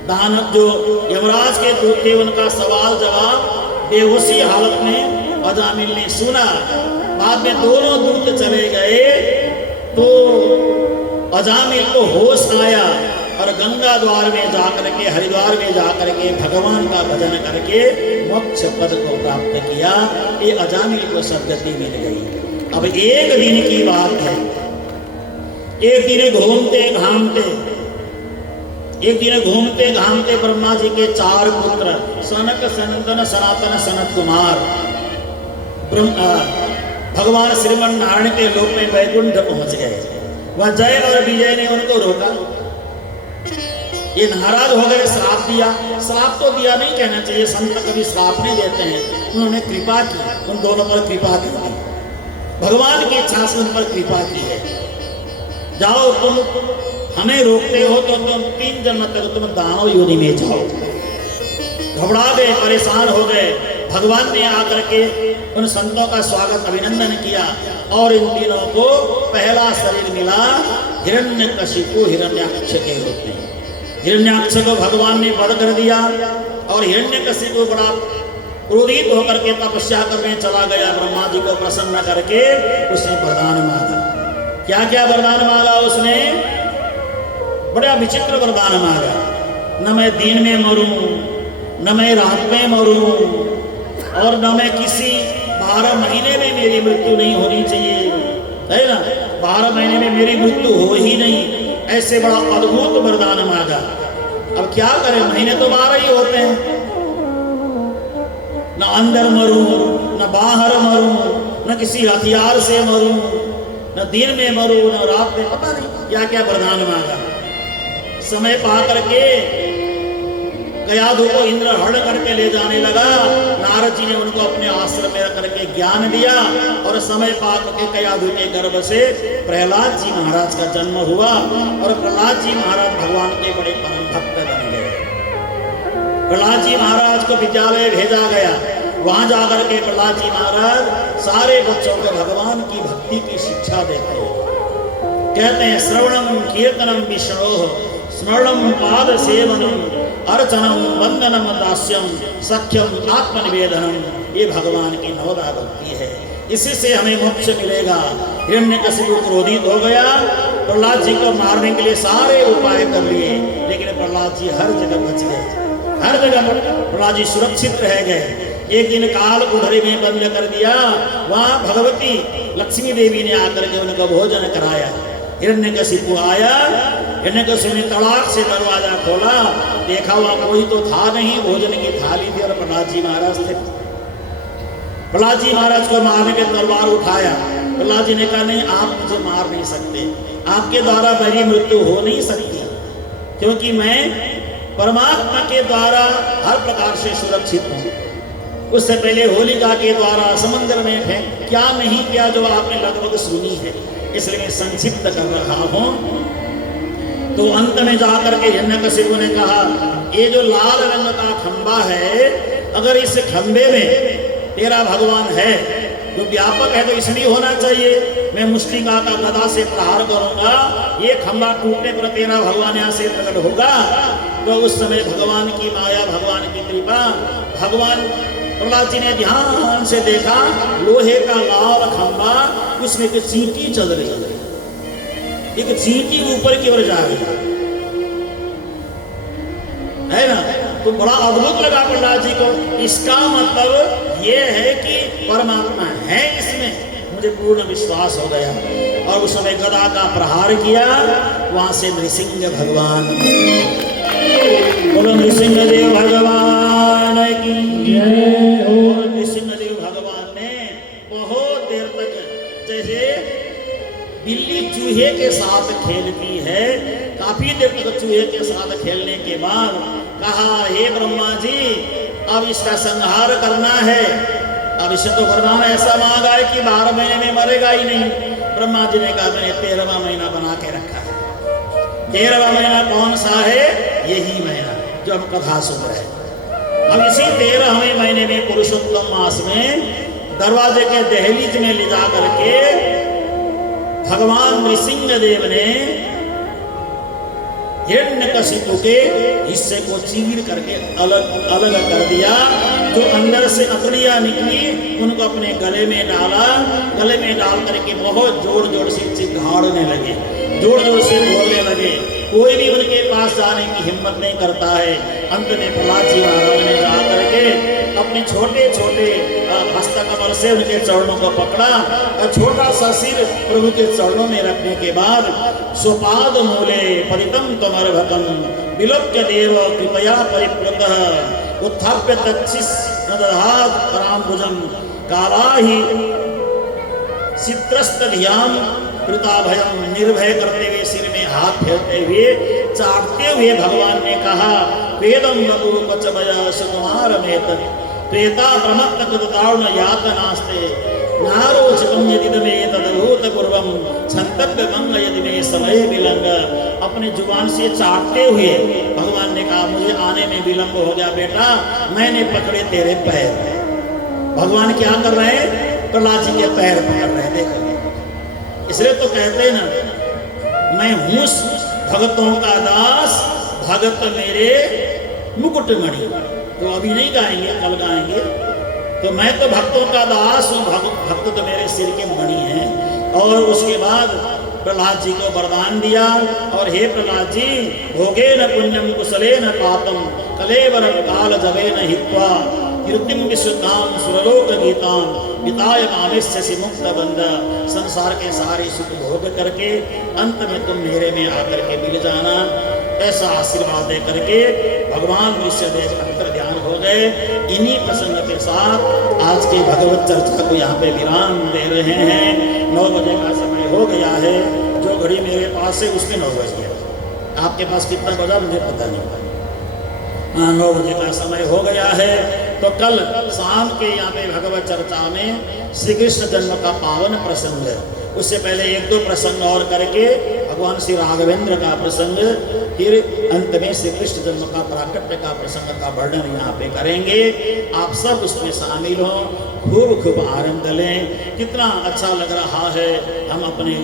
दानव जो यमराज के दूत थे उनका सवाल जवाब बेहोशी हालत में अजामिल ने सुना। बाद में दोनों दूत चले गए तो अजामिल को होश आया और गंगा द्वार में जाकर के, हरिद्वार में जाकर के भगवान का भजन करके मोक्ष पद को प्राप्त किया। ये अजामिल को सदगति मिल गई। अब एक दिन की बात है, एक दिन घूमते घामते ब्रह्मा जी के 4 पुत्र सनक, सनंदन, सनातन, सनत कुमार भगवान श्रीमन नारायण के लोक में वैकुंठ पहुंच गए। वह जय और विजय ने उनको रोका। ये नाराज हो गए, श्राप दिया। श्राप तो दिया नहीं कहना चाहिए, संत कभी श्राप नहीं देते हैं। उन्होंने कृपा की, उन दोनों पर कृपा की, भगवान की इच्छा से उन पर कृपा की है। जाओ, तुम हमें रोकते हो तो तुम 3 जन्म तक तुम दानव योनि में जाओ। घबरा गए, परेशान हो गए। भगवान ने आकर के उन संतों का स्वागत, अभिनंदन किया और इन तीनों को पहला शरीर मिला हिरण्यकशिपु हिरण्याक्ष के रूप में। हिरण्याक्ष को भगवान ने वध कर दिया और हिरण्यकशिपु बड़ा क्रोधित होकर के तपस्या करने चला गया। ब्रह्मा जी को प्रसन्न करके उसने वरदान मांगा। क्या क्या वरदान मांगा उसने? बड़ा विचित्र वरदान मांगा। न मैं दिन में मरूं, न मैं रात में मरूं, और न मैं किसी 12 महीने में मेरी मृत्यु नहीं होनी चाहिए, है ना? 12 महीने में मेरी मृत्यु हो ही नहीं, ऐसे बड़ा अद्भुत वरदान मांगा। अब क्या करें, महीने तो 12 ही होते हैं। न अंदर मरूं, न बाहर मरूं, न किसी हथियार से मरूं, न दिन में मरूं, न रात में, पता नहीं क्या क्या वरदान मांगा। समय पा करके कयाधु को इंद्र हरण करके ले जाने लगा। नारद जी ने उनको अपने आश्रम में रख करके ज्ञान दिया और समय पा करके कयाधु के गर्भ से प्रहलाद जी महाराज का जन्म हुआ और प्रहलाद जी महाराज भगवान के बड़े परम भक्त बन गए। प्रहलाद जी महाराज को विद्यालय भेजा गया। वहां जाकर के प्रहलाद जी महाराज सारे बच्चों को भगवान की भक्ति की शिक्षा देते हैं। कहते हैं श्रवणम कीर्तनम विष्णोः स्मरणम पाद सेवनम अर्चनम वंदनम दास्यम सख्यम आत्मनिवेदनम, ये भगवान की नवदा भक्ति है। इसी से हमें मोक्ष मिलेगा। हिरण्यकशिपु क्रोधित हो गया, प्रहलाद जी को मारने के लिए सारे उपाय कर लिए, लेकिन प्रहलाद जी हर जगह बच गए। हर जगह प्रहलाद जी सुरक्षित रह गए। एक दिन काल कुठरी में बंद कर दिया। वहां भगवती लक्ष्मी देवी ने आकर के उनको भोजन कराया। हिरण्यकशिपु आया, हिरण्यकशिपु ने तड़ाक से दरवाजा खोला, देखा हुआ कोई तो था नहीं, भोजन की थाली थी और प्रहलाद जी महाराज थे। प्रहलाद जी महाराज को मारने के तलवार उठाया। प्रहलाद जी ने कहा नहीं, आप मुझे मार नहीं सकते, आपके द्वारा मेरी मृत्यु हो नहीं सकती, क्योंकि मैं परमात्मा के द्वारा हर प्रकार से सुरक्षित हूँ। उससे पहले होलिका के द्वारा समुद्र में थे, क्या नहीं किया जो आपने लगभग सुनी है, इसलिए मैं संक्षिप्त कर रहा हूँ। तो अंत में जाकर के हिरण्यकशिपु ने कहा, ये जो लाल रंग का खंबा है, अगर इस खंबे में तेरा भगवान है, जो व्यापक है, तो इसलिए होना चाहिए। मैं मुष्टिका का गदा से प्रहार करूंगा, ये खंबा टूटने पर तेरा भगवान यहाँ से प्रकट होगा। तो उस समय भगवान की माया, भगवान की कृपा, भगवान प्रहलाद जी ने ध्यान से देखा, लोहे का लाल खंबा, उसमें एक चींटी चल रही है, एक चींटी ऊपर की ओर जा रही है ना। तो बड़ा अद्भुत लगा प्रहलाद जी को। इसका मतलब ये है कि परमात्मा है इसमें, मुझे पूर्ण विश्वास हो गया। और उस समय गदा का प्रहार किया, वहां से नृसिंह भगवान, बोलो नृसिंहदेव भगवान की जय हो। नृसिंहदेव भगवान ने बहुत देर तक, जैसे बिल्ली चूहे के साथ खेलती है, काफी देर तक चूहे के साथ खेलने के बाद कहा, हे ब्रह्मा जी, अब इसका संहार करना है। अब इसे तो वरदान ऐसा मांगा है कि 12 महीने में मरेगा ही नहीं। ब्रह्मा जी ने कहा, मैंने 13वां महीना बना के रखा है। 13वां महीना कौन सा है? यही महीना जो हम कथा सुन रहे हैं। अब इसी 13वें महीने में पुरुषोत्तम मास में दरवाजे के दहलीज में ले जा करके भगवान नृसिंहदेव ने हिरण्यकशिपु के हिस्से को चीर करके अलग अलग कर दिया। जो अंदर से अकड़ियां निकली, उनको अपने गले में डाला। गले में डाल करके बहुत जोर जोर से चिघाड़ने लगे, जोर जोर से बोलने लगे, कोई भी उनके पास जाने की हिम्मत नहीं करता है। अंत में प्रहलाद जी महाराज ने जा करके अपने छोटे छोटे हस्तकमल से उनके चरणों को पकड़ा और छोटा सा सिर प्रभु के चरणों में रखने के बाद सुपाद मूले परितम तमर्भकम विलोक्य देव कृपया परिप्लुतः उत्थाप्य तक्षिस नदधात पराम्बुजम कालाहि चित्रस्त ध्यान कृताभयम निर्भय करते हुए सिर में हाथ फेरते हुए चाटते हुए भगवान ने कहा वेदम नगु कचमय सुकुमार मेतत् प्रेता प्रमत्त कृतार्ण यातनास्ते नारोचितम यदि मे तदभूत पूर्वम छंतव्य मंग यदि मे समय विलंग। अपने जुबान से चाटते हुए भगवान ने कहा मुझे आने में विलंब हो गया बेटा, मैंने पकड़े तेरे पैर। भगवान क्या कर रहे हैं? प्रहलाद जी के पैर पकड़ रहे हैं। देखो, इसलिए तो कहते हैं ना, मैं हूं भगतों का दास भगत मेरे मुकुटमणि। तो अभी नहीं गाएंगे, कल गाएंगे। तो मैं तो भक्तों का दास हूँ, भक्त तो मेरे सिर के मणि हैं। और उसके बाद प्रहलाद जी को वरदान दिया और हे प्रहलाद जी, भोगे न पुण्यम कुशले न पापम कलेवर काल जवे न हित्वा कीर्तिम विशुद्धाम सुरलोक गीताम विताय कामेश्य से मुक्त बंद। संसार के सारे सुख भोग करके अंत में तुम मेरे में आकर के मिल जाना, ऐसा आशीर्वाद दे करके भगवान ऋषिदेव अंतर्ध्यान हो गए। इन्हीं प्रसंग के साथ आज के भगवत चर्चा को यहाँ पे विराम दे रहे हैं। 9 बजे का समय हो गया है। जो घड़ी मेरे पास है उसमें 9 बज गया। आपके पास कितना बजा मुझे पता नहीं। 9 बजे का समय हो गया है। तो कल शाम के यहाँ पे भगवत चर्चा में श्री कृष्ण जन्म का पावन प्रसंग है। उससे पहले 1-2 प्रसंग और करके भगवान श्री राघवेंद्र का प्रसंग, फिर अंत में श्री कृष्ण जन्म का प्राकट्य का प्रसंग का वर्णन यहाँ पे करेंगे। आप सब उसमें शामिल हों, खूब खूब आनंद लें। कितना अच्छा लग रहा है। हम अपने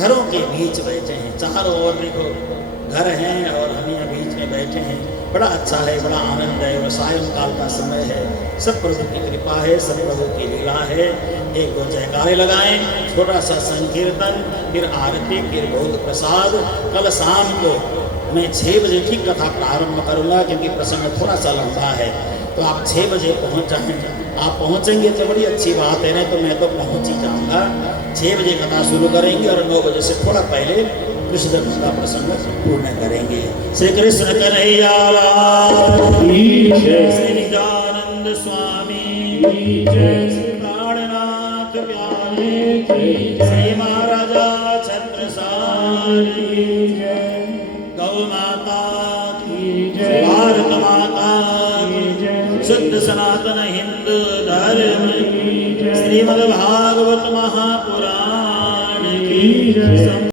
घरों के बीच बैठे हैं, चारों ओर देखो घर हैं और हम यहाँ बीच में बैठे हैं। बड़ा अच्छा है, बड़ा आनंद है। और सायंकाल का समय है, सब प्रभु की कृपा है, सब प्रभु की लीला है। 1-2 जयकारे लगाएं, छोटा सा संकीर्तन, फिर आरती, फिर भोग प्रसाद। कल शाम को मैं 6 बजे की कथा प्रारंभ करूंगा, क्योंकि प्रसंग थोड़ा सा लंबा है। तो आप 6 बजे पहुंच जाएंगे। आप पहुंचेंगे तो बड़ी अच्छी बात है, नहीं तो मैं तो पहुंच ही जाऊंगा। 6 बजे कथा शुरू करेंगे और 9 बजे से थोड़ा पहले कृष्ण जन्म का प्रसंग पूर्ण करेंगे। श्री कृष्ण कन्हैया लाल की जय, श्री नित्यानंद स्वामी की जय, श्री प्राणनाथ प्यारे की जय, श्री महाराजा छत्रसाल की जय, गौ माता की जय, भारत माता की जय, शुद्ध सनातन हिंदू धर्म की जय, श्रीमद् भागवत महापुराण की जय।